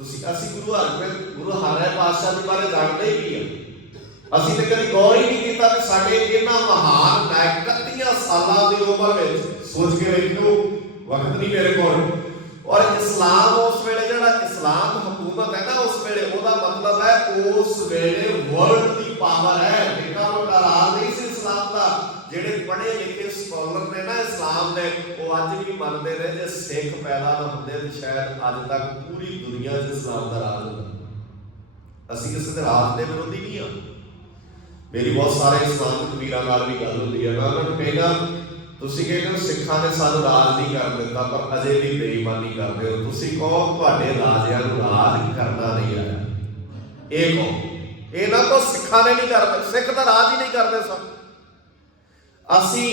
ਅਸੀਂ ਗੁਰੂ ਹਰਿ ਪਾਤਸ਼ਾਹ ਦੇ ਬਾਰੇ ਜਾਣਦੇ ਹੀ ਕੀ ਆ। ਅਸੀਂ ਤੇ ਕਦੀ ਗੌਰ ਹੀ ਨਹੀਂ ਕੀਤਾ ਕਿ ਸਾਡੇ ਇਹਨਾਂ ਮਹਾਨ ਨਾਇਕ 31 ਸਾਲਾਂ ਦੀ ਉਮਰ ਵਿੱਚ, ਸੋਚ ਕੇ ਵੇਖੋ, ਵਕਤ ਨਹੀਂ ਮੇਰੇ ਕੋਲ, ਔਰ ਇਸਲਾਮ ਉਸ ਵੇਲੇ ਜਿਹੜਾ ਇਸਲਾਮ ਹਕੂਮਤ ਹੈ ਨਾ ਉਸ ਵੇਲੇ, ਉਹਦਾ ਮਤਲਬ ਹੈ ਉਸ ਵੇਲੇ ਵਰਲਡ ਦੀ ਪਾਵਰ ਹੈ। ਨਿੱਕਾ ਮੋਟਾ ਰਾਜ ਨਹੀਂ ਸੀ ਇਸਲਾਮ ਦਾ। ਜਿਹੜੇ ਪੜ੍ਹੇ ਲਿਖੇ ਸਕਾਲਰ ਨੇ ਨਾ ਇਸਲਾਮ ਦੇ, ਉਹ ਅੱਜ ਵੀ ਮੰਨਦੇ ਨੇ ਜੇ ਸਿੱਖ ਪੈਦਾ ਨਾ ਹੁੰਦੇ ਤਾਂ ਸ਼ਾਇਦ ਅੱਜ ਤੱਕ ਪੂਰੀ ਦੁਨੀਆ 'ਚ ਇਸਲਾਮ ਦਾ ਰਾਜ ਹੁੰਦਾ। ਅਸੀਂ ਕਿਸੇ ਦੇ ਰਾਜ ਦੇ ਵਿਰੋਧੀ ਨਹੀਂ ਹਾਂ। ਮੇਰੀ ਬਹੁਤ ਸਾਰੇ ਇਸਲਾਮਿਕ ਵੀਰਾਂ ਨਾਲ ਵੀ ਗੱਲ ਹੁੰਦੀ ਹੈ। ਮੈਂ ਉਹਨਾਂ ਨੂੰ ਕਹਿੰਦਾ, ਤੁਸੀਂ ਕਹਿੰਦੇ ਹੋ ਸਿੱਖਾਂ ਨੇ ਸਾਨੂੰ ਰਾਜ ਨਹੀਂ ਕਰਨ ਦਿੱਤਾ, ਪਰ ਅਜੇ ਵੀ ਬੇਈਮਾਨੀ ਕਰਦੇ ਹੋ। ਤੁਸੀਂ ਕਹੋ ਤੁਹਾਡੇ ਰਾਜਿਆਂ ਨੂੰ ਰਾਜ ਕਰਨਾ ਨਹੀਂ ਆਇਆ, ਇਹ ਕਹੋ। ਇਹ ਨਾ ਕਹੋ ਸਿੱਖਾਂ ਨੇ ਨਹੀਂ ਕਰਦੇ, ਸਿੱਖ ਤਾਂ ਰਾਜ ਹੀ ਨਹੀਂ ਕਰਦੇ ਸਨ। ਅਸੀਂ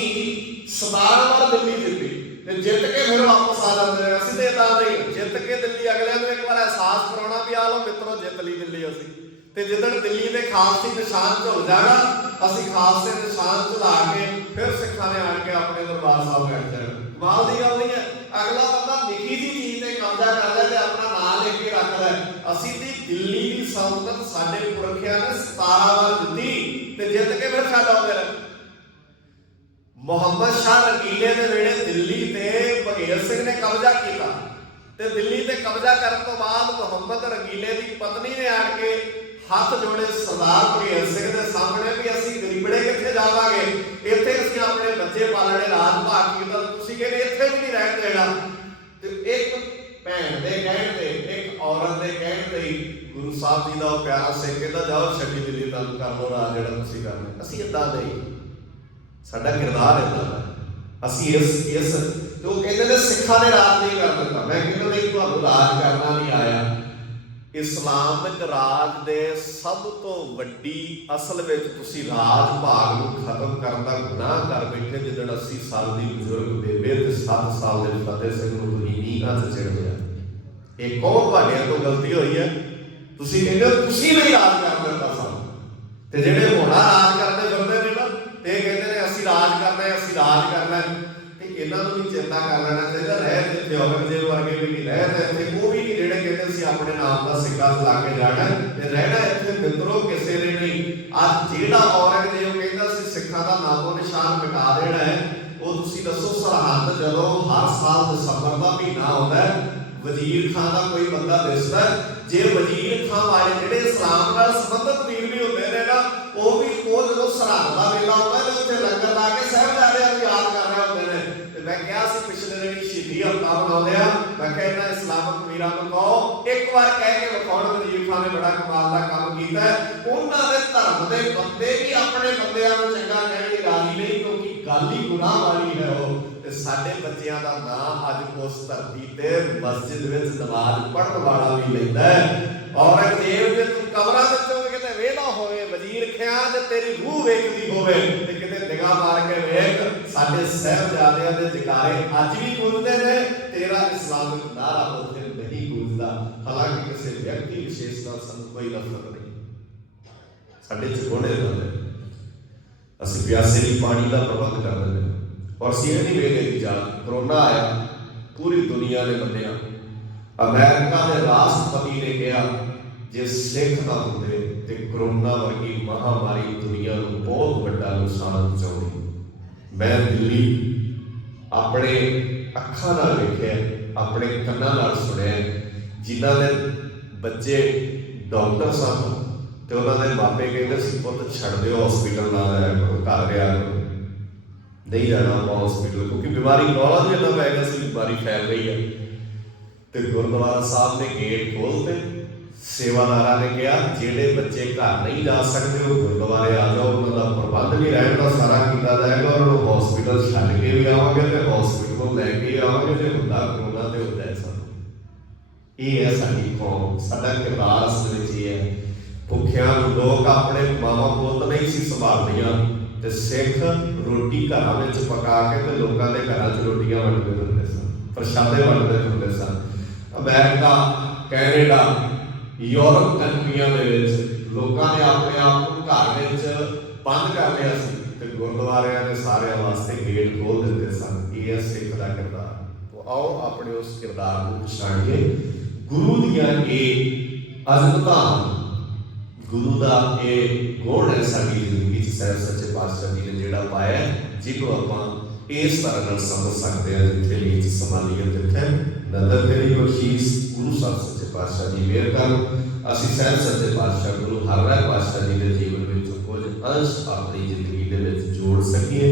17 ਵਾਰ ਦਿੱਲੀ ਜਿੱਤੀ ਤੇ ਜਿੱਤ ਕੇ ਫਿਰ ਵਾਪਸ ਆ ਜਾਂਦੇ ਨੇ। ਅਸੀਂ ਤੇ ਇਦਾਂ ਨਹੀਂ, ਜਿੱਤ ਕੇ ਦਿੱਲੀ ਅਗਲਿਆਂ ਨੂੰ ਇੱਕ ਵਾਰ ਅਹਿਸਾਸ ਕਰਾਉਣਾ ਵੀ ਆ ਲਓ ਮਿੱਤਰੋ, ਜਿੱਤ ਲਈ ਦਿੱਲੀ ਅਸੀਂ। ਤੇ ਜਿੱਦਣ ਦਿੱਲੀ ਦੇ ਖਾਲਸੀ ਨਿਸ਼ਾਨ ਝੁੱਲ ਜਾਣਾ, ਅਸੀਂ ਖਾਲਸੇ ਨਿਸ਼ਾਨ ਝੁਲਾ ਕੇ ਫਿਰ ਸਿੱਖਾਂ ਨੇ ਆਣ ਕੇ ਆਪਣੇ ਦਰਬਾਰ ਸਾਹਿਬ ਬੈਠ ਜਾਣਾ। ਕਮਾਲ ਦੀ ਗੱਲ ਨਹੀਂ ਹੈ। ਅਗਲਾ ਬੰਦਾ ਨਿੱਕੀ ਜਿਹੀ ਚੀਜ਼ ਤੇ ਕਬਜ਼ਾ ਕਰ ਲੈ ਤੇ ਆਪਣਾ ਨਾਂ ਲਿਖ ਕੇ ਰੱਖ ਲੈ। ਅਸੀਂ ਦੀ ਦਿੱਲੀ ਦੀ ਸਲਤਨਤ ਸਾਡੇ ਪੁਰਖਿਆਂ ਨੇ 17 ਵਾਰ ਜਿੱਤੀ ਤੇ ਜਿੱਤ ਕੇ ਫਿਰ ਛੱਡ ਆਉਂਦੇ ਰਹੇ। ਮੁਹੰਮਦ ਸ਼ਾਹ ਰੰਗੀਲੇ ਦੇ ਵੇਲੇ ਦਿੱਲੀ ਤੇ ਬਘੇਲ ਸਿੰਘ ਨੇ ਕਬਜ਼ਾ ਕੀਤਾ ਤੇ ਦਿੱਲੀ ਤੇ ਕਬਜ਼ਾ ਕਰਨ ਤੋਂ ਬਾਅਦ ਮੁਹੰਮਦ ਰੰਗੀਲੇ ਦੀ ਪਤਨੀ ਨੇ ਆਣ ਕੇ ਹੱਥ ਜੋੜੇ ਸਰਦਾਰ ਬਘੇਲ ਸਿੰਘ ਦੇ ਸਾਹਮਣੇ ਵੀ ਅਸੀਂ ਗਰੀਬੜੇ ਕਿੱਥੇ ਜਾਵਾਂਗੇ, ਇੱਥੇ ਅਸੀਂ ਆਪਣੇ ਬੱਚੇ ਪਾਲਣੇ, ਰਾਜ ਭਾਗ ਕੀਤਾ, ਤੁਸੀਂ ਕਹਿੰਦੇ ਇੱਥੇ ਵੀ ਨਹੀਂ ਰਹਿਣ ਦੇਣਾ। ਤੇ ਇੱਕ ਭੈਣ ਦੇ ਕਹਿਣ ਤੇ, ਇੱਕ ਔਰਤ ਦੇ ਕਹਿਣ ਤੇ ਹੀ ਗੁਰੂ ਸਾਹਿਬ ਜੀ ਦਾ ਉਹ ਪਿਆਰਾ ਸਿੰਘ ਕਹਿੰਦਾ ਜਾਓ ਛੱਡੀ ਦਿੱਲੀ ਤੁਹਾਨੂੰ ਕਰ ਲਓ ਰਾਜ ਜਿਹੜਾ ਤੁਸੀਂ ਕਰਨਾ। ਅਸੀਂ ਏਦਾਂ ਨਹੀਂ, ਸਾਡਾ ਕਿਰਦਾਰ ਏਦਾਂ ਦਾ। ਅਸੀਂ ਇਸ ਤੇ ਉਹ ਕਹਿੰਦੇ ਨੇ ਸਿੱਖਾਂ ਨੇ ਰਾਜ ਨਹੀਂ ਕਰ ਦਿੱਤਾ। ਮੈਂ ਕਹਿੰਦਾ ਨਹੀਂ, ਤੁਹਾਨੂੰ ਰਾਜ ਕਰਨਾ ਨਹੀਂ ਆਇਆ। ਇਸਲਾਮਿਕ ਰਾਜ ਦੇ ਸਭ ਤੋਂ ਵੱਡੀ, ਅਸਲ ਵਿੱਚ ਤੁਸੀਂ ਰਾਜ ਭਾਗ ਨੂੰ ਖਤਮ ਕਰਨ ਦਾ ਗੁਨਾਹ ਕਰ ਬੈਠੇ। ਜਿੱਦਣ 80 ਸਾਲ ਦੀ ਬਜ਼ੁਰਗ ਬੇਬੇ ਤੇ 7 ਸਾਲ ਦੇ ਫਤਿਹ ਸਿੰਘ ਨੂੰ ਤੁਸੀਂ ਨੀਹਾਂ 'ਚ ਚਿੜ ਗਿਆ। ਇਹ ਕੌਣ ਤੁਹਾਡਿਆਂ ਤੋਂ ਗਲਤੀ ਹੋਈ ਹੈ? ਤੁਸੀਂ ਕਹਿੰਦੇ ਹੋ ਤੁਸੀਂ ਨਹੀਂ ਰਾਜ ਕਰ ਦਿੱਤਾ ਸਾਨੂੰ, ਤੇ ਜਿਹੜੇ ਹੋਣਾ ਰਾਜ ਕਰਦੇ ਫਿਰਦੇ ਨੇ ਨਾ, ਤੇ ਕਹਿੰਦੇ ਨੇ ਅਸੀਂ ਰਾਜ ਕਰਨਾ ਹੈ, ਅਸੀਂ ਰਾਜ ਕਰਨਾ ਹੈ। ਤੇ ਇਹਨਾਂ ਨੂੰ ਵੀ ਚੇਤਾ ਕਰ ਲੈਣਾ ਚਾਹੀਦਾ, ਰਹਿ ਜਿੱਥੇ ਔਰੰਗਜ਼ੇਬ ਵਰਗੇ ਵੀ ਨਹੀਂ ਰਹਿ ਤੇ ਇੱਥੇ ਉਹ ਵੀ ਨਹੀਂ ਜਿਹੜੇ ਕਹਿੰਦੇ ਅਸੀਂ ਆਪਣੇ ਨਾਮ ਦਾ ਸਿੱਕਾ ਲਾ ਕੇ ਜਾਣਾ ਤੇ ਰਹਿਣਾ ਇੱਥੇ ਮਿੱਤਰੋ ਕਿਸੇ ਨੇ ਨਹੀਂ। ਅੱਜ ਜਿਹੜਾ ਔਰੰਗਜ਼ੇਬ ਕਹਿੰਦਾ ਸੀ ਸਿੱਖਾਂ ਦਾ ਨਾਮੋ ਨਿਸ਼ਾਨ ਮਿਟਾ ਦੇਣਾ ਹੈ, ਉਹ ਤੁਸੀਂ ਦੱਸੋ ਸਰਹੱਦ ਜਦੋਂ ਹਰ ਸਾਲ ਦਸੰਬਰ ਦਾ ਮਹੀਨਾ ਆਉਂਦਾ ਹੈ, ਵਜ਼ੀਰ ਖਾਨ ਦਾ ਕੋਈ ਬੰਦਾ ਦਿਸਦਾ, ਜੇ ਵਜ਼ੀਰ ਖਾਨ ਵਾਲੇ ਜਿਹੜੇ ਇਸਲਾਮ ਨਾਲ ਸੰਬੰਧਿਤ ਵੀਰ ਵੀ ਹੁੰਦੇ ਨੇ ਨਾ, ਉਹ ਜਦੋਂ ਸਰਹੱਦ ਦਾ ਵੇਲਾ ਆਉਂਦਾ ਤੇ ਉੱਥੇ ਲੰਗਰ ਲਾ ਕੇ ਸਾਹਿਬਜ਼ਾਦਿਆਂ ਨੂੰ ਯਾਦ ਕਰ ਰਹੇ ਹੁੰਦੇ ਨੇ। ਤੇ ਮੈਂ ਕਿਹਾ ਸੀ ਪਿਛਲੇ ਦਿਨੀ ਸ਼ਹੀਦੀ ਹਫ਼ਤਾ ਮਨਾਉਂਦੇ ਆ, ਮੈਂ ਕਿਹਾ ਇਹਨਾਂ ਇਸਲਾਮਿਕ ਵੀਰਾਂ ਨੂੰ ਕਹੋ ਇੱਕ ਵਾਰ ਕਹਿ ਕੇ ਵਿਖਾਉਣ ਵਜ਼ੀਰ ਖਾਨ ਨੇ ਬੜਾ ਕਮਾਲ ਦਾ ਕੰਮ ਕੀਤਾ। ਉਹਨਾਂ ਦੇ ਧਰਮ ਦੇ ਬੰਦੇ ਵੀ ਆਪਣੇ ਬੰਦਿਆਂ ਨੂੰ ਚੰਗਾ ਕਹਿਣ ਦੀ ਰਾਜ਼ੀ ਨਹੀਂ, ਕਿਉਂਕਿ ਗੱਲ ਹੀ ਗੁਨਾਹ ਵਾਲੀ ਹੈ ਉਹ। ਤੇ ਸਾਡੇ ਬੱਚਿਆਂ ਦਾ ਨਾਮ ਅੱਜ ਉਸ ਧਰਤੀ ਤੇ ਮਸਜਿਦ ਵਿੱਚ ਨਮਾਜ਼ ਪੜ੍ਹਨ ਵਾਲਾ ਵੀ ਲੈਂਦਾ ਹੈ। ਔਰੰਗਜ਼ੇਬ ਜੇ ਤੂੰ ਕਬਰਾਂ ਦੇ ਵਿੱਚੋਂ ਕਿਤੇ ਵੇਹਦਾ ਹੋਵੇ, ਵਜ਼ੀਰ ਖਿਆ ਤੇ ਤੇਰੀ ਰੂਹ ਵੇਖਦੀ ਹੋਵੇ, ਤੇ ਕਿਤੇ ਨਿਗਾਹ ਮਾਰ ਕੇ ਵੇਖ ਸਾਡੇ ਸਾਹਿਬਜ਼ਾਦਿਆਂ ਦੇ ਜਕਾਰੇ ਅੱਜ ਵੀ ਗੂੰਜਦੇ ਨੇ, ਤੇਰਾ ਇਸਲਾਮਿਕ ਨਾਰਾ ਉੱਥੇ ਨਹੀਂ ਗੂੰਜਦਾ। ਹਾਲਾਂਕਿ ਕਿਸੇ ਵਿਅਕਤੀ ਵਿਸ਼ੇਸ਼ ਨਾਲ ਸਾਨੂੰ ਕੋਈ ਨਫ਼ਰਤ ਨਹੀਂ, ਸਾਡੇ ਚ ਗੁਣ ਰਹਿੰਦੇ। ਅਸੀਂ ਪਿਆਸੇ ਲਈ ਪਾਣੀ ਦਾ ਪ੍ਰਬੰਧ ਕਰ ਦਿੰਦੇ ਔਰ ਅਸੀਂ ਇਹ ਨਹੀਂ ਵੇਖਦੇ ਕਿ ਜਦ ਕਰੋਨਾ ਆਇਆ ਪੂਰੀ ਦੁਨੀਆ ਨੇ ਮੰਨਿਆ। ਅਮਰੀਕਾ ਦੇ ਰਾਸ਼ਟਰਪਤੀ ਨੇ ਕਿਹਾ ਜੇ ਸਿੱਖ ਨਾ ਹੁੰਦੇ ਤੇ ਕਰੋਨਾ ਵਰਗੀ ਮਹਾਮਾਰੀ ਦੁਨੀਆ ਨੂੰ ਬਹੁਤ ਵੱਡਾ ਨੁਕਸਾਨ ਪਹੁੰਚਾਉਣੀ। ਮੈਂ ਦਿੱਲੀ ਆਪਣੇ ਅੱਖਾਂ ਨਾਲ ਵੇਖਿਆ, ਆਪਣੇ ਕੰਨਾਂ ਨਾਲ ਸੁਣਿਆ, ਜਿਨ੍ਹਾਂ ਦੇ ਬੱਚੇ ਡਾਕਟਰ ਸਨ ਤੇ ਉਹਨਾਂ ਦੇ ਮਾਪੇ ਕਹਿੰਦੇ ਸੀ ਪੁੱਤ ਛੱਡ ਦਿਓ ਹਸਪੀਟਲ ਨਾ ਜਾਇਆ ਕਰੋ, ਘਰ ਰਿਹਾ ਕਰੋ, ਨਹੀਂ ਜਾਣਾ ਆਪਾਂ ਹਸਪੀਟਲ, ਕਿਉਂਕਿ ਬਿਮਾਰੀ ਰੌਲਾ ਵੀ ਇੰਨਾ ਪੈ ਗਿਆ ਸੀ, ਬਿਮਾਰੀ ਫੈਲ ਰਹੀ ਹੈ। ਤੇ ਗੁਰਦੁਆਰਾ ਸਾਹਿਬ ਨੇ ਗੇਟ ਖੋਲ੍ਹਤੇ, ਸੇਵਾਦਾਰਾਂ ਨੇ ਕਿਹਾ ਜਿਹੜੇ ਬੱਚੇ ਘਰ ਨਹੀਂ ਜਾ ਸਕਦੇ ਉਹ ਗੁਰਦੁਆਰੇ ਆ ਜਾਓ, ਉਹਨਾਂ ਦਾ ਪ੍ਰਬੰਧ ਵੀ ਰਹਿਣ ਦਾ ਸਾਰਾ ਕੀਤਾ ਜਾਏਗਾ, ਉਹਨਾਂ ਨੂੰ ਹਸਪੀਟਲ ਛੱਡ ਕੇ ਵੀ ਆਵਾਂਗੇ ਤੇ ਹਸਪੀਟਲੋਂ ਲੈ ਕੇ ਆਵਾਂਗੇ, ਤੇ ਹੁੰਦਾ ਕਰੋਨਾ ਤੇ ਹੁੰਦਾ ਹੈ ਸਾਨੂੰ। ਇਹ ਹੈ ਸਾਡੀ ਕੌਮ, ਸਾਡਾ ਕਿਰਦਾਰ ਅਸਲ ਵਿੱਚ ਇਹ ਹੈ। ਭੁੱਖਿਆਂ ਨੂੰ ਲੋਕ ਆਪਣੇ ਮਾਵਾਂ ਪੁੱਤ ਨਹੀਂ ਸੀ ਸੰਭਾਲਦੀਆਂ, ਤੇ ਸਿੱਖ ਰੋਟੀ ਘਰਾਂ ਵਿੱਚ ਪਕਾ ਕੇ ਤੇ ਲੋਕਾਂ ਦੇ ਘਰਾਂ 'ਚ ਰੋਟੀਆਂ ਵੰਡਦੇ ਹੁੰਦੇ ਸਨ, ਪ੍ਰਸ਼ਾਦੇ ਵੰਡਦੇ ਹੁੰਦੇ ਸਨ। ਅਮਰੀਕਾ, ਕੈਨੇਡਾ, ਯੂਰਪ ਕੰਟਰੀਆਂ ਦੇ ਵਿੱਚ ਲੋਕਾਂ ਨੇ ਆਪਣੇ ਆਪ ਨੂੰ ਘਰ ਵਿੱਚ ਬੰਦ ਕਰ ਲਿਆ ਸੀ ਤੇ ਗੁਰਦੁਆਰਿਆਂ ਦੇ ਸਾਰਿਆਂ ਵਾਸਤੇ ਗੇਟ ਖੋਲ੍ਹ ਦਿੱਤੇ ਸਨ। ਇਹ ਹੈ ਸਿੱਖ ਦਾ ਕਿਰਦਾਰ। ਆਓ ਆਪਣੇ ਉਸ ਕਿਰਦਾਰ ਨੂੰ ਪਛਾਣੀਏ। ਗੁਰੂ ਦੀਆਂ ਇਹ ਅਜ਼ਮਤਾਂ, ਗੁਰੂ ਦਾ ਇਹ ਗੁਣ ਹੈ ਸਾਡੀ ਜ਼ਿੰਦਗੀ 'ਚ ਸਾਹਿਬ ਸੱਚੇ ਪਾਤਸ਼ਾਹ ਜੀ ਨੇ ਜਿਹੜਾ ਪਾਇਆ, ਜਿਹਨੂੰ ਆਪਾਂ ਇਸ ਤਰ੍ਹਾਂ ਨਾਲ ਸਮਝ ਸਕਦੇ ਹਾਂ। ਜਿੱਥੇ ਨੀਚ ਸਮਾਲੀਅਤ ਜਿੱਥੇ ਨਦਰ ਤੇਰੀ ਬਖਸ਼ੀਸ਼, ਗੁਰੂ ਸਾਹਿਬ ਸੱਚੇ ਪਾਤਸ਼ਾਹ ਜੀ ਮਿਹਰ ਕਰਨ ਅਸੀਂ ਸਾਹਿਬ ਸੱਚੇ ਪਾਤਸ਼ਾਹ ਗੁਰੂ ਹਰਿਰਾਏ ਪਾਤਸ਼ਾਹ ਜੀ ਦੇ ਜੀਵਨ ਵਿੱਚ ਕੁਝ ਅੰਸ਼ ਆਪਣੀ ਜ਼ਿੰਦਗੀ ਦੇ ਵਿੱਚ ਜੋੜ ਸਕੀਏ,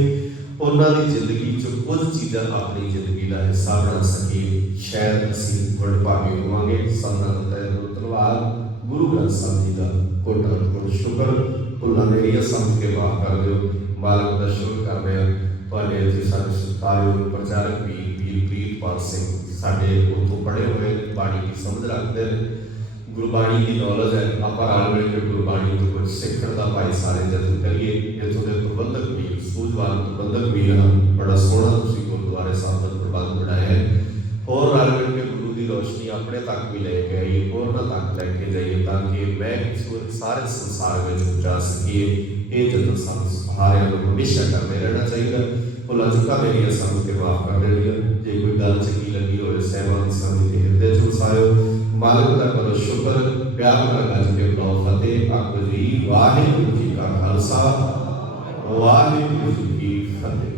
ਉਹਨਾਂ ਦੀ ਜ਼ਿੰਦਗੀ 'ਚ ਕੁਝ ਚੀਜ਼ਾਂ ਆਪਣੀ ਜ਼ਿੰਦਗੀ ਦਾ ਹਿੱਸਾ ਬਣਾ ਸਕੀਏ। ਸ਼ਾਇਦ ਅਸੀਂ ਵਡਭਾਗੇ ਹੋਵਾਂਗੇ। ਸਭਨਾਂ ਦਾ ਤਹਿ ਦਿਲੋਂ ਧੰਨਵਾਦ। ਗੁਰੂ ਗ੍ਰੰਥ ਸਾਹਿਬ ਜੀ ਦਾ ਕੋਟਾ ਸ਼ੁਕਰ। ਭੁੱਲਾਂ ਮੇਰੀਆਂ ਸਮਝ ਕੇ ਮਾਫ ਕਰ ਦਿਓ। ਮਾਲਕ ਦਾ ਸ਼ੁਕਰ ਕਰਦੇ ਹਾਂ ਤੁਹਾਡੇ ਇੱਥੇ ਸਾਡੇ ਸਤਿਕਾਰਯੋਗ ਪ੍ਰਚਾਰਕ ਵੀਰ ਪ੍ਰੀਤਪਾਲ ਸਿੰਘ ਸਾਡੇ ਉੱਥੋਂ ਪੜ੍ਹੇ ਹੋਏ ਬਾਣੀ ਦੀ ਸਮਝ ਰੱਖਦੇ ਨੇ, ਗੁਰਬਾਣੀ ਦੀ ਨੌਲੇਜ ਹੈ। ਆਪਾਂ ਰਲ ਮਿਲ ਕੇ ਗੁਰਬਾਣੀ ਤੋਂ ਕੁਝ ਸਿੱਖਣ ਦਾ ਭਾਈ ਸਾਰੇ ਜਤਨ ਕਰੀਏ। ਇੱਥੋਂ ਦੇ ਪ੍ਰਬੰਧਕ ਵੀਰ, ਸੂਝਵਾਨ ਪ੍ਰਬੰਧਕ ਵੀਰ ਹਨ, ਬੜਾ ਸੋਹਣਾ ਤੁਸੀਂ ਗੁਰਦੁਆਰੇ ਸਾਹਿਬ ਦਾ ਪ੍ਰਬੰਧ ਬਣਾਇਆ ਹੈ। ਹੋਰ ਰਲ ਮਿਲ ਕੇ ਗੁਰੂ ਦੀ ਰੋਸ਼ਨੀ ਆਪਣੇ ਤੱਕ ਵੀ ਲੈ ਕੇ ਆਈਏ, ਹੋਰਨਾਂ ਤੱਕ ਲੈ ਕੇ ਜਾਈਏ, ਤਾਂ ਕਿ ਮੈਂ ਸਾਰੇ ਸੰਸਾਰ ਵਿੱਚ ਪਹੁੰਚਾ ਸਕੀਏ। ਇਹ ਜਦੋਂ ਸਾਨੂੰ ਸਾਰਿਆਂ ਨੂੰ ਹਮੇਸ਼ਾ ਕਰਦੇ ਰਹਿਣਾ ਚਾਹੀਦਾ। ਭੁੱਲਾਂ ਚੁੱਕਾਂ ਮੇਰੀਆਂ ਸਮਝ ਕੇ ਮਾਫ ਕਰ ਦੇਣੀਆਂ। ਜੇ ਕੋਈ ਗੱਲ ਚੰਗੀ ਲੱਗੀ ਹੋਵੇ ਸਹਿਬਾਂ ਦੀ ਸਮਝ ਕੇ ਹਿਰਦੇ 'ਚ ਵਸਾਇਓ। ਮਾਲਕ ਦਾ ਕਰੋ ਸ਼ੁਕਰ, ਪਿਆਰ ਨਾਲ ਗੱਜ ਕੇ ਬੁਲਾਓ ਫਤਿਹ। ਆਖੋ ਜੀ ਵਾਹਿਗੁਰੂ ਜੀ ਕਾ ਖਾਲਸਾ, ਵਾਹਿਗੁਰੂ ਜੀ ਕੀ ਫਤਿਹ।